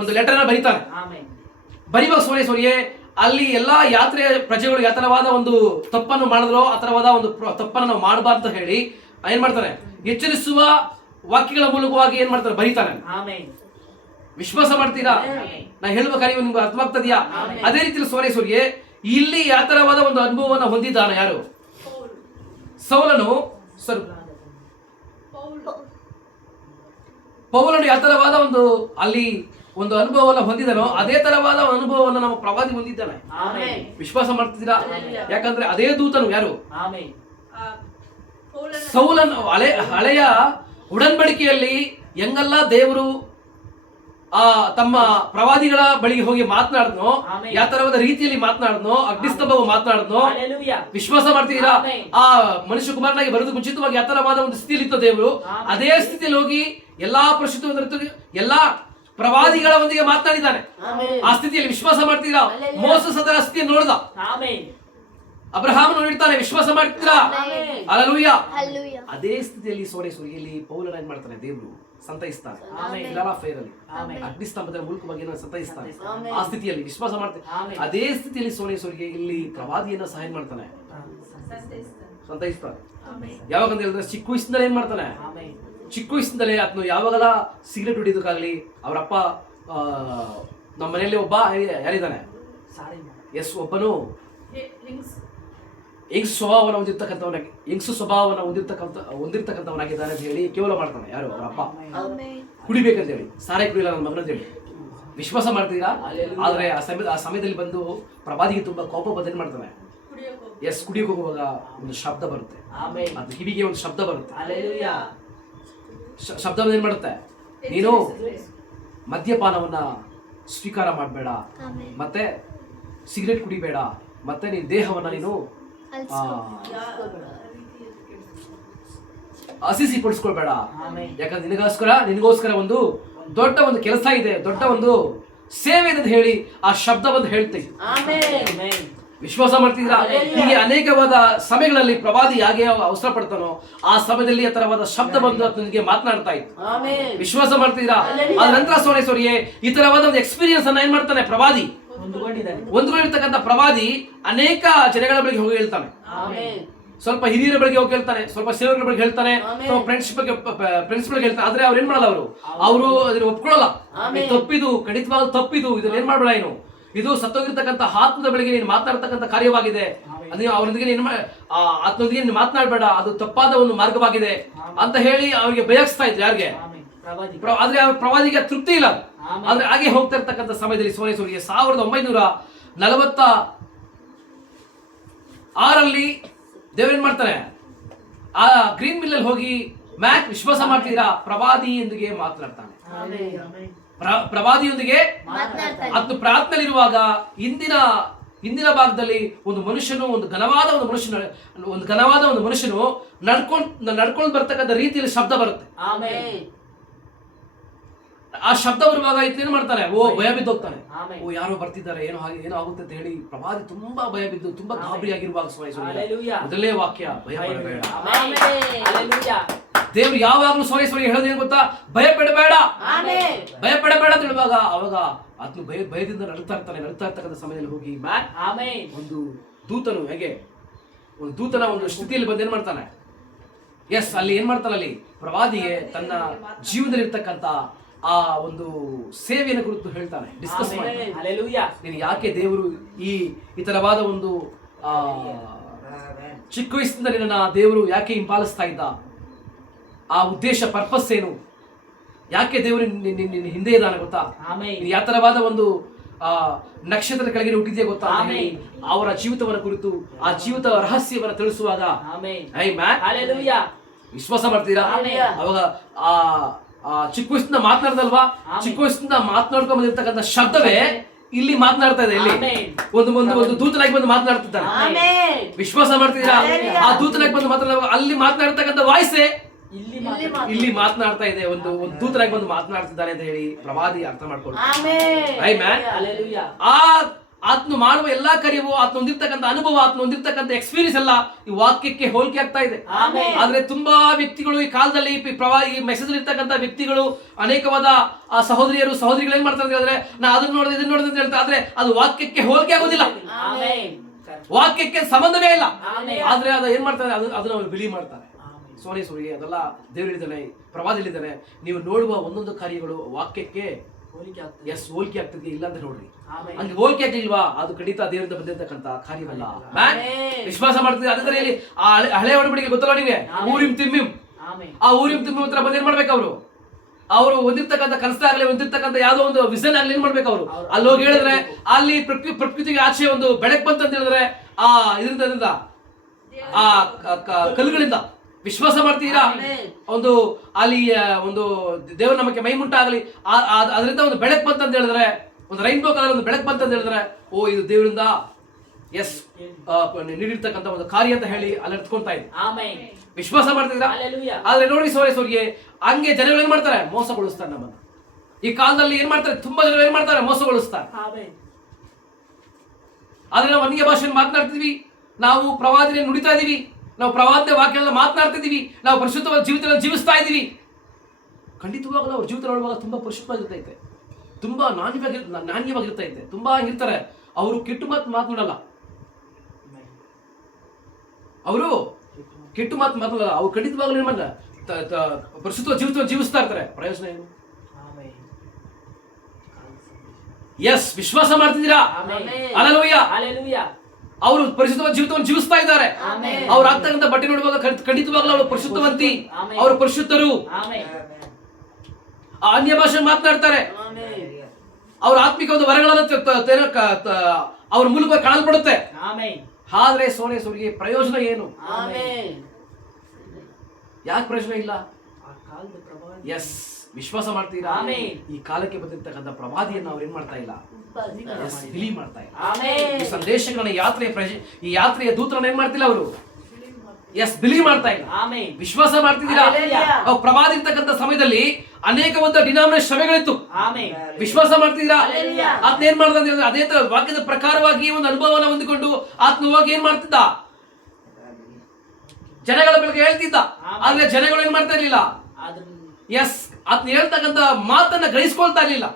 ಒಂದು ಲೆಟರ್ ನ ಬರೀತಾನೆ. ಬರೀವಾಗ ಸೋರಿಯೇ ಅಲ್ಲಿ ಎಲ್ಲಾ ಯಾತ್ರೆಯ ಪ್ರಜೆಗಳು ಯಾವ ತರವಾದ ಒಂದು ತಪ್ಪನ್ನು ಮಾಡಿದ್ರು, ಆ ತರವಾದ ಒಂದು ತಪ್ಪನ್ನು ನಾವು ಮಾಡಬಾರ್ದು ಅಂತ ಹೇಳಿ ಏನ್ ಮಾಡ್ತಾನೆ? ಎಚ್ಚರಿಸುವ ವಾಕ್ಯಗಳ ಮೂಲಕವಾಗಿ ಏನ್ ಮಾಡ್ತಾರೆ? ಬರೀತಾನೆ. ವಿಶ್ವಾಸ ಮಾಡ್ತೀರಾ? ನಾ ಹೇಳ್ಬೇಕಾದ್ರೆ ನಿಮ್ಗೆ ಅರ್ಥವಾಗ್ತದೆಯಾ? ಅದೇ ರೀತಿ ಸೋರಿಯೇ ಇಲ್ಲಿ ಯಾವ ತರವಾದ ಒಂದು ಅನುಭವವನ್ನು ಹೊಂದಿದ್ದಾನೆ ಯಾರು? ಸೌಲನು. ಪೌಲನು ಯಾವ ತರವಾದ ಒಂದು ಅಲ್ಲಿ ಒಂದು ಅನುಭವವನ್ನು ಹೊಂದಿದನೋ ಅದೇ ತರವಾದ ಅನುಭವವನ್ನು ನಮ್ಮ ಪ್ರವಾದಿ ಹೊಂದಿದ್ದಾನೆ. ವಿಶ್ವಾಸ ಮಾಡ್ತಿದ್ದೀರಾ? ಯಾಕಂದ್ರೆ ಅದೇ ದೂತನು ಯಾರು? ಸೌಲನು ಹಳೆಯ ಉಡன்பಡಿಕೆಯಲ್ಲಿ ಹೆಂಗಲ್ಲ ದೇವರು ತಮ್ಮ ಪ್ರವಾದಿಗಳ ಬಳಿಗೆ ಹೋಗಿ ಮಾತನಾಡಿದ್ನೋ, ಯಾವ ತರವಾದ ರೀತಿಯಲ್ಲಿ ಮಾತನಾಡಿದ್ನೋ, ಅಗ್ನಿಸ್ತಂಭವು ಮಾತನಾಡಿದ್ನೋ, ವಿಶ್ವಾಸ ಮಾಡ್ತೀರಾ? ಆ ಮನುಷ್ಯ ಕುಮಾರನಾಗಿ ಬರೋದು ಮುಂಚಿತವಾಗಿ ಯಾವ ತರವಾದ ಒಂದು ಸ್ಥಿತಿಯಲ್ಲಿ ಇತ್ತು ದೇವರು, ಅದೇ ಸ್ಥಿತಿಯಲ್ಲಿ ಹೋಗಿ ಎಲ್ಲಾ ಪರಿಶುದ್ಧ ಎಲ್ಲಾ ಪ್ರವಾದಿಗಳ ಒಂದಿಗೆ ಮಾತನಾಡಿದ್ದಾನೆ. ಆ ಸ್ಥಿತಿಯಲ್ಲಿ ವಿಶ್ವಾಸ ಮಾಡ್ತೀರಾ? ಮೋಸಸ್ ಅದರ ಸ್ಥಿತಿಯನ್ನು ನೋಡಿದ. ಅಬ್ರಹಾಮ ನೋಡಿರ್ತಾನೆ. ವಿಶ್ವಾಸ ಮಾಡ್ತೀರಾ? ಹಲ್ಲೆಲೂಯಾ. ಅದೇ ಸ್ಥಿತಿಯಲ್ಲಿ ಸೋರೆಯಲ್ಲಿ ಪೌಲನ ಏನ್ ಮಾಡ್ತಾನೆ? ದೇವರು ಸಂತೈಸ್ತಾನೆ. ಅಗ್ನಿಸ್ತಂಭದ ಮೂಲಕವಾಗಿ ಸಂತೈಸ್ತಾನೆ. ಆ ಸ್ಥಿತಿಯಲ್ಲಿ ವಿಶ್ವಾಸ ಮಾಡ್ತಾನೆ. ಅದೇ ಸ್ಥಿತಿಯಲ್ಲಿ ಸೋರೆಗೆ ಇಲ್ಲಿ ಪ್ರವಾದಿಯನ್ನ ಸಹಾಯ ಮಾಡ್ತಾನೆ, ಸಂತೈಸ್ತಾನೆ. ಯಾವಾಗಂತ ಹೇಳಿದ್ರೆ ಚಿಕ್ಕ ವಯಸ್ಸಿಂದಲೇ ಏನ್ ಮಾಡ್ತಾನೆ? ಚಿಕ್ಕ ವಯಸ್ಸಿಂದಲೇ ಆತನು ಯಾವಾಗಲ ಸಿಗರೇಟ್ ಹೊಡಿಯೋದಕ್ಕಾಗ್ಲಿ, ಅವರಪ್ಪ ನಮ್ಮ ಮನೆಯಲ್ಲಿ ಒಬ್ಬ ಯಾರಿದ್ದಾನೆ? ಒಬ್ಬನು ಹೆಂಗಸು ಸ್ವಭಾವವನ್ನು ಹೊಂದಿರ್ತಕ್ಕಂಥವನಾಗಿದ್ದಾನೆ ಅಂತ ಹೇಳಿ ಕೇವಲ ಮಾಡ್ತಾನೆ. ಯಾರು? ಅವರಪ್ಪ. ಕುಡಿಬೇಕಂತ ಹೇಳಿ ಸಾರಾಯಿ ಕುಡಿಯಲ್ಲ ನನ್ನ ಮಗನ ಅಂತ ಹೇಳಿ ವಿಶ್ವಾಸ ಮಾಡ್ತೀರಾ? ಆದ್ರೆ ಆ ಸಮಯದಲ್ಲಿ ಬಂದು ಪ್ರವಾದಿಗೆ ತುಂಬಾ ಕೋಪ ಬಂದೇನ್ ಮಾಡ್ತಾನೆ? ಕುಡಿಯೋಕೆ ಹೋಗುವಾಗ ಒಂದು ಶಬ್ದ ಬರುತ್ತೆ, ಅದು ಕಿವಿಗೆ ಒಂದು ಶಬ್ದ ಬರುತ್ತೆ. ಶಬ್ದ ಏನ್ ಮಾಡುತ್ತೆ? ನೀನು ಮದ್ಯಪಾನವನ್ನ ಸ್ವೀಕಾರ ಮಾಡಬೇಡ, ಮತ್ತೆ ಸಿಗರೇಟ್ ಕುಡಿಬೇಡ, ಮತ್ತೆ ನಿನ್ನ ದೇಹವನ್ನ ನೀನು ಹಸಿಸಿ ಪಡಿಸ್ಕೊಳ್ಬೇಡ. ಯಾಕಂದ್ರೆ ನಿನಗೋಸ್ಕರ ಒಂದು ದೊಡ್ಡ ಒಂದು ಕೆಲಸ ಇದೆ, ದೊಡ್ಡ ಒಂದು ಸೇವೆ ಅಂತ ಹೇಳಿ ಆ ಶಬ್ದ ಬಂದು ಹೇಳ್ತೇವೆ. ವಿಶ್ವಾಸ ಮಾಡ್ತಿದ್ದೀರಾ? ಹೀಗೆ ಅನೇಕವಾದ ಸಮಯಗಳಲ್ಲಿ ಪ್ರವಾದಿ ಹೇಗೆ ಅವಸರ ಪಡ್ತಾನೋ ಆ ಸಮಯದಲ್ಲಿ ಆ ತರವಾದ ಶಬ್ದ ಬಂದು ನಿಮಗೆ ಮಾತನಾಡ್ತಾ ಇತ್ತು. ವಿಶ್ವಾಸ ಮಾಡ್ತಿದ್ದೀರಾ? ಅದ ನಂತರ ಸೋರಿಯೇ ಈ ತರವಾದ ಒಂದು ಎಕ್ಸ್ಪೀರಿಯನ್ಸ್ ಅನ್ನ ಏನ್ ಮಾಡ್ತಾನೆ ಪ್ರವಾದಿ? ಹೊಂದ್ಕೊಂಡಿರ್ತಕ್ಕಂಥ ಪ್ರವಾದಿ ಅನೇಕ ಜನಗಳ ಬಳಿಗೆ ಹೋಗಿ ಹೇಳ್ತಾನೆ. ಸ್ವಲ್ಪ ಹಿರಿಯರ ಬಳಿಗೆ ಹೋಗಿ ಹೇಳ್ತಾನೆ, ಸ್ವಲ್ಪ ಸೇವಕರ ಬಳಿಗೆ ಹೇಳ್ತಾನೆ, ಫ್ರೆಂಡ್ಸ್ ಬಳಿಗೆ ಹೇಳ್ತಾನೆ. ಆದ್ರೆ ಅವ್ರು ಏನ್ ಮಾಡಲ್ಲ, ಅವರು ಅದನ್ನ ಒಪ್ಕೊಳ್ಳಲ್ಲ. ತಪ್ಪಿದು, ಖಂಡಿತವಾಗ್ಲೂ ತಪ್ಪಿದು, ಇದನ್ನ ಏನ್ ಮಾಡ್ಬೇಡ, ಇದು ಸತ್ತೋಗಿರ್ತಕ್ಕಂಥ ಆತ್ಮದ ಬಳಿಗೆ ನೀನು ಮಾತನಾಡ್ತಕ್ಕಂಥ ಕಾರ್ಯವಾಗಿದೆ, ಅದು ಅವರೊಂದಿಗೆ ಆತ್ಮದೊಂದಿಗೆ ನೀನು ಮಾತನಾಡಬೇಡ, ಅದು ತಪ್ಪಾದ ಒಂದು ಮಾರ್ಗವಾಗಿದೆ ಅಂತ ಹೇಳಿ ಅವರಿಗೆ ಬಯಸ್ತಾ ಇದ್ರು. ಯಾರಿಗೆ? ಆದ್ರೆ ಅವ್ರ ಪ್ರವಾದಿಗೆ ತೃಪ್ತಿ ಇಲ್ಲ. ಆದ್ರೆ ಹಾಗೆ ಹೋಗ್ತಾ ಇರ್ತಕ್ಕಂಥ ಸಮಯದಲ್ಲಿ ಸೋರಿಯೇ 1946 ದೇವ್ರೇನ್ ಮಾಡ್ತಾನೆ? ಆ ಗ್ರೀನ್ ಮಿಲ್ ಅಲ್ಲಿ ಹೋಗಿ ವಿಶ್ವಾಸ ಮಾಡ್ತೀರಾ? ಪ್ರವಾದಿಯೊಂದಿಗೆ ಮಾತನಾಡ್ತಾನೆ. ಪ್ರವಾದಿಯೊಂದಿಗೆ ಅದು ಪ್ರಾರ್ಥನೆಯಲ್ಲಿರುವಾಗ ಹಿಂದಿನ ಭಾಗದಲ್ಲಿ ಒಂದು ಘನವಾದ ಒಂದು ಮನುಷ್ಯನು ನಡ್ಕೊಂಡು ಬರ್ತಕ್ಕಂಥ ರೀತಿಯಲ್ಲಿ ಶಬ್ದ ಬರುತ್ತೆ. ಆ ಶಬ್ದ ಬರುವಾಗ ಏನ್ ಮಾಡ್ತಾನೆ, ಓ ಭಯ ಬಿದ್ದೋಗ್ತಾನೆ. ಓ ಯಾರೋ ಬರ್ತಿದ್ದಾರೆ, ಏನೋ ಹಾಗೆ ಏನೋ ಆಗುತ್ತೆ ಅಂತ ಹೇಳಿ ಪ್ರವಾದಿ ತುಂಬಾ ಭಯ ಬಿದ್ದು ತುಂಬಾ ಗಾಬರಿ ಆಗಿರುವಾಗ ಮೊದಲೇ ವಾಕ್ಯ ಭಯ ಪಡಬೇಡ. ದೇವ್ರು ಯಾವಾಗ್ಲೂ ಸೋರಿ ಹೇಳೋದು ಏನ್ ಗೊತ್ತಾ, ಭಯ ಪಡಬೇಡ, ಭಯ ಪಡಬೇಡ ಅಂತ ಹೇಳುವಾಗ ಅವಾಗ ಆತನು ಭಯದಿಂದ ನಡುತ್ತಾ ಇರ್ತಕ್ಕಂಥ ಸಮಯದಲ್ಲಿ ಹೋಗಿ ಒಂದು ದೂತನು ಹೇಗೆ ಒಂದು ದೂತನ ಒಂದು ಸ್ಥಿತಿಯಲ್ಲಿ ಬಂದು ಏನ್ ಮಾಡ್ತಾನೆ, ಎಸ್ ಅಲ್ಲಿ ಏನ್ ಮಾಡ್ತಾನೆ, ಅಲ್ಲಿ ಪ್ರವಾದಿಗೆ ತನ್ನ ಜೀವನದಲ್ಲಿ ಇರ್ತಕ್ಕಂಥ ಆ ಒಂದು ಸೇವೆಯನ್ನು ಕುರಿತು ಹೇಳ್ತಾನೆ, ಡಿಸ್ಕಸ್ ಮಾಡ್ತಾನೆ. ನೀನು ಯಾಕೆ ದೇವರು ಈ ತರವಾದ ಒಂದು ಚಿಕ್ಕ ವಯಸ್ಸಿನಿಂದ ನಿನ್ನ ದೇವರು ಯಾಕೆ ಹಿಂಪಾಲಿಸ್ತಾ ಇದ್ದ, ಆ ಉದ್ದೇಶ ಪರ್ಪಸ್ ಏನು, ಯಾಕೆ ದೇವರು ನಿನ್ನ ಹಿಂದೆ ಇದ್ದಾನೆ ಗೊತ್ತಾ, ಯಾವ ತರವಾದ ಒಂದು ನಕ್ಷತ್ರದ ಕೆಳಗೆ ಹುಟ್ಟಿದೆಯಾ ಗೊತ್ತಾ, ಅವರ ಜೀವಿತವನ್ನ ಕುರಿತು ಆ ಜೀವಿತ ರಹಸ್ಯವನ್ನ ತಿಳಿಸುವಾಗ ವಿಶ್ವಾಸ ಮಾಡ್ತೀರಾ. ಅವಾಗ ಚಿಕ್ಕ ವಯಸ್ಸಿಂದ ಮಾತನಾಡ್ದಲ್ವಾ, ಚಿಕ್ಕ ವಯಸ್ಸಿಂದ ಮಾತನಾಡ್ಕೊಂಡ್ ಬಂದಿರ್ತಕ್ಕಂಥ ಶಬ್ದವೇ ಇಲ್ಲಿ ಮಾತನಾಡ್ತಾ ಇದೆ. ಇಲ್ಲಿ ಒಂದು ದೂತನಾಗಿ ಬಂದು ಮಾತನಾಡ್ತಿದ್ದಾನೆ. ವಿಶ್ವಾಸ ಮಾಡ್ತಿದ್ದೀರಾ, ಆ ದೂತನಾಗಿ ಬಂದು ಮಾತನಾಡುವಾಗ ಅಲ್ಲಿ ಮಾತನಾಡ್ತಕ್ಕಂಥ ವಾಯ್ಸೆ ಇಲ್ಲಿ ಮಾತನಾಡ್ತಾ ಇದೆ, ಒಂದು ದೂತನಾಗಿ ಬಂದು ಮಾತನಾಡ್ತಿದ್ದಾನೆ ಅಂತ ಹೇಳಿ ಪ್ರವಾದಿ ಅರ್ಥ ಮಾಡ್ಕೊಂಡು ಆತ್ನು ಮಾಡುವ ಎಲ್ಲಾ ಕಾರ್ಯವು ಆತ್ನ ಹೊಂದಿರ್ತಕ್ಕಂಥ ಅನುಭವ, ಆತ್ನ ಹೊಂದಿರ್ತಕ್ಕಂಥ ಎಕ್ಸ್ಪೀರಿಯನ್ಸ್ ಎಲ್ಲ ಈ ವಾಕ್ಯಕ್ಕೆ ಹೋಲಿಕೆ ಆಗ್ತಾ ಇದೆ. ಆದ್ರೆ ತುಂಬಾ ವ್ಯಕ್ತಿಗಳು ಈ ಕಾಲದಲ್ಲಿ ಈ ಮೆಸೇಜ್ ಇರ್ತಕ್ಕಂಥ ವ್ಯಕ್ತಿಗಳು ಅನೇಕವಾದ ಆ ಸಹೋದರಿಗಳು ಏನ್ ಮಾಡ್ತಾರೆ ಅಂದ್ರೆ, ನಾ ಅದನ್ನ ನೋಡಿದೆ ಇದನ್ನ ನೋಡಿದೆ ಅಂತ ಹೇಳ್ತಾರೆ, ಆದ್ರೆ ಅದು ವಾಕ್ಯಕ್ಕೆ ಹೋಲಿಕೆ ಆಗೋದಿಲ್ಲ, ವಾಕ್ಯಕ್ಕೆ ಸಂಬಂಧವೇ ಇಲ್ಲ. ಆದ್ರೆ ಅದು ಏನ್ ಮಾಡ್ತಾರೆ, ಅದನ್ನ ಅವರು ಬಿಲೀವ್ ಮಾಡ್ತಾರೆ. ಸೋರಿ ಅದೆಲ್ಲ ದೇವರು ಹೇಳಿದ್ದಾನೆ, ಪ್ರವಾದಿ ಹೇಳಿದ್ದಾನೆ, ನೀವು ನೋಡುವ ಒಂದೊಂದು ಕಾರ್ಯಗಳು ವಾಕ್ಯಕ್ಕೆ ಹೋಲಿಕೆ ಆಗ್ತದೆ ಇಲ್ಲ ಅಂತ ನೋಡ್ರಿ. ಹಂಗೆ ಹೋಲಿಕೆ ಆಗ್ಲಿಲ್ವಾ, ಅದು ಖಂಡಿತ ದೇವರಿಂದ ಬಂದಿರತಕ್ಕಂತ ಕಾರ್ಯವಲ್ಲ. ವಿಶ್ವಾಸ ಮಾಡ್ತಿದ್ದೆ. ಅದೇ ಆ ಹಳೆ ಒಡಂಬಡಿಕೆ ಗೊತ್ತಲ್ಲ ನಿಮಗೆ, ಊರಿಂ ತಿಮ್ಮಿಂ. ಆ ಊರಿಂ ತಿಮ್ಮಿಂ ಹತ್ರ ಬಂದು ಏನ್ ಮಾಡ್ಬೇಕು, ಅವರು ಹೊಂದಿರ್ತಕ್ಕಂಥ ಕನಸಾಗ್ಲಿ ಹೊಂದಿರ್ತಕ್ಕಂಥ ಯಾವ್ದೋ ಒಂದು ವಿಷನ್ ಆಗ್ಲಿ ಏನ್ ಮಾಡ್ಬೇಕು, ಅಲ್ಲಿ ಹೋಗಿ ಹೇಳಿದ್ರೆ ಅಲ್ಲಿ ಪ್ರಕೃತಿಗೆ ಆಚೆ ಒಂದು ಬೆಳಕು ಬಂತಂತ ಹೇಳಿದ್ರೆ ಆ ಇದರಿಂದ ಆ ಕಲ್ಲುಗಳಿಂದ ವಿಶ್ವಾಸ ಮಾಡ್ತೀರಾ, ಒಂದು ಅಲ್ಲಿ ಒಂದು ದೇವರ ನಮಗೆ ಮೈಮುಂಟಾಗಲಿ ಅದರಿಂದ ಒಂದು ಬೆಳಕು ಬಂತಂತ ಹೇಳಿದ್ರೆ, ಒಂದು ರೈನ್ಬೋ ಕಲರ್ ಒಂದು ಬೆಳಕು ಬಂತಂತ ಹೇಳಿದ್ರೆ, ಓ ಇದು ದೇವರಿಂದ ನೀಡಿರ್ತಕ್ಕಂಥ ಒಂದು ಕಾರ್ಯ ಅಂತ ಹೇಳಿ ಅಲ್ಲಿ ಅರ್ಥಕೊಂತಾ ಇದೆ. ವಿಶ್ವಾಸ ಮಾಡ್ತಿದ್ದೀರಾ. ಆದ್ರೆ ನೋಡಿ ಸೋರಿಗೆ ಹಂಗೆ ಜನಗಳು ಏನ್ ಮಾಡ್ತಾರೆ, ಮೋಸಗೊಳಿಸ್ತಾರೆ ನಮ್ಮನ್ನ. ಈ ಕಾಲದಲ್ಲಿ ಏನ್ ಮಾಡ್ತಾರೆ, ತುಂಬಾ ಜನ ಏನ್ ಮಾಡ್ತಾರೆ, ಮೋಸಗೊಳಿಸ್ತಾರೆ. ಆದ್ರೆ ನಾವು ಅನ್ಯ ಭಾಷೆಯನ್ನು ಮಾತನಾಡ್ತಿದ್ವಿ, ನಾವು ಪ್ರವಾದಿಯನ್ನು ನುಡಿತಾ ಇದೀವಿ, ನಾವು ಪ್ರವಾದ ವಾಕ್ಯಗಳನ್ನ ಮಾತನಾಡ್ತಿದೀವಿ, ನಾವು ಪರಿಶುದ್ಧವಾದ ಜೀವಿತವನ್ನು ಜೀವಿಸ್ತಾ ಇದೀವಿ. ಖಂಡಿತವಾಗಲೂ ಅವ್ರ ಜೀವಿತ ನೋಡುವಾಗ ತುಂಬಾ ಪರಿಶುದ್ಧವಾಗಿರ್ತೈತೆ, ತುಂಬಾ ನಾಣ್ಯವಾಗಿರ್ತೈತೆ, ತುಂಬಾ ಇರ್ತಾರೆ. ಅವರು ಕೆಟ್ಟ ಮಾತನಾಡಲ್ಲ, ಅವರು ಕೆಟ್ಟ ಮಾತನಾಡಲ್ಲ. ಅವ್ರು ಖಂಡಿತವಾಗಲೂ ಏನ್ ಮಾಡಲ್ಲ, ಪರಿಶುದ್ಧ ಜೀವಿತವನ್ನು ಜೀವಿಸ್ತಾ ಇರ್ತಾರೆ. ಪ್ರಯೋಜನ ಏನು? ಎಸ್, ವಿಶ್ವಾಸ ಮಾಡ್ತಿದ್ದೀರಾ. ಹಲ್ಲೆಲೂಯಾ. ಅವರು ಪರಿಶುದ್ಧವಾದ ಜೀವಿತವನ್ನು ಜೀವಿಸ್ತಾ ಇದ್ದಾರೆ. ಅವ್ರು ಆಗ್ತಕ್ಕಂಥ ಬಟ್ಟೆ ನೋಡುವಾಗ ಖಂಡಿತವಾಗಲೂ ಅವರು ಪರಿಶುದ್ಧವಂತಿ, ಅವರು ಪರಿಶುದ್ಧರು. ಅನ್ಯ ಭಾಷೆ ಮಾತನಾಡ್ತಾರೆ. ಅವ್ರ ಆತ್ಮಿಕ ಒಂದು ವರಗಳನ್ನು ಅವ್ರ ಮೂಲಕ ಕಾಣಲ್ಪಡುತ್ತೆ. ಆದ್ರೆ ಸೋರಿಗೆ ಪ್ರಯೋಜನ ಏನು? ಯಾಕೆ ಪ್ರಯೋಜನ ಇಲ್ಲ? ಎಸ್, ವಿಶ್ವಾಸ ಮಾಡ್ತೀರಾ. ಈ ಕಾಲಕ್ಕೆ ಬಂದಿರ್ತಕ್ಕಂಥ ಪ್ರವಾದಿಯನ್ನು ಅವ್ರು ಏನ್ ಮಾಡ್ತಾ ಇಲ್ಲ, ಬಿಲೀವ್ ಮಾಡ್ತಾ ಇಲ್ಲ. ಈ ಸಂದೇಶಗಳನ್ನ ಈ ಯಾತ್ರೆಯ ದೂತರನ್ನ ಏನ್ ಮಾಡ್ತಿಲ್ಲ ಅವರು, ಬಿಲೀವ್ ಮಾಡ್ತಾ ಇಲ್ಲ. ವಿಶ್ವಾಸ ಮಾಡ್ತಿದ್ದೀರಾ. ಪ್ರವಾದಿ ಇರ್ತಕ್ಕಂಥ ಸಮಯದಲ್ಲಿ ಅನೇಕ ಒಂದು ಡಿನಾಮಿನೇಷನ್ ಸಭೆಗಳಿತ್ತು. ವಿಶ್ವಾಸ ಮಾಡ್ತಿದ್ದೀರಾ. ಆತ್ನ ಏನ್ ಮಾಡ್ದ ಅಂದ್ರೆ, ಅದೇ ತರ ವಾಕ್ಯದ ಪ್ರಕಾರವಾಗಿ ಒಂದು ಅನುಭವವನ್ನು ಹೊಂದಿಕೊಂಡು ಆತ್ನ ಹೋಗಿ ಏನ್ ಮಾಡ್ತಿದ್ದ, ಜನಗಳ ಬಗ್ಗೆ ಹೇಳ್ತಿದ್ದ. ಆದ್ರೆ ಜನಗಳು ಏನ್ ಮಾಡ್ತಾ ಇರ್ಲಿಲ್ಲ. ಎಸ್, ಆತ್ನ ಹೇಳ್ತಕ್ಕಂಥ ಮಾತನ್ನ ಗ್ರಹಿಸ್ಕೊಳ್ತಾ ಇರ್ಲಿಲ್ಲ.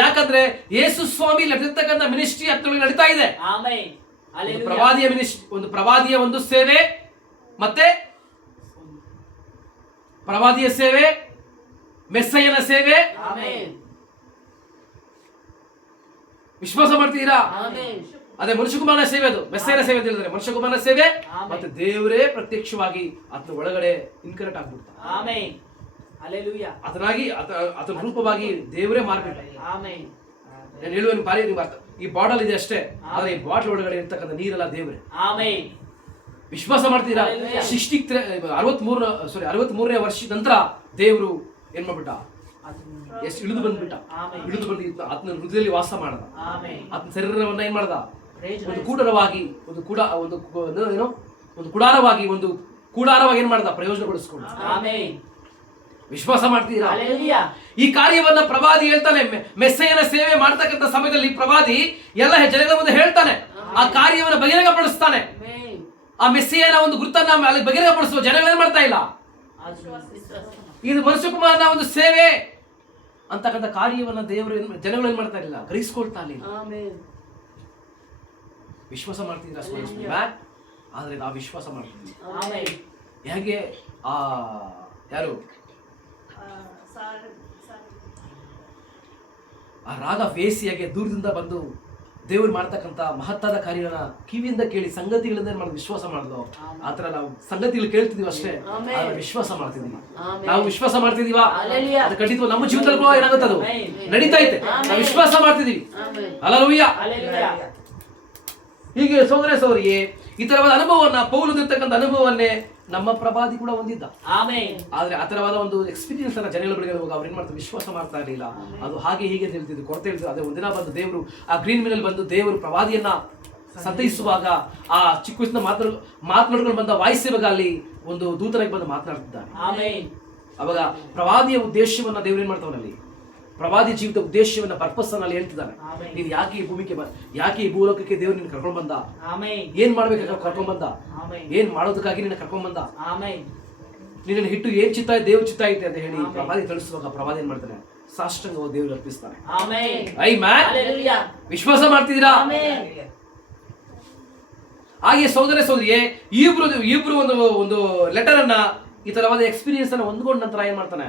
ಯಾಕಂದ್ರೆ ಯೇಸು ಸ್ವಾಮಿ ನಡೆದಿರ್ತಕ್ಕಂಥ ಮಿನಿಸ್ಟ್ರಿ ಅತ್ತೊಳಗೆ ನಡೀತಾ ಇದೆ. ಒಂದು ಪ್ರವಾದಿಯ ಒಂದು ಸೇವೆ, ಮತ್ತೆ ಪ್ರವಾದಿಯ ಸೇವೆ, ಮೆಸ್ಸಯ್ಯನ ಸೇವೆ. ವಿಶ್ವಾಸ ಮಾಡ್ತೀರಾ. ಅದೇ ಮನುಷ್ಯಕುಮಾರನ ಸೇವೆ, ಅದು ಮೆಸ್ಸಯ್ಯನ ಸೇವೆ ಅಂತ ಹೇಳಿದ್ರೆ ಮನುಷ್ಯಕುಮಾರನ ಸೇವೆ, ಮತ್ತೆ ದೇವರೇ ಪ್ರತ್ಯಕ್ಷವಾಗಿ ಆತನ ಒಳಗಡೆ ಇನ್ಕರೆಕ್ಟ್ ಆಗ್ಬಿಡ್ತಾರೆ. ಅದನಾಗಿ ಆತನ ರೂಪವಾಗಿ ದೇವರೇ ಮಾರ್ಬಿಟ್ಟ. ನಾನು ಹೇಳುವ ಪಾರಿ ಈ ಬಾಟಲ್ ಇದೆ ಅಷ್ಟೇ, ಆದ್ರೆ ಈ ಬಾಟಲ್ ಒಳಗಡೆ ಇರ್ತಕ್ಕಂಥ ನೀರೆಲ್ಲ ದೇವರೇ. ವಿಶ್ವಾಸ ಮಾಡ್ತೀರಾ. 63ನೇ ವರ್ಷದ ನಂತರ ದೇವರು ಏನ್ ಮಾಡ್ಬಿಟ್ಟ, ಇಳಿದು ಬಂದ್ಬಿಟ್ಟ. ಇಳಿದು ಬಂದು ಆತನ ಹೃದಯದಲ್ಲಿ ವಾಸ ಮಾಡದ. ಆತನ ಶರೀರವನ್ನ ಏನ್ ಮಾಡದ, ಒಂದು ಕೂಡರವಾಗಿ ಒಂದು ಕೂಡಾರವಾಗಿ ಏನ್ ಮಾಡದ, ಪ್ರಯೋಜನಗೊಳಿಸ್ಕೊಂಡ. ವಿಶ್ವಾಸ ಮಾಡ್ತೀರಾ? Hallelujah. ಈ ಕಾರ್ಯವನ್ನ ಪ್ರವಾದಿ ಹೇಳ್ತಾನೆ. ಮೆಸ್ಸಯ್ಯನ ಸೇವೆ ಮಾಡ್ತಕ್ಕಂಥ ಸಮಯದಲ್ಲಿ ಪ್ರವಾದಿ ಎಲ್ಲ ಜನಗಳ ಮುಂದೆ ಹೇಳ್ತಾನೆ, ಆ ಕಾರ್ಯವನ್ನು ಬಹಿರಂಗಪಡಿಸ್ತಾನೆ. Amen. ಆ ಮೆಸ್ಸಯ್ಯನ ಒಂದು ಗುರುತನ್ನ ಅಲ್ಲಿ ಬಹಿರಂಗಪಡಿಸುವ ಜನಗಳೇನ್ ಮಾಡ್ತಾ ಇಲ್ಲ. ಇದು ಮನುಷ್ಯಕುಮಾರನ ಒಂದು ಸೇವೆ ಅಂತಕ್ಕಂಥ ಕಾರ್ಯವನ್ನ ದೇವರು ಜನಗಳು ಏನ್ ಮಾಡ್ತಾ ಇರಲಿಲ್ಲ, ಗ್ರಹಿಸ್ಕೊಳ್ತಾ ಇರಲಿಲ್ಲ. Amen. ವಿಶ್ವಾಸ ಮಾಡ್ತಿದ್ರ ಆದ್ರೆ ನಾವು ವಿಶ್ವಾಸ ಮಾಡ್ತೀವಿ. Amen. ಹೇಗೆ ಆ ಯಾರು ಆ ರಾಗ ವೇಸಿಯಾಗೆ ದೂರದಿಂದ ಬಂದು ದೇವರು ಮಾಡ್ತಕ್ಕಂಥ ಮಹತ್ತಾದ ಕಾರ್ಯವನ್ನ ಕಿವಿಯಿಂದ ಕೇಳಿ ಸಂಗತಿಗಳಿಂದ ಮಾಡಿ ವಿಶ್ವಾಸ ಮಾಡಿದ್ವು. ಆತರ ನಾವು ಸಂಗತಿಗಳು ಕೇಳ್ತಿದೀವಿ ಅಷ್ಟೇ, ಆದ್ರೆ ವಿಶ್ವಾಸ ಮಾಡ್ತಿದೀವಿ. ನಾವು ವಿಶ್ವಾಸ ಮಾಡ್ತಿದೀವ, ಅದು ಖಂಡಿತ ನಮ್ಮ ಜೀವಿತದಲ್ಲಿ ಕೂಡ ಏನಾಗುತ್ತೆ, ಅದು ನಡೀತಾ ಐತೆ. ನಾವು ವಿಶ್ವಾಸ ಮಾಡ್ತಿದೀವಿ. ಹಲ್ಲೆಲೂಯಾ. ಹೀಗೆ ಸಹೋದರರಿಗೆ ಈ ತರವಾದ ಅನುಭವವನ್ನ ಪೌಲದಿರ್ತಕ್ಕಂಥ ಅನುಭವವನ್ನೇ ನಮ್ಮ ಪ್ರವಾದಿ ಕೂಡ ಹೊಂದಿದ್ದ. ಆದ್ರೆ ಆ ತರವಾದ ಒಂದು ಎಕ್ಸ್ಪೀರಿಯನ್ಸ್ ಅನ್ನ ಜನಗಳ ಬಳಿಗೆ ಹೋಗಿ ಅವ್ರು ಏನ್ ಮಾಡ್ತಾರೆ, ವಿಶ್ವಾಸ ಮಾಡ್ತಾ ಇರಲಿಲ್ಲ. ಅದು ಹಾಗೆ ಹೀಗೆ ಹೇಳ್ತಿದ್ರು, ಕೊರತೆ ಹೇಳ್ತಿದ್ರು. ಅದೇ ಒಂದಿನ ಬಂದು ದೇವರು ಆ ಗ್ರೀನ್ ಮಿಲ್ ಬಂದು ದೇವರು ಪ್ರವಾದಿಯನ್ನ ಸಂತೈಸುವಾಗ ಆ ಚಿಕ್ಕ ವಯಸ್ಸಿನ ಮಾತನಾಡ್ಕೊಂಡು ಬಂದ ವಾಯ್ಸಿವಾಗ ಅಲ್ಲಿ ಒಂದು ದೂತನಾಗಿ ಬಂದು ಮಾತನಾಡ್ತಿದ್ದಾನೆ. ಅವಾಗ ಪ್ರವಾದಿಯ ಉದ್ದೇಶವನ್ನ ದೇವ್ರು ಏನ್ ಮಾಡ್ತಾವನಲ್ಲಿ, ಪ್ರವಾದಿ ಜೀವಿತ ಉದ್ದೇಶವನ್ನ ಪರ್ಪಸ್ ಅಲ್ಲಿ ಹೇಳ್ತಿದ್ದಾನೆ. ನೀನ್ ಯಾಕೆ ಈ ಭೂಮಿಗೆ ಯಾಕೆ ಈ ಭೂಲೋಕಕ್ಕೆ ದೇವ್ರು ನಿನ್ನ ಕರ್ಕೊಂಡ್ ಬಂದ, ಏನ್ ಮಾಡ್ಬೇಕಾಗ ಕರ್ಕೊಂಡ್ ಬಂದ, ಏನ್ ಮಾಡೋದಕ್ಕಾಗಿ ನಿನ್ನ ಕರ್ಕೊಂಡ್ ಬಂದ, ನಿನ್ನ ಹಿಟ್ಟು ಏನ್ ಚಿತ್ತ ದೇವ್ರ ಚಿತ್ತ ಐತೆ ಅಂತ ಹೇಳಿ ಪ್ರವಾದಿ ತಿಳಿಸುವಾಗ ಪ್ರವಾದಿ ಏನ್ ಮಾಡ್ತಾನೆ, ಸಾಷ್ಟಾಂಗ ದೇವ್ರು ಅರ್ಪಿಸ್ತಾನೆ. ವಿಶ್ವಾಸ ಮಾಡ್ತಿದ್ದೀರಾ? ಹಾಗೆ ಸಹೋದರಿಯೇ ಇಬ್ರು ಒಂದು ಲೆಟರ್ ಅನ್ನ ಈ ತರವಾದ ಎಕ್ಸ್ಪೀರಿಯನ್ಸ್ ಅನ್ನ ಹೊಂದ್ಕೊಂಡ ನಂತರ ಏನ್ ಮಾಡ್ತಾನೆ,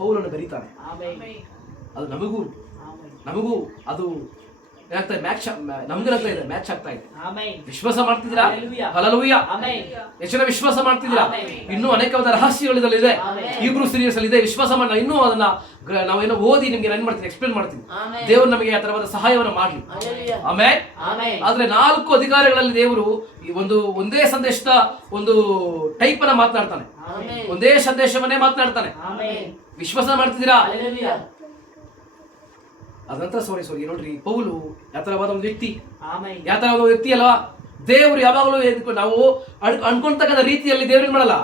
ಪೌಲನ್ನು ಬರೀತಾನೆ. ಅದು ನಮಗೂ ಅದು ಏನಾಗ್ತಾ ನಮ್ಗೆ ಇದೆ, ಮ್ಯಾಚ್ ಆಗ್ತಾ ಇದೆ. ವಿಶ್ವಾಸ ಮಾಡ್ತಿದ್ದೀರಾ? ಹಲ್ಲೆಲೂಯಾ. ಎಷ್ಟು ಜನ ವಿಶ್ವಾಸ ಮಾಡ್ತಿದ್ದೀರಾ? ಇನ್ನೂ ಅನೇಕವಾದ ರಹಸ್ಯಗಳಿದೆ, ಇಬ್ರು ಸೀರಿಯಸ್ ಅಲ್ಲಿ ಇದೆ. ವಿಶ್ವಾಸ ಮಾಡಿ ಇನ್ನೂ ಅದನ್ನ ನಾವೇನೋ ಓದಿ ನಿಮ್ಗೆ ಏನ್ ಮಾಡ್ತೀನಿ, ಎಕ್ಸ್ಪ್ಲೇನ್ ಮಾಡ್ತೀನಿ. ದೇವರು ನಮಗೆ ಆ ತರವಾದ ಸಹಾಯವನ್ನ ಮಾಡ್ಲಿ. ಆಮೇಲೆ ಆದ್ರೆ 4 ಅಧಿಕಾರಗಳಲ್ಲಿ ದೇವರು ಒಂದೇ ಸಂದೇಶದ ಒಂದು ಟೈಪ್ ಅನ್ನ ಮಾತನಾಡ್ತಾನೆ, ಒಂದೇ ಸಂದೇಶವನ್ನೇ ಮಾತನಾಡ್ತಾನೆ. ವಿಶ್ವಾಸ ಮಾಡ್ತಿದ್ದೀರಾ? ಅದಂತರ ಸಾರಿ ನೋಡ್ರಿ, ಪೌಲು ಯಾತರವಾದ ಒಂದು ವ್ಯಕ್ತಿ, ಯಾತರವಾದ ಒಂದು ವ್ಯಕ್ತಿ ಅಲ್ವಾ. ದೇವರು ಯಾವಾಗಲೂ ನಾವು ಅನ್ಕೊಂತಕ್ಕಂಥ ರೀತಿಯಲ್ಲಿ ದೇವ್ರೇನ್ ಮಾಡಲ್ಲ,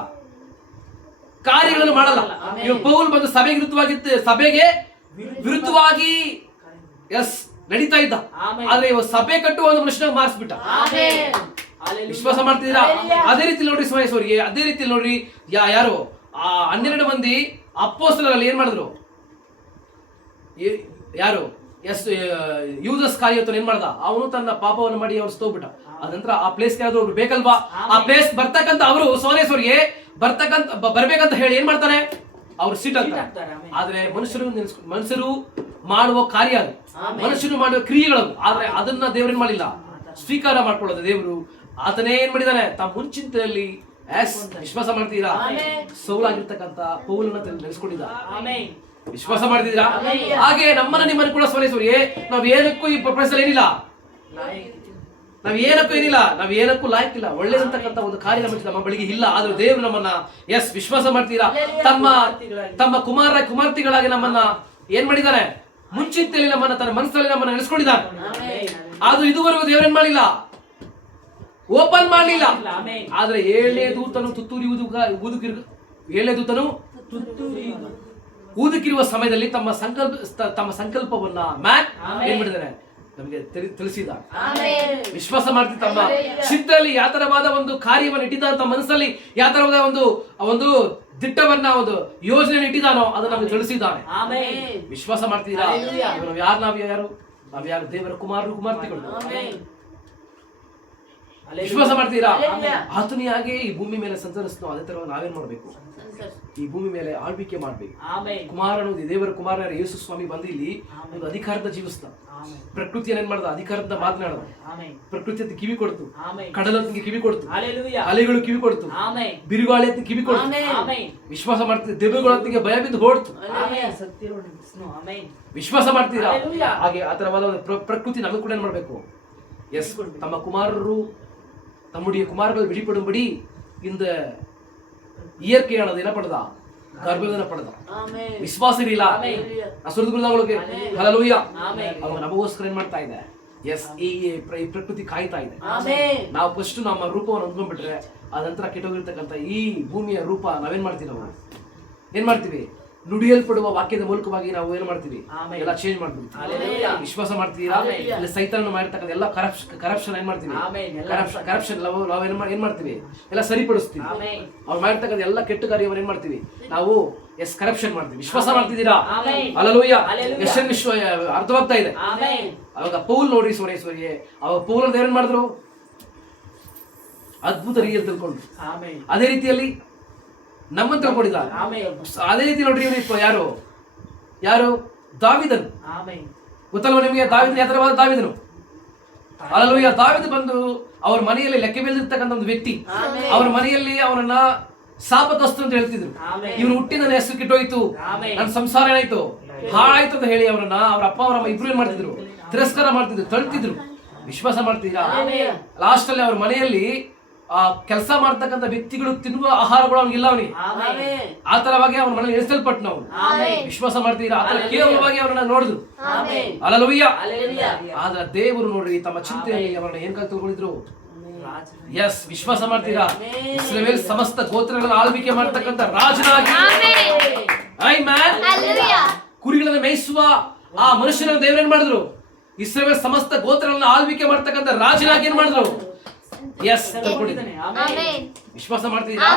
ಕಾರ್ಯಗಳನ್ನು ಮಾಡಲ್ಲ. ಇವಾಗ ಪೌಲ್ ಬಂದು ಸಭೆಗೆ ವಿರುದ್ಧವಾಗಿ ನಡೀತಾ ಇದ್ದ. ಆದ್ರೆ ಇವಾಗ ಸಭೆ ಕಟ್ಟುವ ಒಂದು ಮನುಷ್ಯನ ಮಾರಿಸ್ಬಿಟ್ಟ. ವಿಶ್ವಾಸ ಮಾಡ್ತಿದ್ದೀರಾ? ಅದೇ ರೀತಿ ನೋಡ್ರಿ ಸೋರಿ, ಅದೇ ರೀತಿ ನೋಡ್ರಿ ಯಾರು ಆ 12 ಮಂದಿ ಅಪೊಸ್ತಲರಲ್ಲಿ ಏನ್ ಮಾಡಿದ್ರು, ಯಾರು ಯೂದಸ್ ಕಾರ್ಯವನ್ನು ಏನ್ ಮಾಡ್ದ, ಅವನು ತನ್ನ ಪಾಪವನ್ನು ಮಾಡಿ ಅವನು ಸ್ತೋಗ್ಬಿಟ್ಟ. ಅದಂತರ ಆ ಪ್ಲೇಸ್ ಯಾವ್ದು ಒಬ್ರು ಬೇಕಲ್ವಾ, ಆ ಪ್ಲೇಸ್ ಬರ್ತಕ್ಕಂತ ಅವರು ಸೋರೇಶ್ವರಿಗೆ ಬರ್ಬೇಕಂತ ಹೇಳಿ ಏನ್ ಮಾಡ್ತಾನೆ, ಅವ್ರು ಸೀಟ್ ಆಗ್ತಾರೆ. ಆದ್ರೆ ಮನುಷ್ಯರು ಮಾಡುವ ಕಾರ್ಯ ಅದು, ಮನುಷ್ಯರು ಮಾಡುವ ಕ್ರಿಯೆಗಳು, ಆದ್ರೆ ಅದನ್ನ ದೇವ್ರೇನ್ ಮಾಡಿಲ್ಲ, ಸ್ವೀಕಾರ ಮಾಡ್ಕೊಳ್ಳೋದು. ದೇವರು ಆತನೇ ಏನ್ ಮಾಡಿದಾನೆ, ತಮ್ಮ ಮುಂಚಿತದಲ್ಲಿ ವಿಶ್ವಾಸ ಮಾಡ್ತೀರಾ, ಸೌಲಾಗಿರ್ತಕ್ಕಂಥ ಪೌಲನ್ನ ನೆನೆಸ್ಕೊಂಡಿದ್ದ. ವಿಶ್ವಾಸ ಮಾಡ್ತಿದ್ದೀರಾ? ಹಾಗೆ ನಿಮ್ಮನ್ನು ಕೂಡ ಸ್ಮರಿಸುವರಿಗೆ ನಾವ್ ಏನಕ್ಕೂ ಈ ಪ್ರಪಂಚದಲ್ಲಿ ಏನಿಲ್ಲ, ನಾವ್ ಏನಕ್ಕೂ ಲಾಯಕ್ಕಿಲ್ಲ. ಒಳ್ಳೇದಂತಕ್ಕಂಥ ಒಂದು ಕಾರ್ಯ ನಮ್ಮ ಬಳಿಗೆ ಇಲ್ಲ. ಆದ್ರೆ ದೇವರು ನಮ್ಮನ್ನ ವಿಶ್ವಾಸ ಮಾಡ್ತೀರಾ, ತಮ್ಮ ಕುಮಾರ್ತಿಗಳಾಗಿ ನಮ್ಮನ್ನ ಏನ್ ಮಾಡಿದ್ದಾರೆ, ಮುಂಚಿತದಲ್ಲಿ ನಮ್ಮನ್ನ ತನ್ನ ಮನಸ್ಸಲ್ಲಿ ನಮ್ಮನ್ನ ನೆನೆಸ್ಕೊಂಡಿದ್ದಾರೆ. ಆದ್ರೂ ಇದುವರೆಗೂ ದೇವರೇನ್ ಮಾಡಿಲ್ಲ, ಓಪನ್ ಮಾಡಲಿಲ್ಲ. ಆದ್ರೆ 7ನೇ ದೂತನು ಊದುಕಿರುವ ಸಮಯದಲ್ಲಿ ತಮ್ಮ ಸಂಕಲ್ಪವನ್ನ ಏನ್ ಮಾಡಿದ್ದಾರೆ, ನಮಗೆ ತಿಳಿಸಿದ್ದಾರೆ. ವಿಶ್ವಾಸ ಮಾಡ್ತೀವಿ. ತಮ್ಮ ಚಿತ್ತದಲ್ಲಿ ಯಾವ ತರವಾದ ಒಂದು ಕಾರ್ಯವನ್ನು ಇಟ್ಟಿದ್ದ, ಮನಸ್ಸಲ್ಲಿ ಯಾವ ತರವಾದ ಒಂದು ದಿಟ್ಟವನ್ನ ಒಂದು ಯೋಜನೆ ಇಟ್ಟಿದ್ದಾನೋ ಅದನ್ನ ನಮಗೆ ತಿಳಿಸಿದ್ದಾನೆ. ವಿಶ್ವಾಸ ಮಾಡ್ತಿದ್ದೀರಾ? ನಾವ್ಯಾರು ದೇವರ ಕುಮಾರ್ತಿಗಳು. ವಿಶ್ವಾಸ ಮಾಡ್ತೀರಾ? ಆತನಿಯಾಗೆ ಈ ಭೂಮಿ ಮೇಲೆ ಸಂಚರಿಸ್ತು. ಅದೇ ತರ ನಾವೇನ್ ಮಾಡ್ಬೇಕು, ಈ ಭೂಮಿ ಮೇಲೆ ಆಳ್ವಿಕೆ ಮಾಡ್ಬೇಕು. ಕುಮಾರನು ದೇವರ ಕುಮಾರ ಯೇಸು ಸ್ವಾಮಿ ಬಂದು ಇಲ್ಲಿ ಒಂದು ಅಧಿಕಾರದ ಜೀವಿಸ್ತ, ಪ್ರಕೃತಿಯನ್ನು ಏನ್ ಮಾಡ್ದ, ಅಧಿಕಾರದ ಮಾತನಾಡದ, ಪ್ರಕೃತಿ ಕಿವಿ ಕೊಡ್ತು, ಕಡಲತ್ತಿಗೆ ಕಿವಿ ಕೊಡ್ತು, ಅಲೆಗಳು ಕಿವಿ ಕೊಡ್ತು, ಬಿರುಗಾಳಿ ಅಂತ ಕಿವಿ ಕೊಡ್ತು. ವಿಶ್ವಾಸ ಮಾಡ್ತೀವಿ. ದೆವ್ವಗಳೊತ್ತಿಗೆ ಭಯ ಬಿದ್ದು ಓಡ್ತು. ವಿಶ್ವಾಸ ಮಾಡ್ತೀರಾ? ಹಾಗೆ ಆ ತರವಾದ ಪ್ರಕೃತಿ ನಮಗ್ ಕೂಡ ಏನ್ ಮಾಡ್ಬೇಕು, ತಮ್ಮ ಕುಮಾರರು தம்முடைய குமார்கள் வெளிப்படும்படி இந்த இயற்கையானது என்ன பண்ணுதா, கர்ப்பவேதனை பண்ணுதா. ವಿಶ್ವಾಸ ಇರಲಿಲ್ಲ. ನಾನು ಸುರಿದುಕೊಳ್ಳ ಅವಳಿಗೆ ಹಲ್ಲೆಲೂಯಾ. ಅವಾಗ ನಮಗೋಸ್ಕರ ಏನ್ ಮಾಡ್ತಾ ಇದೆ, ಈ ಪ್ರಕೃತಿ ಕಾಯ್ತಾ ಇದೆ. ನಾವು ಫಸ್ಟ್ ನಮ್ಮ ರೂಪವನ್ನು ಹೊಂದ್ಕೊಂಡ್ಬಿಟ್ರೆ ಅದಂತರ ಕೆಟ್ಟೋಗಿರ್ತಕ್ಕಂಥ ಈ ಭೂಮಿಯ ರೂಪ ನಾವೇನ್ ಮಾಡ್ತೀವಿ, ನಾವು ಏನ್ ಮಾಡ್ತೀವಿ, ನುಡಿಯಲ್ಪಡುವ ವಾಕ್ಯದ ಮೂಲಕವಾಗಿ ನಾವು ಏನ್ ಮಾಡ್ತೀವಿ, ಎಲ್ಲ ಚೇಂಜ್ ಮಾಡ್ಬಿಡ್ತೀವಿ. ವಿಶ್ವಾಸ ಮಾಡ್ತೀರಾ? ಅಲ್ಲಿ ಸೈತಾನ ಮಾಡಿರ್ತಕ್ಕಂಥ ಎಲ್ಲ ಕರಪ್ಷನ್ ಏನ್ ಮಾಡ್ತೀವಿ, ಕರಪ್ಷನ್ ಏನ್ ಮಾಡ್ತೀವಿ, ಎಲ್ಲ ಸರಿಪಡಿಸ್ತೀವಿ. ಅವ್ರು ಮಾಡಿರ್ತಕ್ಕಂಥ ಎಲ್ಲ ಕೆಟ್ಟ ಕಾರ್ಯವನ್ನು ಏನ್ ಮಾಡ್ತೀವಿ ನಾವು, ಕರಪ್ಷನ್ ಮಾಡ್ತೀವಿ. ವಿಶ್ವಾಸ ಮಾಡ್ತಿದ್ದೀರಾ? ಹಲ್ಲೆಲೂಯಾ. ಎಷ್ಟು ವಿಶ್ವ ಅರ್ಥವಾಗ್ತಾ ಇದೆ. ಅವಾಗ ಪೌಲ್ ನೋಡ್ರಿ ಸೋರೇಶ್ವರಿಗೆ, ಅವಾಗ ಪೌಲ್ ಅಂತ ಏನ್ ಮಾಡಿದ್ರು, ಅದ್ಭುತ ರೀತಿಯಲ್ಲಿ ತಿಳ್ಕೊಂಡ್ರು. ಅದೇ ರೀತಿಯಲ್ಲಿ ನಮ್ಮನ್ನು ತಿಳ್ಕೊಂಡಿದ್ದಾರೆ. ಅದೇ ರೀತಿ ನೋಡ್ರಿ ಯಾರು ಯಾರು ದಾವೀದನು ಗೊತ್ತಲ್ವ ನಿಮಗೆ? ದಾವೀದನು ಯಾವ ತರವಾದ ದಾವೀದನು? ಹಲ್ಲೆಲೂಯಾ. ದಾವೀದ ಬಂದು ಅವ್ರ ಮನೆಯಲ್ಲಿ ಲೆಕ್ಕ ಬೀಳ್ದಿರ್ತಕ್ಕಂಥ ಒಂದು ವ್ಯಕ್ತಿ. ಅವ್ರ ಮನೆಯಲ್ಲಿ ಅವನನ್ನ ಶಾಪಗ್ರಸ್ತ ಅಂತ ಹೇಳ್ತಿದ್ರು. ಇವ್ರು ಹುಟ್ಟಿ ನನ್ನ ಹೆಸರು ಕೆಟ್ಟೋಯ್ತು, ನನ್ನ ಸಂಸಾರ ಏನಾಯ್ತು, ಹಾಳಾಯ್ತು ಅಂತ ಹೇಳಿ ಅವರನ್ನ ಅವ್ರ ಅಪ್ಪ ಅವರಮ್ಮ ಇಬ್ರು ಏನ್ ಮಾಡ್ತಿದ್ರು, ತಿರಸ್ಕಾರ ಮಾಡ್ತಿದ್ರು, ತಳ್ತಿದ್ರು. ವಿಶ್ವಾಸ ಮಾಡ್ತೀರಾ? ಲಾಸ್ಟ್ ಅಲ್ಲಿ ಅವ್ರ ಮನೆಯಲ್ಲಿ ಆ ಕೆಲಸ ಮಾಡ್ತಕ್ಕಂಥ ವ್ಯಕ್ತಿಗಳು ತಿನ್ನುವ ಆಹಾರಗಳು ಅವ್ನಿಗಿಲ್ಲ, ಅವನಿಗೆ ಆ ತರವಾಗಿ ಅವ್ನ ಮನೇಲಿ ಇಳಿಸಲ್ಪಟ್ಟು ನಾವು ವಿಶ್ವಾಸ ಮಾಡ್ತೀರಾ? ಆ ತರ ಕೇವಲವಾಗಿ ಅವ್ರನ್ನ ನೋಡಿದ್ರು. ಹಲ್ಲೆಲೂಯಾ. ಆದ್ರೆ ದೇವರು ನೋಡ್ರಿ ತಮ್ಮ ಚಿಂತೆಯಲ್ಲಿ ಅವರನ್ನ ಏನ್ ತಿಳ್ಕೊಂಡಿದ್ರು? ಎಸ್, ವಿಶ್ವಾಸ ಮಾಡ್ತೀರಾ? ಇಸ್ರಾಯೇಲ್ ಸಮಸ್ತ ಗೋತ್ರಗಳನ್ನು ಆಳ್ವಿಕೆ ಮಾಡ್ತಕ್ಕಂಥ ರಾಜನಾಗಿ, ಕುರಿಗಳನ್ನು ಮೇಯಿಸುವ ಆ ಮನುಷ್ಯನ ದೇವರೇನ್ ಮಾಡಿದ್ರು? ಇಸ್ರಾಯೇಲ್ ಸಮಸ್ತ ಗೋತ್ರಗಳನ್ನು ಆಳ್ವಿಕೆ ಮಾಡ್ತಕ್ಕಂಥ ರಾಜನಾಗಿ ಏನ್ ಮಾಡಿದ್ರು? ಎಸ್, ವಿಶ್ವಾಸ ಮಾಡ್ತಿದ್ದೀರಾ?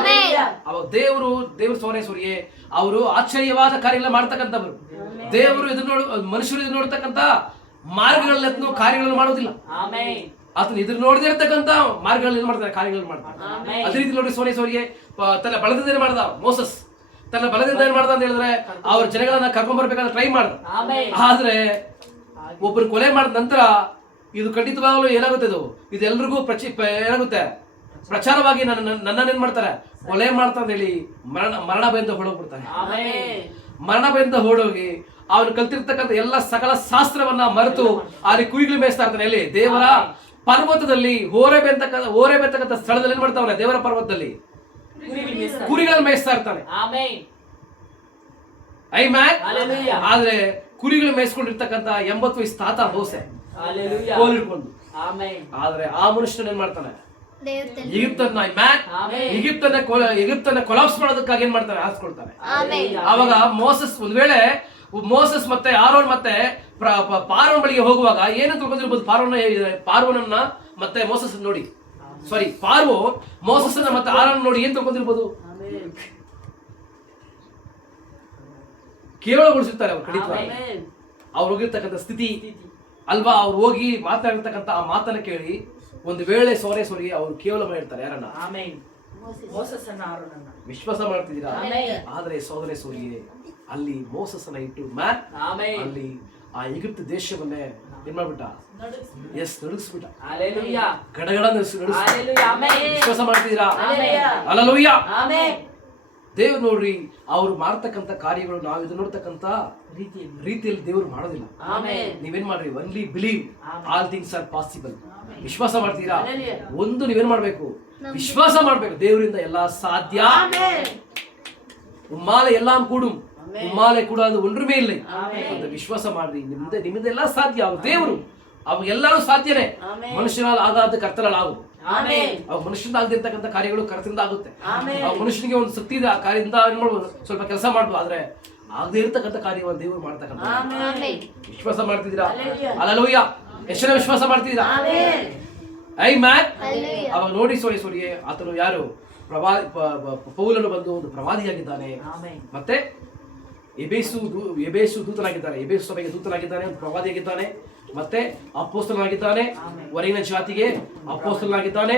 ಅವಾಗ ದೇವರು ಸೋನೇಶ್ವರಿಗೆ ಅವರು ಆಶ್ಚರ್ಯವಾದ ಕಾರ್ಯಗಳನ್ನ ಮಾಡ್ತಕ್ಕಂಥವ್ರು. ದೇವರು ಇದನ್ನ ಮನುಷ್ಯರು ಇದನ್ನ ನೋಡ್ತಕ್ಕಂಥ ಮಾರ್ಗಗಳನ್ನ ಕಾರ್ಯಗಳನ್ನು ಮಾಡೋದಿಲ್ಲ. ಆತನ ಇದ್ರ ನೋಡದೇ ಇರ್ತಕ್ಕಂಥ ಮಾರ್ಗಗಳನ್ನ ಏನ್ ಮಾಡ್ತಾರೆ, ಕಾರ್ಯಗಳನ್ನು ಮಾಡ್ತಾರೆ. ಅದೇ ರೀತಿ ನೋಡಿ ಸೋನೇಶ್ವರಿಗೆ ತನ್ನ ಬಲದಿಂದ ಏನ್ ಮಾಡ್ದ ಮೋಸಸ್, ತನ್ನ ಬಲದಿಂದ ಏನ್ ಮಾಡ್ದ ಅಂತ ಹೇಳಿದ್ರೆ ಅವ್ರ ಜನಗಳನ್ನ ಕರ್ಕೊಂಡ್ ಬರ್ಬೇಕಂತ ಟ್ರೈ ಮಾಡ್ದ. ಆದ್ರೆ ಒಬ್ಬರು ಕೊಲೆ ಮಾಡಿದ ನಂತರ ಇದು ಖಂಡಿತವಾಗಲೂ ಏನಾಗುತ್ತೆ, ಇದೆಲ್ಲರಿಗೂ ಏನಾಗುತ್ತೆ, ಪ್ರಚಾರವಾಗಿ ನನ್ನನ್ನು ಏನ್ ಮಾಡ್ತಾರೆ, ಕೊಲೆ ಮಾಡ್ತಾ ಅಂತ ಹೇಳಿ ಮರಣ ಭಯದಿಂದ ಹೊಡೋಗ್ಬಿಡ್ತಾನೆ. ಮರಣ ಭಯದಿಂದ ಹೊಡೋಗಿ ಅವನು ಕಲ್ತಿರ್ತಕ್ಕಂಥ ಎಲ್ಲ ಸಕಲ ಶಾಸ್ತ್ರವನ್ನ ಮರೆತು ಅಲ್ಲಿ ಕುರಿಗಳು ಮೇಯಿಸ್ತಾ ಇರ್ತಾನೆ. ಎಲ್ಲಿ? ದೇವರ ಪರ್ವತದಲ್ಲಿ, ಹೋರೇಬ್ ಅಂತಕ್ಕಂಥ ಸ್ಥಳದಲ್ಲಿ ಏನ್ ಮಾಡ್ತಾವನೆ, ದೇವರ ಪರ್ವತದಲ್ಲಿ ಕುರಿಗಳನ್ನು ಮೇಯಿಸ್ತಾ ಇರ್ತಾನೆ. ಆದ್ರೆ ಕುರಿಗಳು ಮೇಯಿಸ್ಕೊಂಡಿರ್ತಕ್ಕಂಥ 80 ವಯಸ್ಸು ತಾತ ಮೋಸೆ ಕೋಲಿಡ್ಕೊಂಡು, ಆದ್ರೆ ಆ ಮನುಷ್ಯನ ಏನ್ ಮಾಡ್ತಾನೆ, ಈಜಿಪ್ತನ್ನ ಕೊಲಾಪ್ಸ್ ಮಾಡೋದಕ್ಕಾಗಿ ಏನ್ ಮಾಡ್ತಾನೆ, ಆರಿಸ್ಕೊಳ್ತಾನೆ. ಅವಾಗ ಒಂದ್ ವೇಳೆ ಮೋಸಸ್ ಮತ್ತೆ ಆರೋನ್ ಮತ್ತೆ ಪಾರ್ವನ್ ಬಳಿಗೆ ಹೋಗುವಾಗ ಏನು ತಿಳ್ಕೊಂಡಿರ್ಬೋದು, ಪಾರ್ವನನ್ನ ಮತ್ತೆ ಮೋಸಸ್ ನೋಡಿ, ಪಾರ್ವೋ ಮೋಸಸ್ ಮತ್ತೆ ಆರೋನ್ ನೋಡಿ ಏನ್ ತಿಳ್ಕೊಂಡಿರ್ಬೋದು, ಕೇವಲಗೊಳಿಸಿರ್ತಾರೆ ಅವ್ರು. ಖಂಡಿತವಾಗಿ ಅವ್ರು ಹೋಗಿರ್ತಕ್ಕಂಥ ಸ್ಥಿತಿ ಅಲ್ವಾ, ಅವ್ರು ಹೋಗಿ ಮಾತಾಡಿರ್ತಕ್ಕಂಥ ಆ ಮಾತನ್ನ ಕೇಳಿ ಒಂದು ವೇಳೆ ಸೋರೇಶ್ವರಿಗೆ ಅವ್ರು ಕೇವಲ ಮಾಡಿರ್ತಾರೆ. ಯಾರನ್ನ? ವಿಶ್ವಾಸ ಮಾಡ್ತಿದ್ದೀರಾ? ಆದ್ರೆ ಸೋದರೇಶ್ವರಿಗೆ ಅಲ್ಲಿ ಮೋಸಸ್ಸನ್ನ ಇಟ್ಟು ಅಲ್ಲಿ ಆ ಈಜಿಪ್ಟ್ ದೇಶವನ್ನೇ ಏನ್ ಮಾಡ್ಬಿಟ್ಟ, ನಡುಗಿಸ್ಬಿಟ್ಟ, ಗಡಗಡ ವಿಶ್ವಾಸ ಮಾಡ್ತಿದ್ದೀರಾ? ಹಲ್ಲೆಲೂಯಾ. ದೇವ್ರು ನೋಡ್ರಿ ಅವ್ರು ಮಾಡ್ತಕ್ಕಂಥ ಕಾರ್ಯಗಳು ನಾವು ಇದು ನೋಡ್ತಕ್ಕಂಥ ರೀತಿಯಲ್ಲಿ ದೇವರು ಮಾಡೋದಿಲ್ಲ. ನೀವೇನ್ ಮಾಡ್ರಿ, only believe all things are possible. ವಿಶ್ವಾಸ ಮಾಡ್ತೀರಾ? ಒಂದು ನೀವೇನ್ ಮಾಡ್ಬೇಕು, ವಿಶ್ವಾಸ ಮಾಡ್ಬೇಕು. ದೇವರಿಂದ ಎಲ್ಲಾ ಸಾಧ್ಯ. ಉಮ್ಮಾಲೆ ಎல்லாம் ಕೂಡುಂ, ಉಮ್ಮಾಲೆ ಕೂಡಾದು ಒಂದ್ರಮೇ ಇಲ್ಲ ಅಂತ ವಿಶ್ವಾಸ ಮಾಡ್ರಿ. ನಿಮ್ಮಿಂದ ಎಲ್ಲಾ ಸಾಧ್ಯ. ಅವ್ರು ದೇವರು, ಅವಾಗ ಎಲ್ಲರೂ ಸಾಧ್ಯನೇ. ಮನುಷ್ಯನಲ್ಲಿ ಆಗಾದ ಕರ್ತನಲ್ಲಿ ಆಗು. ಅವಾಗ ಮನುಷ್ಯನಿಂದ ಆಗದಿರ್ತಕ್ಕಂಥ ಕಾರ್ಯಗಳು ಕರ್ತನಿಂದ ಆಗುತ್ತೆ. ಮನುಷ್ಯನಿಗೆ ಒಂದು ಶಕ್ತಿ ಇದೆ, ಆ ಕಾರ್ಯದಿಂದ ಏನ್ ಮಾಡ್ಬೋದು, ಸ್ವಲ್ಪ ಕೆಲಸ ಮಾಡ್ಬೋದು. ಆದ್ರೆ ಆಗದೆ ಇರ್ತಕ್ಕಂಥ ಕಾರ್ಯವನ್ನು ದೇವರು ಮಾಡ್ತಕ್ಕಂಥ ವಿಶ್ವಾಸ ಮಾಡ್ತಿದ್ದೀರಾ? ಹಲ್ಲೆಲೂಯಾ. ಎಷ್ಟು ಜನ ವಿಶ್ವಾಸ ಮಾಡ್ತಿದ್ದೀರಾ? ಅವಾಗ ನೋಡಿ ಸೋರೇಶ್ವರಿಗೆ ಆತನು ಯಾರು, ಪೌಲನು ಬಂದು ಒಂದು ಪ್ರವಾದಿಯಾಗಿದ್ದಾನೆ, ಮತ್ತೆ ಎಬೇಸು ದೂತನಾಗಿದ್ದಾನೆ, ಎಬೇಸು ಸಭೆಗೆ ದೂತನಾಗಿದ್ದಾನೆ, ಒಂದು ಪ್ರವಾದಿಯಾಗಿದ್ದಾನೆ, ಮತ್ತೆ ಅಪೊಸ್ತಲನಾಗಿದ್ದಾನೆ, ಹೊರಗಿನ ಜಾತಿಗೆ ಅಪೊಸ್ತಲನಾಗಿದ್ದಾನೆ,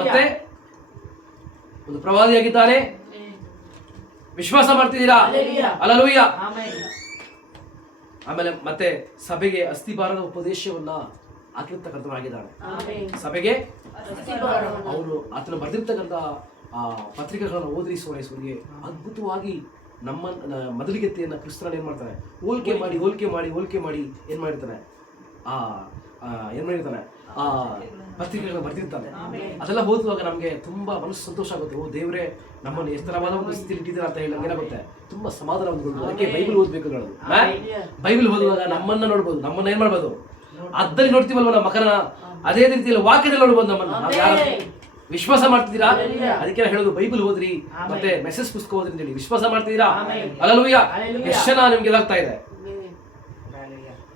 ಮತ್ತೆ ಒಂದು ಪ್ರವಾದಿಯಾಗಿದ್ದಾನೆ. ವಿಶ್ವಾಸ ಮಾಡ್ತಿದ್ದೀರಾ? ಹಲ್ಲೆಲೂಯಾ. ಆಮೇಲೆ ಮತ್ತೆ ಸಭೆಗೆ ಅಸ್ಥಿಭಾರದ ಉಪದೇಶವನ್ನ ಹಾಕಿರ್ತಕ್ಕಂಥವನಾಗಿದ್ದಾನೆ. ಸಭೆಗೆ ಅವನು ಆತನ ಬರೆದಿರ್ತಕ್ಕಂಥ ಪತ್ರಿಕೆಗಳನ್ನು ಓದಿ ಸೋರೇಶ್ವರಿಗೆ ಅದ್ಭುತವಾಗಿ ನಮ್ಮ ಮೊದಲಿಗೆತೆಯನ್ನ ಕ್ರಿಸ್ತನ ಏನ್ ಮಾಡ್ತಾನೆ, ಹೋಲಿಕೆ ಮಾಡಿ ಏನ್ ಮಾಡಿರ್ತಾನೆ, ಏನ್ ಮಾಡಿರ್ತಾನೆ, ಆ ಪತ್ರಿಕೆಗಳನ್ನ ಬರ್ತಿರ್ತಾನೆ. ಅದೆಲ್ಲ ಓದುವಾಗ ನಮ್ಗೆ ತುಂಬಾ ಮನಸ್ಸು ಸಂತೋಷ ಆಗುತ್ತೆ. ಓ ದೇವರೇ, ನಮ್ಮನ್ನು ಎಷ್ಟರವಾದ ಒಂದು ಸ್ಥಿತಿ ಇಟ್ಟಿದ್ದೀರಾ ಅಂತ ಹೇಳಿ ಏನಾಗುತ್ತೆ, ತುಂಬಾ ಸಮಾಧಾನ ಹೊಂದ್ಬೋದು. ಅದಕ್ಕೆ ಬೈಬಲ್ ಓದ್ಬೇಕು ಹೇಳೋದು. ಬೈಬಲ್ ಓದುವಾಗ ನಮ್ಮನ್ನ ನೋಡ್ಬೋದು, ನಮ್ಮನ್ನ ಏನ್ ಮಾಡ್ಬೋದು, ಅದ್ದಲ್ಲಿ ನೋಡ್ತೀವಲ್ವ ನಮ್ಮ ಮಕನ, ಅದೇ ರೀತಿಯಲ್ಲಿ ವಾಕ್ಯದಲ್ಲಿ ನೋಡ್ಬೋದು ನಮ್ಮನ್ನ. ವಿಶ್ವಾಸ ಮಾಡ್ತಿದ್ದೀರಾ? ಅದಕ್ಕೆ ನಾನು ಹೇಳೋದು ಬೈಬಲ್ ಓದ್ರಿ ಮತ್ತೆ ಮೆಸೇಜ್ ಪುಸ್ತಕ ಓದ್ರಿ ಅಂತ ಹೇಳಿ. ವಿಶ್ವಾಸ ಮಾಡ್ತಿದ್ದೀರಾ? ಹಲ್ಲೆಲೂಯಾ. ಎಷ್ಟು ಜನ ನಿಮ್ಗೆ ಇದಾಗ್ತಾ ಇದೆ?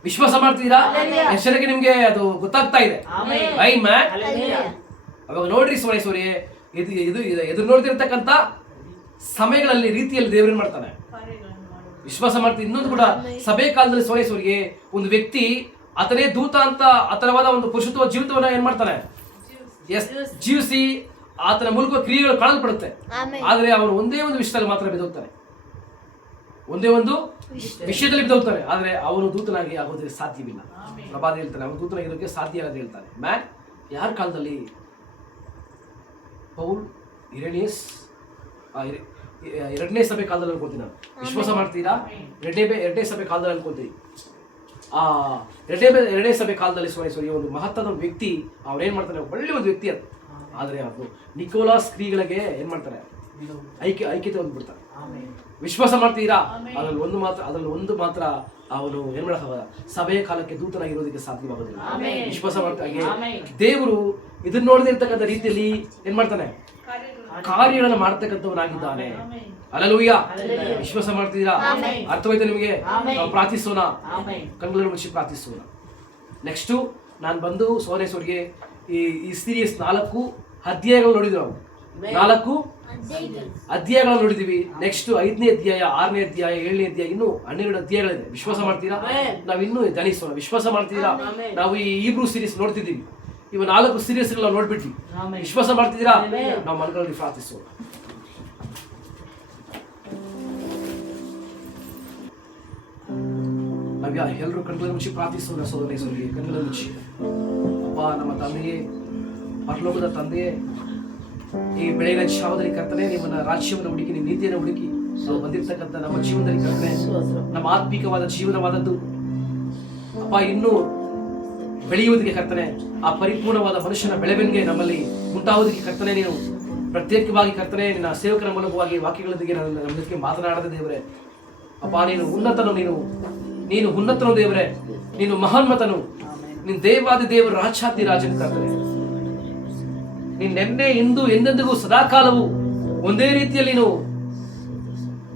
ವಿಶ್ವಾಸ ಮಾಡ್ತಿದ್ದೀರಾ? ಎಷ್ಟು ಜನಕ್ಕೆ ನಿಮ್ಗೆ ಅದು ಗೊತ್ತಾಗ್ತಾ ಇದೆ? ಅವಾಗ ನೋಡ್ರಿ ಸೋರಿ ಇದು ಎದುರು ನೋಡ್ತಿರ್ತಕ್ಕಂಥ ಸಮಯಗಳಲ್ಲಿ ರೀತಿಯಲ್ಲಿ ದೇವರೇನ್ ಮಾಡ್ತಾನೆ, ವಿಶ್ವಾಸ ಮಾಡ್ತೀವಿ. ಇನ್ನೊಂದು ಕೂಡ ಸಭೆ ಕಾಲದಲ್ಲಿ ಸೋರೇಶ್ವರಿಗೆ ಒಂದು ವ್ಯಕ್ತಿ ಆತನೇ ದೂತ ಅಂತ ಆತರವಾದ ಒಂದು ಪುರುಷತ್ವ ಜೀವಿತವನ್ನ ಏನ್ ಮಾಡ್ತಾನೆ, ಜೀವಿಸಿ ಆತನ ಮೂಲಕ ಕ್ರಿಯೆಗಳು ಕಾಣಲ್ಪಡುತ್ತೆ. ಆದ್ರೆ ಅವನು ಒಂದೇ ಒಂದು ವಿಷಯದಲ್ಲಿ ಮಾತ್ರ ಬಿದ್ದೋಗ್ತಾನೆ, ಒಂದೇ ಒಂದು ವಿಷಯದಲ್ಲಿ ಬಿದ್ದೋಗ್ತಾನೆ. ಆದ್ರೆ ಅವನು ದೂತನಾಗಿ ಆಗೋದಕ್ಕೆ ಸಾಧ್ಯವಿಲ್ಲ. ಪ್ರಭಾದ ಹೇಳ್ತಾನೆ ಅವನು ದೂತನಾಗಿರೋಕೆ ಸಾಧ್ಯ ಅಂತ ಹೇಳ್ತಾನೆ. ಯಾರ ಕಾಲದಲ್ಲಿ? ಪೌಲ್, ಇರೇನಿಯಸ್, ಎರಡನೇ ಸಭೆ ಕಾಲದಲ್ಲಿ ಅನ್ಕೊಳ್ತೀನಿ ನಾನು. ವಿಶ್ವಾಸ ಮಾಡ್ತೀರಾ? ಎರಡನೇ ಸಭೆ ಕಾಲದಲ್ಲಿ ಅನ್ಕೊಳ್ತೀವಿ. ಎರಡನೇ ಸಭೆ ಕಾಲದಲ್ಲಿ ಸೋರಿ ಒಂದು ಮಹತ್ವದ ವ್ಯಕ್ತಿ ಅವ್ರೇನ್ ಮಾಡ್ತಾನೆ, ಒಳ್ಳೆ ಒಂದು ವ್ಯಕ್ತಿ ಅದು. ಆದ್ರೆ ಅವರು ನಿಕೋಲಾಸ್ ಕ್ರಿಯೆಗಳಿಗೆ ಏನ್ ಮಾಡ್ತಾರೆ, ಐಕ್ಯತೆ ಹೊಂದ್ಬಿಡ್ತಾರೆ. ವಿಶ್ವಾಸ ಮಾಡ್ತೀರಾ? ಅದ್ರಲ್ಲಿ ಒಂದು ಮಾತ್ರ ಅವನು ಏನ್ ಮಾಡಕ್ಕಾಗಲ್ಲ, ಸಭೆಯ ಕಾಲಕ್ಕೆ ದೂತನಾಗಿರೋದಕ್ಕೆ ಸಾಧ್ಯವಾಗೋದಿಲ್ಲ. ವಿಶ್ವಾಸ ಮಾಡ್ತಾ ದೇವರು ಇದನ್ನ ನೋಡದಿರ್ತಕ್ಕಂಥ ರೀತಿಯಲ್ಲಿ ಏನ್ ಮಾಡ್ತಾನೆ, ಕಾರ್ಯಗಳನ್ನು ಮಾಡ್ತಕ್ಕಂಥವನಾಗಿದ್ದಾನೆ. ಹಲ್ಲೆಲೂಯಾ. ವಿಶ್ವಾಸ ಮಾಡ್ತಿದ್ದೀರಾ? ಅರ್ಥವಾಯ್ತು ನಿಮಗೆ? ನಾವು ಪ್ರಾರ್ಥಿಸೋಣ, ಕಣ್ಣುಗಳನ್ನು ಮುಚ್ಚಿ ಪ್ರಾರ್ಥಿಸೋಣ. ನೆಕ್ಸ್ಟ್ ನಾನು ಬಂದು ಸೋರೇಶ್ವರಿಗೆ ಈ ಸೀರೀಸ್ 4 ಅಧ್ಯಾಯಗಳು ನೋಡಿದ್ವಿ. ನಾವು 4 ಅಧ್ಯಾಯಗಳನ್ನು ನೋಡಿದೀವಿ. ನೆಕ್ಸ್ಟ್ 5ನೇ ಅಧ್ಯಾಯ, 6ನೇ ಅಧ್ಯಾಯ, 7ನೇ ಅಧ್ಯಾಯ, ಇನ್ನು 12 ಅಧ್ಯಾಯಗಳಿದೆ. ವಿಶ್ವಾಸ ಮಾಡ್ತೀರಾ? ನಾವು ಇನ್ನೂ ಧ್ಯಾನಿಸೋಣ. ವಿಶ್ವಾಸ ಮಾಡ್ತೀರಾ? ನಾವು ಈ ಹೀಬ್ರೂ ಸೀರೀಸ್ ನೋಡ್ತಿದ್ದೀವಿ. ಇವ 4 ಸೀರೀಸ್ಗಳು ನೋಡ್ಬಿಟ್ವಿ. ವಿಶ್ವಾಸ ಮಾಡ್ತಿದ್ದೀರಾ? ನಾವು ಮನಗಳಲ್ಲಿ ಪ್ರಾರ್ಥಿಸೋಣ. ನಾವ್ಯಾ ಎಲ್ಲರೂ ಕಣ್ಣುಗಳನ್ನು ಮುಚ್ಚಿ ಪ್ರಾರ್ಥಿಸೋಣ. ಸೋದರೇಶ್ವರಿಗೆ ಕಣ್ಣುಗಳನ್ನು ಮುಚ್ಚಿ. ಅಪ್ಪ, ನಮ್ಮ ತಂದೆಯೇ, ಪರಲೋಕದ ತಂದೆಯೇ, ಈ ಬೆಳಗಿನ ಛಾವದಲ್ಲಿ ಕರ್ತನೆ ನಿಮ್ಮನ್ನ ರಾಜ್ಯವನ್ನು ಹುಡುಕಿ, ನಿಮ್ಮ ನೀತಿಯನ್ನು ಹುಡುಕಿ ನಾವು ಬಂದಿರ್ತಕ್ಕಂಥ ನಮ್ಮ ಜೀವನದಲ್ಲಿ ಕರ್ತನೆ, ನಮ್ಮ ಆತ್ಮಿಕವಾದ ಜೀವನವಾದದ್ದು ಅಪ್ಪ ಇನ್ನೂ ಬೆಳೆಯುವುದಕ್ಕೆ ಕರ್ತನೆ, ಆ ಪರಿಪೂರ್ಣವಾದ ಮನುಷ್ಯನ ಬೆಳವಣಿಗೆ ನಮ್ಮಲ್ಲಿ ಉಂಟಾವುದಕ್ಕೆ ಕರ್ತನೆ, ನೀನು ಪ್ರತ್ಯೇಕವಾಗಿ ಕರ್ತನೆ ನಿನ್ನ ಸೇವಕರ ಮೂಲಕವಾಗಿ ವಾಕ್ಯಗಳೊಂದಿಗೆ ನಮ್ಮ ಜೊತೆಗೆ ಮಾತನಾಡದ ದೇವರೇ. ಅಪ್ಪ, ನೀನು ಉನ್ನತನು, ನೀನು ಉನ್ನತನು ದೇವರೇ, ನೀನು ಮಹಾನ್ಮತನು, ನೀನು ದೇವಾದಿ ದೇವರು, ರಾಜಾತಿ ರಾಜನ ಕರ್ತನೆ. ನೀನು ನೆನ್ನೆ, ಇಂದು, ಎಂದೆಂದಿಗೂ ಸದಾಕಾಲವು ಒಂದೇ ರೀತಿಯಲ್ಲಿ ನೀನು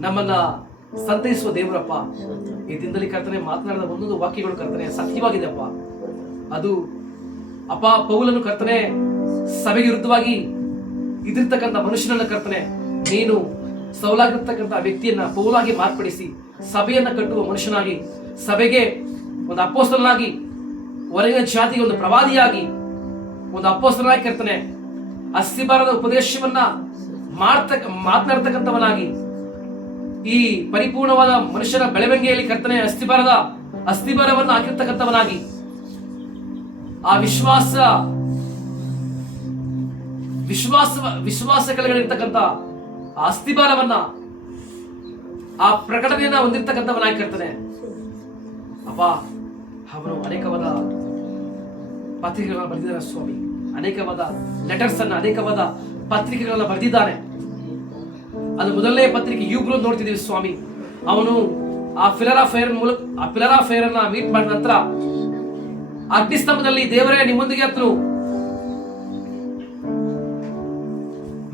ನಮ್ಮನ್ನ ಸಂತೈಸುವ ದೇವರಪ್ಪ. ಈ ದಿನದಲ್ಲಿ ಕರ್ತನೆ ಮಾತನಾಡಿದ ಒಂದೊಂದು ವಾಕ್ಯಗಳು ಕರ್ತನೆ ಸತ್ಯವಾಗಿದೆ ಅಪ್ಪ. ಅದು ಅಪ್ಪ ಪೌಲನು ಕರ್ತನೆ ಸಭೆಗೆ ವಿರುದ್ಧವಾಗಿ ಇದಿರ್ತಕ್ಕಂಥ ಮನುಷ್ಯನನ್ನ ಕರ್ತನೆ ನೀನು ಸೌಲಾಗಿರ್ತಕ್ಕಂಥ ವ್ಯಕ್ತಿಯನ್ನ ಪೌಲಾಗಿ ಮಾರ್ಪಡಿಸಿ ಸಭೆಯನ್ನ ಕಟ್ಟುವ ಮನುಷ್ಯನಾಗಿ, ಸಭೆಗೆ ಒಂದು ಅಪೋಸ್ತಲನಾಗಿ, ಹೊರಗಿನ ಜಾತಿಗೆ ಒಂದು ಪ್ರವಾದಿಯಾಗಿ, ಒಂದು ಅಪೋಸ್ತಲನಾಗಿ ಕರ್ತನೆ ಅಸ್ತಿಭಾರದ ಉಪದೇಶವನ್ನ ಮಾತನಾಡ್ತಕ್ಕಂಥವನಾಗಿ, ಈ ಪರಿಪೂರ್ಣವಾದ ಮನುಷ್ಯನ ಬೆಳವಣಿಗೆಯಲ್ಲಿ ಕರ್ತನೆ ಅಸ್ತಿಭಾರವನ್ನು ಹಾಕಿರ್ತಕ್ಕಂಥವನಾಗಿ, ಆ ವಿಶ್ವಾಸ ಕೆಳಗಡೆ ಆ ಅಸ್ತಿಭಾರವನ್ನ, ಆ ಪ್ರಕಟಣೆಯನ್ನ ಹೊಂದಿರ್ತಕ್ಕಂಥವನಾಗಿ ಕರ್ತನೆ ಅಪ್ಪ. ಅವನು ಅನೇಕವಾದ ಪತ್ರಿಕೆಗಳನ್ನ ಬರೆದಿದ್ದಾನೆ ಸ್ವಾಮಿ, ಅನೇಕವಾದ ಲೆಟರ್ಸ್ ಅನ್ನ, ಅನೇಕವಾದ ಪತ್ರಿಕೆಗಳನ್ನ ಬರೆದಿದ್ದಾನೆ. ಅದು ಮೊದಲನೇ ಪತ್ರಿಕೆ ಹೀಬ್ರೂ ನೋಡ್ತಿದ್ದೀವಿ ಸ್ವಾಮಿ. ಅವನು ಆ ಪಿಲ್ಲರ್ ಆಫ್ ಫೈರ್ ಅನ್ನ ಮೀಟ್ ಮಾಡಿದ ನಂತರ ಅಗ್ನಿಸ್ತಂಭದಲ್ಲಿ ದೇವರೇ ನಿಮ್ಮೊಂದಿಗೆ ಹತ್ರ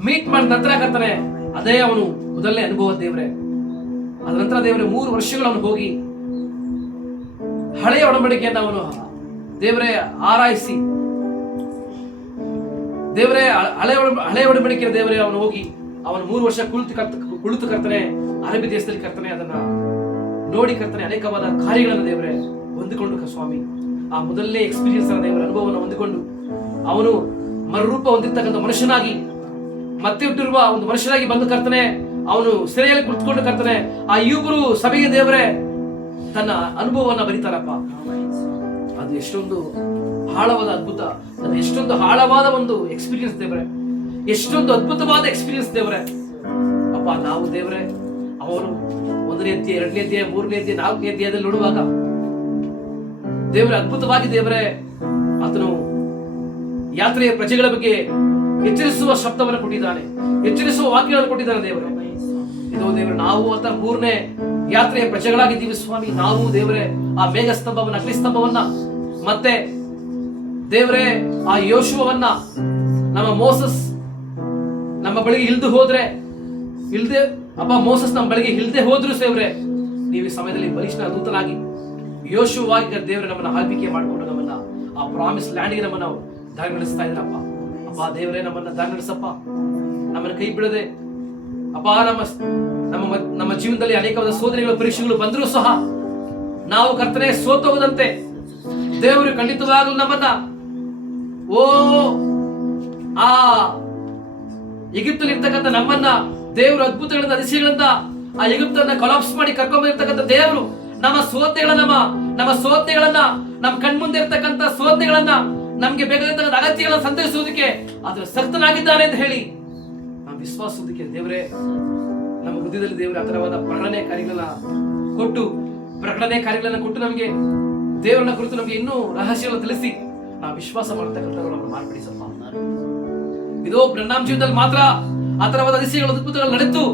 ಮೀಟ್ ಮಾಡಿದ ನಂತರ ಕರ್ತನೆ ಅದೇ ಅವನು ಮೊದಲನೇ ಅನುಭವ ದೇವರೇ. ಅದ ನಂತರ ದೇವರೇ 3 ವರ್ಷಗಳು ಅವನು ಹೋಗಿ ಹಳೆಯ ಒಡಂಬಡಿಕೆಯನ್ನು ಅವನು ದೇವರೇ ಆರಾಯಿಸಿ, ದೇವರೇ ಹಳೆಯ ಒಡಂಬಡಿಕೆಯ ದೇವರೇ ಅವನು ಹೋಗಿ ಅವನು 3 ವರ್ಷ ಕುಳಿತು ಕರ್ತನೆ ಅರಬಿ ದೇಶದಲ್ಲಿ ಕರ್ತನೆ ಅದನ್ನ ನೋಡಿ ಕರ್ತನೆ ಅನೇಕವಾದ ಕಾರ್ಯಗಳನ್ನು ದೇವರೇ ಹೊಂದಿಕೊಂಡು ಸ್ವಾಮಿ, ಆ ಮೊದಲನೇ ಎಕ್ಸ್ಪೀರಿಯನ್ಸ್ ದೇವರ ಅನುಭವವನ್ನು ಹೊಂದಿಕೊಂಡು ಅವನು ಮರುರೂಪ ಹೊಂದಿರ್ತಕ್ಕಂಥ ಮನುಷ್ಯನಾಗಿ ಮತ್ತೆ ಹುಟ್ಟಿರುವ ಒಂದು ಮನುಷ್ಯನಾಗಿ ಬಂದು ಕರ್ತನೆ ಅವನು ಸೆರೆಯಲ್ಲಿ ಕುಳಿತುಕೊಂಡು ಕರ್ತನೆ ಆ ಹೀಬ್ರೂ ಸಭೆಗೆ ದೇವರೇ ತನ್ನ ಅನುಭವವನ್ನ ಬರೀತಾರಪ್ಪ. ಅದು ಎಷ್ಟೊಂದು ಆಳವಾದ ಅದ್ಭುತ, ಅದು ಎಷ್ಟೊಂದು ಆಳವಾದ ಒಂದು ಎಕ್ಸ್ಪೀರಿಯನ್ಸ್ ದೇವರೇ, ಎಷ್ಟೊಂದು ಅದ್ಭುತವಾದ ಎಕ್ಸ್ಪೀರಿಯನ್ಸ್ ದೇವರೇ ಅಪ್ಪ. ನಾವು ದೇವರೇ ಅವನು 1ನೇ ಅಧ್ಯಾಯ, 2ನೇ ಅಧ್ಯಾಯ, 3ನೇ ಅಧ್ಯಾಯ, 4ನೇ ಅಧ್ಯಾಯದಲ್ಲಿ ನೋಡುವಾಗ ದೇವರೇ ಅದ್ಭುತವಾಗಿ ದೇವರೇ ಆತನು ಯಾತ್ರೆಯ ಪ್ರಜೆಗಳ ಬಗ್ಗೆ ಎಚ್ಚರಿಸುವ ಶಬ್ದವನ್ನು ಕೊಟ್ಟಿದ್ದಾನೆ, ಎಚ್ಚರಿಸುವ ವಾಕ್ಯಗಳನ್ನು ಕೊಟ್ಟಿದ್ದಾನೆ ದೇವರೇ. ಇದು ದೇವರೇ ನಾವು ಅಂತ 3ನೇ ಯಾತ್ರೆಯ ಪ್ರಜೆಗಳಾಗಿದ್ದೀವಿ ಸ್ವಾಮಿ. ನಾವು ದೇವರೇ ಆ ಮೇಘಸ್ತಂಭವನ್ನ, ಅಗ್ನಿಸ್ತಂಭವನ್ನ, ಮತ್ತೆ ದೇವರೇ ಆ ಯೋಶುವವನ್ನ, ನಮ್ಮ ಮೋಸಸ್ ನಮ್ಮ ಬಳಿಗೆ ಇಲ್ದು ಹೋದ್ರೆ ಇಲ್ದೆ ಅಪ್ಪ ಮೋಸಸ್ ನಮ್ಮ ಬಳಿಗೆ ಇಲ್ದೆ ಹೋದ್ರು ಸೇವ್ರೆ, ನೀವು ಈ ಸಮಯದಲ್ಲಿ ಬಲಿಷ್ಠ ದೂತನಾಗಿ ಯೋಶುವಾಗಿ ದೇವರೇ ನಮ್ಮನ್ನ ಆಳ್ವಿಕೆ ಮಾಡಿಕೊಂಡು ನಮ್ಮನ್ನ ಆ ಪ್ರಾಮಿಸ್ ಲ್ಯಾಂಡ್ಗೆ ನಮ್ಮನ್ನ ದಾರಿ ನಡೆಸ್ತಾ ಇದ್ರಪ್ಪ. ಅಪ್ಪ ದೇವರೇ ನಮ್ಮನ್ನ ದಾರಿ ನಡೆಸಪ್ಪ, ನಮ್ಮನ್ನ ಕೈ ಬಿಡದೆ ಅಪ್ಪ. ನಮ್ಮ ಜೀವನದಲ್ಲಿ ಅನೇಕವಾದ ಸೋದನೆಗಳು ಪರೀಕ್ಷೆಗಳು ಬಂದರೂ ಸಹ ನಾವು ಕರ್ತನೆ ಸೋತೋಗದಂತೆ ದೇವರು ಖಂಡಿತವಾಗಲು ನಮ್ಮನ್ನ ಆ ಈಜಿಪ್ಟಲ್ಲಿ ಇರ್ತಕ್ಕಂಥ ನಮ್ಮನ್ನ ದೇವರು ಅದ್ಭುತಗಳಿಂದ ಅತಿಶಯಗಳಿಂದ ಆ ಈಜಿಪ್ಟನ್ನ ಕೊಲಾಪ್ಸ್ ಮಾಡಿ ಕರ್ಕೊಂಡ್ಬಂದಿರ್ತಕ್ಕಂಥ ದೇವರು ನಮ್ಮ ಸೋದನೆಗಳನ್ನ ನಮ್ಮ ಕಣ್ಮುಂದೆ ಇರ್ತಕ್ಕಂಥ ಸೋದನೆಗಳನ್ನ ನಮ್ಗೆ ಬೇಕಾಗಿರ್ತಕ್ಕಂಥ ಅಗತ್ಯಗಳನ್ನ ಸಂತೈಸುವುದಕ್ಕೆ ಅದರ ಸಕ್ತನಾಗಿದ್ದಾನೆ ಅಂತ ಹೇಳಿ ನಾವು ವಿಶ್ವಾಸೋದಕ್ಕೆ ದೇವರೇ ನಮ್ಮ ಹೃದಯದಲ್ಲಿ ದೇವರ ಆತರವಾದ ಪ್ರಕಟಣೆ ಕಾರ್ಯಗಳನ್ನ ಕೊಟ್ಟು ನಮಗೆ ದೇವರನ್ನ ಕುರಿತು ನಮಗೆ ಇನ್ನೂ ರಹಸ್ಯಗಳನ್ನು ತಿಳಿಸಿ ನಾವು ವಿಶ್ವಾಸ ಮಾಡತಕ್ಕಂಥವ್ರು ನಮ್ಮನ್ನು ಮಾರ್ಪಡಿಸಪ್ಪ. ಇದು ಬ್ರಹ್ನಾಮ್ ಜೀವನದಲ್ಲಿ ಮಾತ್ರ ಆತರವಾದ ಅತಿಶಯಗಳು ಅದ್ಭುತಗಳು ನಡೆಯಿತು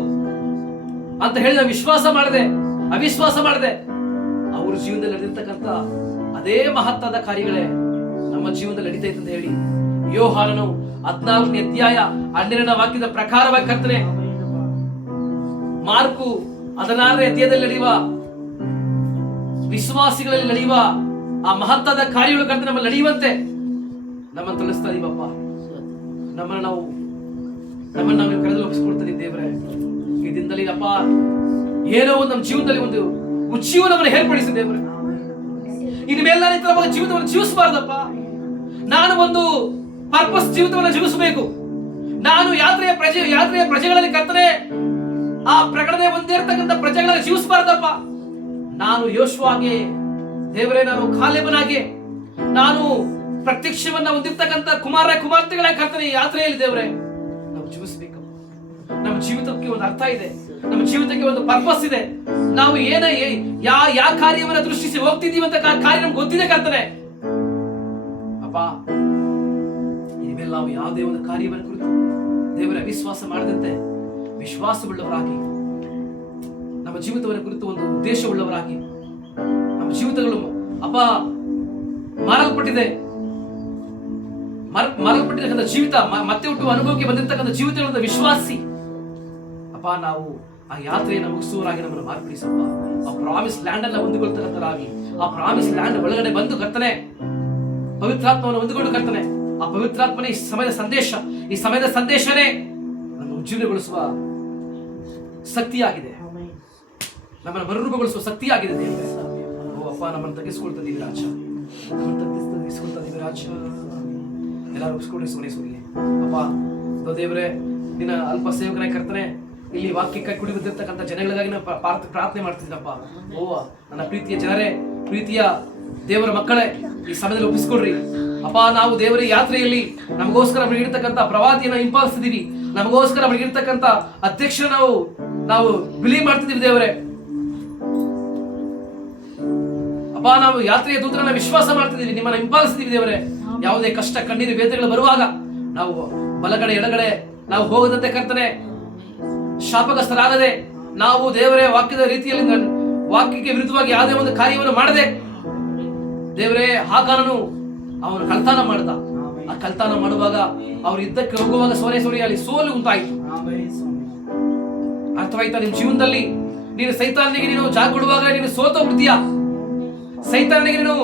ಅಂತ ಹೇಳಿ ನಾವು ಅವಿಶ್ವಾಸ ಮಾಡದೆ ಅವ್ರ ಜೀವನದಲ್ಲಿ ನಡೆದಿರ್ತಕ್ಕಂಥ ಅದೇ ಮಹತ್ತಾದ ಕಾರ್ಯಗಳೇ ನಮ್ಮ ಜೀವನದಲ್ಲಿ ನಡೀತೈತೆ ಅಂತ ಹೇಳಿ ಯೋಹಾನನು 14ನೇ ಅಧ್ಯಾಯ 12ನೇ ವಾಕ್ಯದ ಪ್ರಕಾರವಾಗಿ ಕರ್ತನೆ, ಮಾರ್ಕು 16ನೇ ಅಧ್ಯಾಯದಲ್ಲಿ ನಡೆಯುವ ವಿಶ್ವಾಸಿಗಳಲ್ಲಿ ನಡೆಯುವ ಆ ಮಹತ್ತಾದ ಕಾರ್ಯಗಳು ಕರ್ತನೆ ನಮ್ಮಲ್ಲಿ ನಡೆಯುವಂತೆ ನಮ್ಮನ್ನು ತಿಳಿಸ್ತಾ ಇದೀವಪ್ಪ. ನಮ್ಮನ್ನು ನಾವು ಕರೆದು ಒಪ್ಪಿಸ್ಕೊಳ್ತಾ ದೇವರೇ, ಈ ದಿನದಲ್ಲಿ ಅಪ್ಪ ಏನೋ ಒಂದು ನಮ್ಮ ಜೀವನದಲ್ಲಿ ಒಂದು ಜೀವನವನ್ನು ಏರ್ಪಡಿಸಿ ದೇವರೇ. ಇನ್ನು ಮೇಲೆ ನಾನು ಈ ಜೀವಿತವನ್ನು ಜೀವಿಸಬಾರ್ದಪ್ಪ. ನಾನು ಒಂದು ಪರ್ಪಸ್ ಜೀವಿತವನ್ನು ಜೀವಿಸಬೇಕು. ನಾನು ಯಾತ್ರೆಯ ಪ್ರಜೆಗಳಲ್ಲಿ ಕರ್ತನೆ ಆ ಪ್ರಕಟಣೆ ಹೊಂದಿರತಕ್ಕಂಥ ಪ್ರಜೆಗಳಲ್ಲಿ ಜೀವಿಸಬಾರ್ದಪ್ಪ. ನಾನು ಯೋಶುವಾಗೆ ದೇವರೇ, ನಾನು ಕಾಲೇಬನಾಗೆ, ನಾನು ಪ್ರತ್ಯಕ್ಷವನ್ನ ಹೊಂದಿರ್ತಕ್ಕಂಥ ಕುಮಾರ್ತೆಗಳ ಕರ್ತನೆ ಯಾತ್ರೆಯಲ್ಲಿ ದೇವರೇ ನಾವು ಜೀವಿಸಬೇಕು. ನಮ್ಮ ಜೀವಿತಕ್ಕೆ ಒಂದು ಅರ್ಥ ಇದೆ, ನಮ್ಮ ಜೀವಿತಕ್ಕೆ ಒಂದು ಪರ್ಪಸ್ ಇದೆ. ನಾವು ಯಾ ಕಾರ್ಯವನ್ನ ದೃಷ್ಟಿಸಿ ಹೋಗ್ತಿದೀವಿ ಅಂತ ಕಾರ್ಯ ನಮ್ಗೆ ಗೊತ್ತಿದೆ ಕರ್ತನೆ ಅಪ್ಪ. ಇನಿಮೇಲೆ ನಾವು ಯಾವುದೇ ಒಂದು ಕಾರ್ಯವನ್ನು ಕುರಿತು ದೇವರ ವಿಶ್ವಾಸ ಮಾಡದಂತೆ ವಿಶ್ವಾಸವುಳ್ಳವರಾಗಿ, ನಮ್ಮ ಜೀವಿತವನ್ನು ಕುರಿತು ಒಂದು ಉದ್ದೇಶವುಳ್ಳವರಾಗಿ, ನಮ್ಮ ಜೀವಿತಗಳು ಅಪ್ಪ ಮಾರಲ್ಪಟ್ಟಿರ್ತಕ್ಕಂಥ ಜೀವಿತ, ಮತ್ತೆ ಹುಟ್ಟುವ ಅನುಭವಕ್ಕೆ ಬಂದಿರತಕ್ಕಂಥ ಜೀವಿತಗಳನ್ನ ವಿಶ್ವಾಸಿ ಅಪ್ಪ, ನಾವು ಆ ಯಾತ್ರೆಯನ್ನು ಮುಗಿಸುವರಾಗಿ ನಮ್ಮನ್ನು ಮಾರ್ಪಡಿಸಪ್ಪ. ಆ ಪ್ರಾಮಿಸ್ ಲ್ಯಾಂಡ್ ಅನ್ನ ಹೊಂದಿಕೊಳ್ತಕ್ಕಂಥರಾಗಿ, ಆ ಪ್ರಾಮಿಸ್ ಲ್ಯಾಂಡ್ ಒಳಗಡೆ ಬಂದು ಕರ್ತನೆ ಪವಿತ್ರಾತ್ಮವನ್ನು ಹೊಂದಿಕೊಂಡು ಕರ್ತನೆ, ಆ ಪವಿತ್ರಾತ್ಮನೇ ಈ ಸಮಯದ ಸಂದೇಶನೇ ನಮ್ಮ ಉಜ್ಜೀವನಗೊಳಿಸುವ ಶಕ್ತಿಯಾಗಿದೆ, ನಮ್ಮನ್ನು ಮರುರೂಪಗೊಳಿಸುವ ಶಕ್ತಿಯಾಗಿದೆ ದೇವರೇ. ಓ ಅಪ್ಪ, ನಮ್ಮನ್ನು ತಗ್ಗಿಸ್ಕೊಳ್ತಿದ್ದೀವಿ ರಾಜ, ಎಲ್ಲರೂ ಉಳಿಸ್ಕೊಳ್ಳಿ ಸೋನೇಶ್ವರಿಗೆ ಅಪ್ಪ. ದೇವರೇ, ನಿನ್ನ ಅಲ್ಪ ಸೇವಕನಾಗಿ ಕರ್ತನೆ, ಇಲ್ಲಿ ವಾಕ್ಯಕ್ಕೆ ಕುಡಿ ಬಂದಿರ್ತಕ್ಕಂಥ ಜನಗಳಿಗಾಗಿ ನಾವು ಪ್ರಾರ್ಥನೆ ಮಾಡ್ತಿದ್ದೀನಪ್ಪ. ಓ ನನ್ನ ಪ್ರೀತಿಯ ಜನರೇ, ಪ್ರೀತಿಯ ದೇವರ ಮಕ್ಕಳೇ, ಈ ಸಮಯದಲ್ಲಿ ಒಪ್ಪಿಸ್ಕೊಡ್ರಿ ಅಪ್ಪ. ನಾವು ದೇವರ ಯಾತ್ರೆಯಲ್ಲಿ ನಮಗೋಸ್ಕರ ಇರ್ತಕ್ಕಂಥ ಪ್ರವಾದಿಯನ್ನು ಹಿಂಪಾಲಿಸ್ತಿದೀವಿ, ನಮಗೋಸ್ಕರ ಇರ್ತಕ್ಕಂಥ ಅಧ್ಯಕ್ಷರ ನಾವು ಬಿಲೀವ್ ಮಾಡ್ತಿದ್ದೀವಿ ದೇವರೇ ಅಪ್ಪ. ನಾವು ಯಾತ್ರೆಯ ದೂತರನ್ನ ವಿಶ್ವಾಸ ಮಾಡ್ತಿದ್ದೀವಿ, ನಿಮ್ಮನ್ನ ಹಿಂಪಾಲಿಸ್ತೀವಿ ದೇವರೇ. ಯಾವುದೇ ಕಷ್ಟ ಕಣ್ಣೀರು ವೇದನೆಗಳು ಬರುವಾಗ ನಾವು ಬಲಗಡೆ ಎಡಗಡೆ ನಾವು ಹೋಗದಂತೆ ಕರ್ತನೆ, ಶಾಪಗ್ರಸ್ತರಾಗದೆ ನಾವು ದೇವರೇ ವಾಕ್ಯದ ರೀತಿಯಲ್ಲಿ ವಾಕ್ಯಕ್ಕೆ ವಿರುದ್ಧವಾಗಿ ಯಾವುದೇ ಒಂದು ಕಾರ್ಯವನ್ನು ಮಾಡದೆ ದೇವರೇ, ಹಾಕಾನನು ಅವನು ಕಳ್ತಾನ ಮಾಡ್ದ. ಆ ಕಳ್ತಾನ ಮಾಡುವಾಗ ಅವ್ರು ಯುದ್ಧಕ್ಕೆ ಹೋಗುವಾಗ ಸೋರೆಯಲ್ಲಿ ಸೋಲು ಉಂಟಾಯಿತು. ಅರ್ಥವಾಯ್ತಾ? ನಿಮ್ ಜೀವನದಲ್ಲಿ ನೀನು ಸೈತಾನಿಗೆ ನೀನು ಜಾಗ ಕೊಡುವಾಗ ನೀನು ಸೋತೋಗ್ಬಿಡ್ತೀಯ. ಸೈತಾನಿಗೆ ನೀನು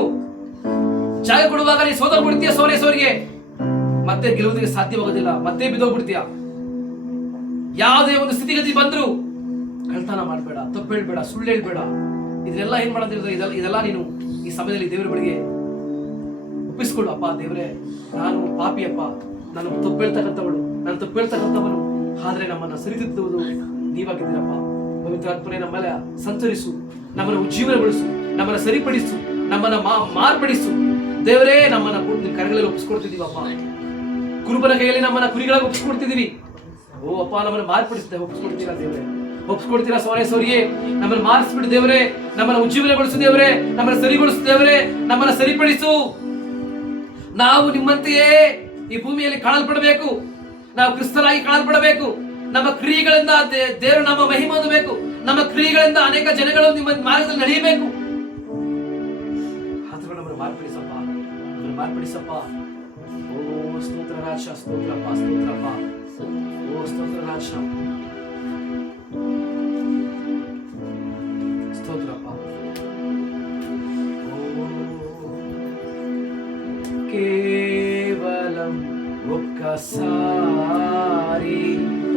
ಜಾಗ ಕೊಡುವಾಗ ನೀನು ಸೋತೋಗ್ಬಿಡ್ತೀಯ. ಸೋರೆಗೆ ಮತ್ತೆ ಗೆಲ್ಲುವುದಕ್ಕೆ ಸಾಧ್ಯವಾಗೋದಿಲ್ಲ, ಮತ್ತೆ ಬಿದ್ದೋಗ್ಬಿಡ್ತೀಯ. ಯಾವುದೇ ಒಂದು ಸ್ಥಿತಿಗತಿ ಬಂದ್ರು ಕಳ್ತನ ಮಾಡಬೇಡ, ತಪ್ಪು ಹೇಳ್ಬೇಡ, ಸುಳ್ಳು ಹೇಳ್ಬೇಡ. ಇದೆಲ್ಲ ಏನ್ ಮಾಡೋದಿಲ್ಲ. ಇದೆಲ್ಲ ನೀನು ಈ ಸಮಯದಲ್ಲಿ ದೇವರ ಬಳಿಗೆ ಒಪ್ಪಿಸ್ಕೊಡು. ಅಪ್ಪ ದೇವರೇ, ನಾನು ಪಾಪಿಯಪ್ಪ, ನಾನು ತಪ್ಪು ಹೇಳ್ತಕ್ಕಂಥವನು, ಆದ್ರೆ ನಮ್ಮನ್ನ ಸರಿದಿದ್ದುವುದು ನೀವಾಗಿದ್ದೀರಪ್ಪ. ಪವಿತ್ರಾತ್ಮನೇ ನಮ್ಮಲ್ಲ ಸಂಚರಿಸು, ನಮ್ಮನ್ನು ಉಜ್ಜೀವನಗೊಳಿಸು, ನಮ್ಮನ್ನ ಸರಿಪಡಿಸು, ನಮ್ಮನ್ನ ಮಾರ್ಪಡಿಸು ದೇವರೇ. ನಮ್ಮನ್ನ ಕರೆಗಳಲ್ಲಿ ಒಪ್ಪಿಸ್ಕೊಡ್ತಿದೀವಪ್ಪ. ಕುರುಬನ ಕೈಯಲ್ಲಿ ನಮ್ಮನ್ನ ಕುರಿಗಳಾಗಿ ಒಪ್ಪಿಸ್ಕೊಡ್ತಿದೀವಿ. ಓ ಅಪ್ಪ, ನಮ್ಮನ್ನು ಮಾರ್ಪಡಿಸುತ್ತೆ, ಒಪ್ಪಿಸ್ಕೊಡ್ತೀರಾ ದೇವರೇ, ಒಪ್ಪಿಸ್ಕೊಡ್ತೀರಾ ಸೋರೆಗೆ. ನಮ್ಮನ್ನು ಮಾರಿಸ್ಬಿಟ್ಟು ದೇವರೇ, ನಮ್ಮನ್ನು ಉಜ್ಜೀವನಗೊಳಿಸು ದೇವರೇ, ನಮ್ಮನ್ನು ಸರಿಗೊಳಿಸು ದೇವರೇ, ನಮ್ಮನ್ನು ಸರಿಪಡಿಸು. ನಾವು ನಿಮ್ಮಂತೆಯೇ ಈ ಭೂಮಿಯಲ್ಲಿ ಕಾಣಲ್ಪಡಬೇಕು, ನಾವು ಕ್ರಿಸ್ತರಾಗಿ ಕಾಣಲ್ಪಡಬೇಕು. ನಮ್ಮ ಕ್ರಿಯೆಗಳಿಂದ ದೇವರು ನಮ್ಮ ಮಹಿಮೆ ಹೊಂದಬೇಕು, ನಮ್ಮ ಕ್ರಿಯೆಗಳಿಂದ ಅನೇಕ ಜನಗಳು ನಿಮ್ಮ ಮಾರ್ಗದಲ್ಲಿ ನಡೆಯಬೇಕು. ನಮ್ಮನ್ನು ಮಾರ್ಪಡಿಸಪ್ಪ. ಓ ಸ್ತೋತ್ರ ರಾಜ, ಸ್ತೋತ್ರಪ್ಪ. ಓ ಸ್ತೋತ್ರ ರಾಜ, ಸ್ತೋತ್ರಪ್ಪ. కేవలం ఒక్కసారి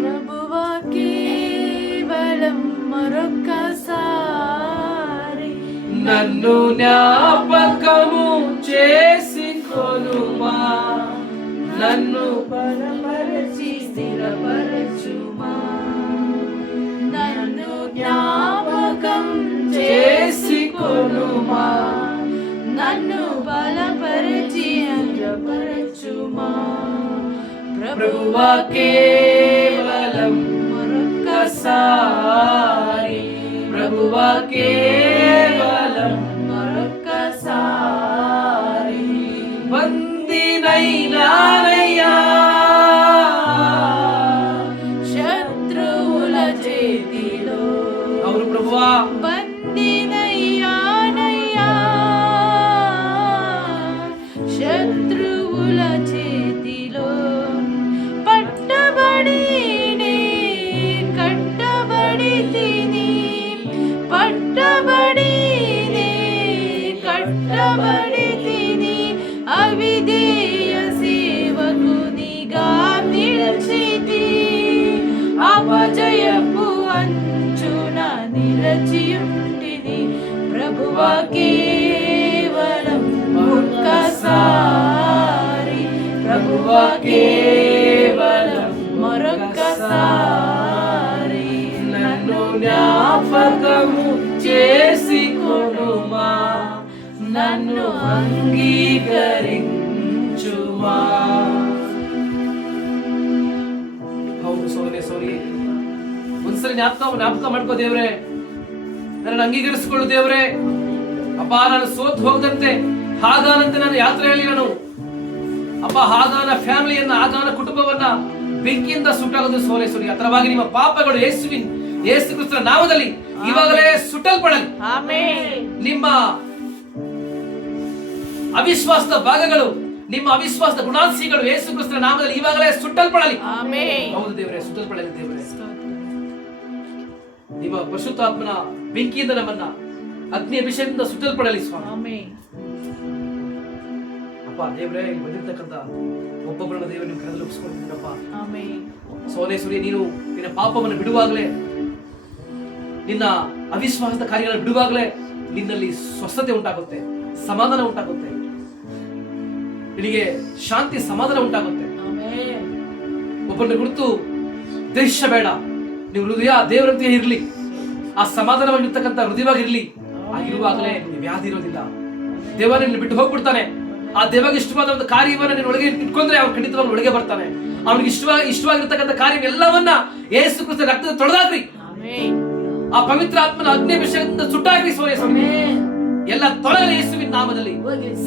ప్రభువా, కేవలం మరొక్కసారి నన్ను జ్ఞాపకము చేసుకొనుమా, నన్ను బలపరచి స్థిరపరచుమా. నన్ను జ్ఞాపకం చేసుకొనుమా, నన్ను బలపరచి అంజపరచుమా. ప్రభువా, కేవలం మరొక్కసారి, ప్రభువా, కేవలం మరొక్కసారి బందీనైనానయ్యా శత్రువుల చేతిలో. అవును ప్రభువా, బందీనయ్యానయ్యా శత్రువుల చేతిలో. పట్టబడి కట్టబడి తిని, పట్టబడి కట్టబడి తిని, అవిధేయ సేవకునిగా నిలిచితి. అపజయపు అంచున నిలచియుంటిని. ప్రభువా, కేవలం ఒక్కసారి, ప్రభువా, కేవలం మరొక్కసారి నన్ను జ్ఞాపకము చేసుకొనుమా, నన్ను ಅಂಗೀಕరించుమా. ಹೌದು ಸೋದರಿ ಸೋರಿ, ಒಂದ್ಸರಿ ಜ್ಞಾಪಕ ಮಾಡ್ಕೋ ದೇವ್ರೆ, ನನ್ನನ್ನು ಅಂಗೀಕರಿಸಿಕೊಳ್ಳು ದೇವ್ರೆ. ಅಪ್ಪ, ನಾನು ಸೋತ್ ಹೋಗದಂತೆ ಹಾಗಾನಂತೆ ನಾನು ಯಾತ್ರೆ ಹೇಳಿ ನಾನು ಅಪ್ಪ ಹಾಗಾನ ಫ್ಯಾಮಿಲಿಯನ್ನ, ಹಾಗಾನ ಕುಟುಂಬವನ್ನ ಬೆಂಕಿಯಿಂದ ಸುಟ್ಟಾಗೋದು ಸೋಲೆ ಸೋರಿ. ಅದರವಾಗಿ ನಿಮ್ಮ ಪಾಪಗಳು ಯೇಸು ಕ್ರಿಸ್ತನ ನಾಮದಲ್ಲಿ ಇವಾಗಲೇ ಸುಟ್ಟಲ್ಪಡಲಿ. ನಿಮ್ಮ ಅವಿಶ್ವಾಸದ ಭಾಗಗಳು, ನಿಮ್ಮ ಅವಿಶ್ವಾಸದ ಗುಣಾಂಶಗಳು ಯೇಸು ಕ್ರಿಸ್ತನ ನಾಮದಲ್ಲಿ ಇವಾಗಲೇ ಸುಟ್ಟಲ್ಪಡಲಿ. ಹೌದು ದೇವರೇ, ಸುಟ್ಟಲ್ಪಡಲಿ ದೇವರೇ. ನಿಮ್ಮ ಪರಿಶುದ್ಧಾತ್ಮನ ಬೆಂಕಿಯಿಂದ ನಮ್ಮನ್ನ ಅಗ್ನಿ ಅಭಿಷೇಕದಿಂದ ಸುಟ್ಟಲ್ಪಡಲಿ ಸ್ವಾಮಿ. ಅಪ್ಪ ದೇವರೇ, ಇಲ್ಲಿ ಬಂದಿರ್ತಕ್ಕಂಥ ಒಬ್ಬೊಬ್ಬರನ್ನ ದೇವರು ನೀವು ಕರೆದು ಒಪ್ಪಿಸ್ಕೊಳ್ತೀರಪ್ಪ. ಸೋನೇಶ್ವರಿ, ನೀನು ನಿನ್ನ ಪಾಪವನ್ನು ಬಿಡುವಾಗಲೇ, ನಿನ್ನ ಅವಿಶ್ವಾಸದ ಕಾರ್ಯಗಳನ್ನು ಬಿಡುವಾಗಲೇ ನಿನ್ನಲ್ಲಿ ಸ್ವಸ್ಥತೆ ಉಂಟಾಗುತ್ತೆ, ಸಮಾಧಾನ ಉಂಟಾಗುತ್ತೆ, ನಿನಗೆ ಶಾಂತಿ ಸಮಾಧಾನ ಉಂಟಾಗುತ್ತೆ. ಒಬ್ಬರನ್ನ ಕುರಿತು ದ್ವೇಷ ಬೇಡ, ನೀವು ಹೃದಯ ದೇವರಂತೆ ಇರಲಿ, ಆ ಸಮಾಧಾನವಾಗಿರ್ತಕ್ಕಂಥ ಹೃದಯವಾಗಿರ್ಲಿ. ಆಗಿರುವಾಗಲೇ ನಿಮಗೆ ವ್ಯಾಧಿ ಇರೋದಿಲ್ಲ. ದೇವ ನಿನ್ನ ಬಿಟ್ಟು ಹೋಗ್ಬಿಡ್ತಾನೆ. ಆ ದೇವಗೆ ಇಷ್ಟವಾದ ಒಂದು ಕಾರ್ಯವನ್ನ ನೀನು ಒಳಗೆ ಇಟ್ಕೊಂಡ್ರೆ ಅವ್ನು ಖಂಡಿತವಾಗಿ ಒಳಗೆ ಬರ್ತಾನೆ. ಅವನಿಗೆ ಇಷ್ಟವಾಗಿರ್ತಕ್ಕಂಥ ಕಾರ್ಯ ಎಲ್ಲವನ್ನ ಯೇಸು ಕ್ರಿಸ್ತನ ರಕ್ತದ ತೊಳೆದಾಕ್ರಿ. ಆ ಪವಿತ್ರ ಆತ್ಮನ ಅಗ್ನಿ ಅಭಿಷೇಕದಿಂದ ಸುಟ್ಟಾಗ್ರಿ ಸ್ವಾಮಿ. ಎಲ್ಲ ತೊಳೆಯಲಿ ಯೇಸುವಿನ ನಾಮದಲ್ಲಿ.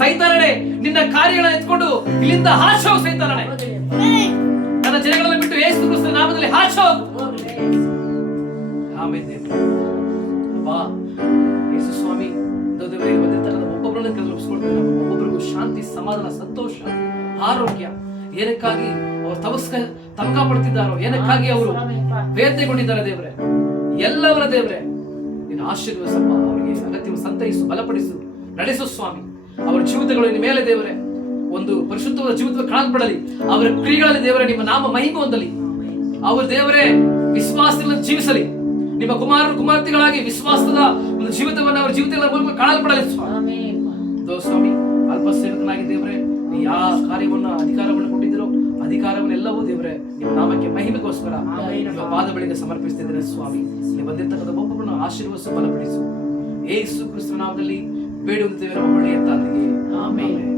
ಸೈತಾನನೇ, ನಿನ್ನ ಕಾರ್ಯಗಳನ್ನ ಎತ್ಕೊಂಡು ಇಲ್ಲಿಂದ ಹಾಚ್ ಹೋಗು ಸೈತಾನನೇ. ನನ್ನ ಜನಗಳನ್ನು ಬಿಟ್ಟು ಯೇಸು ಕ್ರಿಸ್ತನ ನಾಮದಲ್ಲಿ ಹಾಚ್ ಹೋಗು. ಆಮೆನ್ ದೇವರೇ. ಅಪ್ಪಾ ಯೇಸು ಸ್ವಾಮಿ, ದೇವರಿಗೆ ಬಂದಿರ್ತಕ್ಕಂಥ ಒಬ್ಬೊಬ್ಬರನ್ನ ಕರೆದುಕೊಳ್ತಾರೆ. ಒಬ್ಬೊಬ್ಬರಿಗೂ ಶಾಂತಿ, ಸಮಾಧಾನ, ಸಂತೋಷ, ಆರೋಗ್ಯ. ಏನಕ್ಕಾಗಿ ಅವರು ತಮಕ ಪಡ್ತಿದ್ದಾರೋ, ಏನಕ್ಕಾಗಿ ಅವರು ವೇದನೆಗೊಂಡಿದ್ದಾರೆ ದೇವರೇ, ಎಲ್ಲವರ ದೇವರೇ ನಿನ್ನ ಆಶೀರ್ವದಿಸಪ್ಪ. ಅವರಿಗೆ ಅಗತ್ಯವನ್ನು ಸಂತೈಸು, ಬಲಪಡಿಸು, ನಡೆಸು ಸ್ವಾಮಿ. ಅವರ ಜೀವಿತಗಳು ನಿನ್ನ ಮೇಲೆ ದೇವರೇ ಒಂದು ಪರಿಶುದ್ಧವಾದ ಜೀವಿತ ಕಾಣಲ್ಪಡಲಿ. ಅವರ ಕ್ರಿಯೆಗಳಲ್ಲಿ ದೇವರೇ ನಿಮ್ಮ ನಾಮ ಮಹಿಮೆ ಹೊಂದಲಿ. ಅವರು ದೇವರೇ ವಿಶ್ವಾಸದಿಂದ ಜೀವಿಸಲಿ. ನಿಮ್ಮ ಕುಮಾರರು ಕುಮಾರ್ತೆಗಳಾಗಿ ವಿಶ್ವಾಸದ ಒಂದು ಜೀವಿತವನ್ನು ಅವರ ಜೀವಿತಗಳ ಮೂಲಕ ಕಾಣಲ್ಪಡಲಿ ಸ್ವಾಮಿ. ಸ್ವಾಮಿ, ಅಲ್ಪ ಸೇವಕನಾಗಿ ದೇವರೇ ಯಾವ ಕಾರ್ಯವನ್ನ ಅಧಿಕಾರವನ್ನು ಕೊಟ್ಟಿದ್ದೀರೋ ಅಧಿಕಾರವನ್ನೆಲ್ಲವೂ ದೇವರೇ ನಿಮ್ಮ ನಾಮಕ್ಕೆ ಮಹಿಮೆಗೋಸ್ಕರ ನಿಮ್ಮ ಪಾದ ಬಳಿಗೆ ಸಮರ್ಪಿಸ್ತಿದ್ದೇನೆ ಸ್ವಾಮಿ. ನೀವು ಬಂದಿರ್ತಕ್ಕಂಥ ಒಬ್ಬೊಬ್ಬರನ್ನು ಆಶೀರ್ವದಿಸು, ಬಲಪಡಿಸು. ಯೇಸು ಕ್ರಿಸ್ತನ ನಾಮದಲ್ಲಿ ಬೇಡುತ್ತೇವೆ ನಮ್ಮ ಒಳ್ಳೆಯ ತಂದೆಗೆ. ಆಮೆನ್.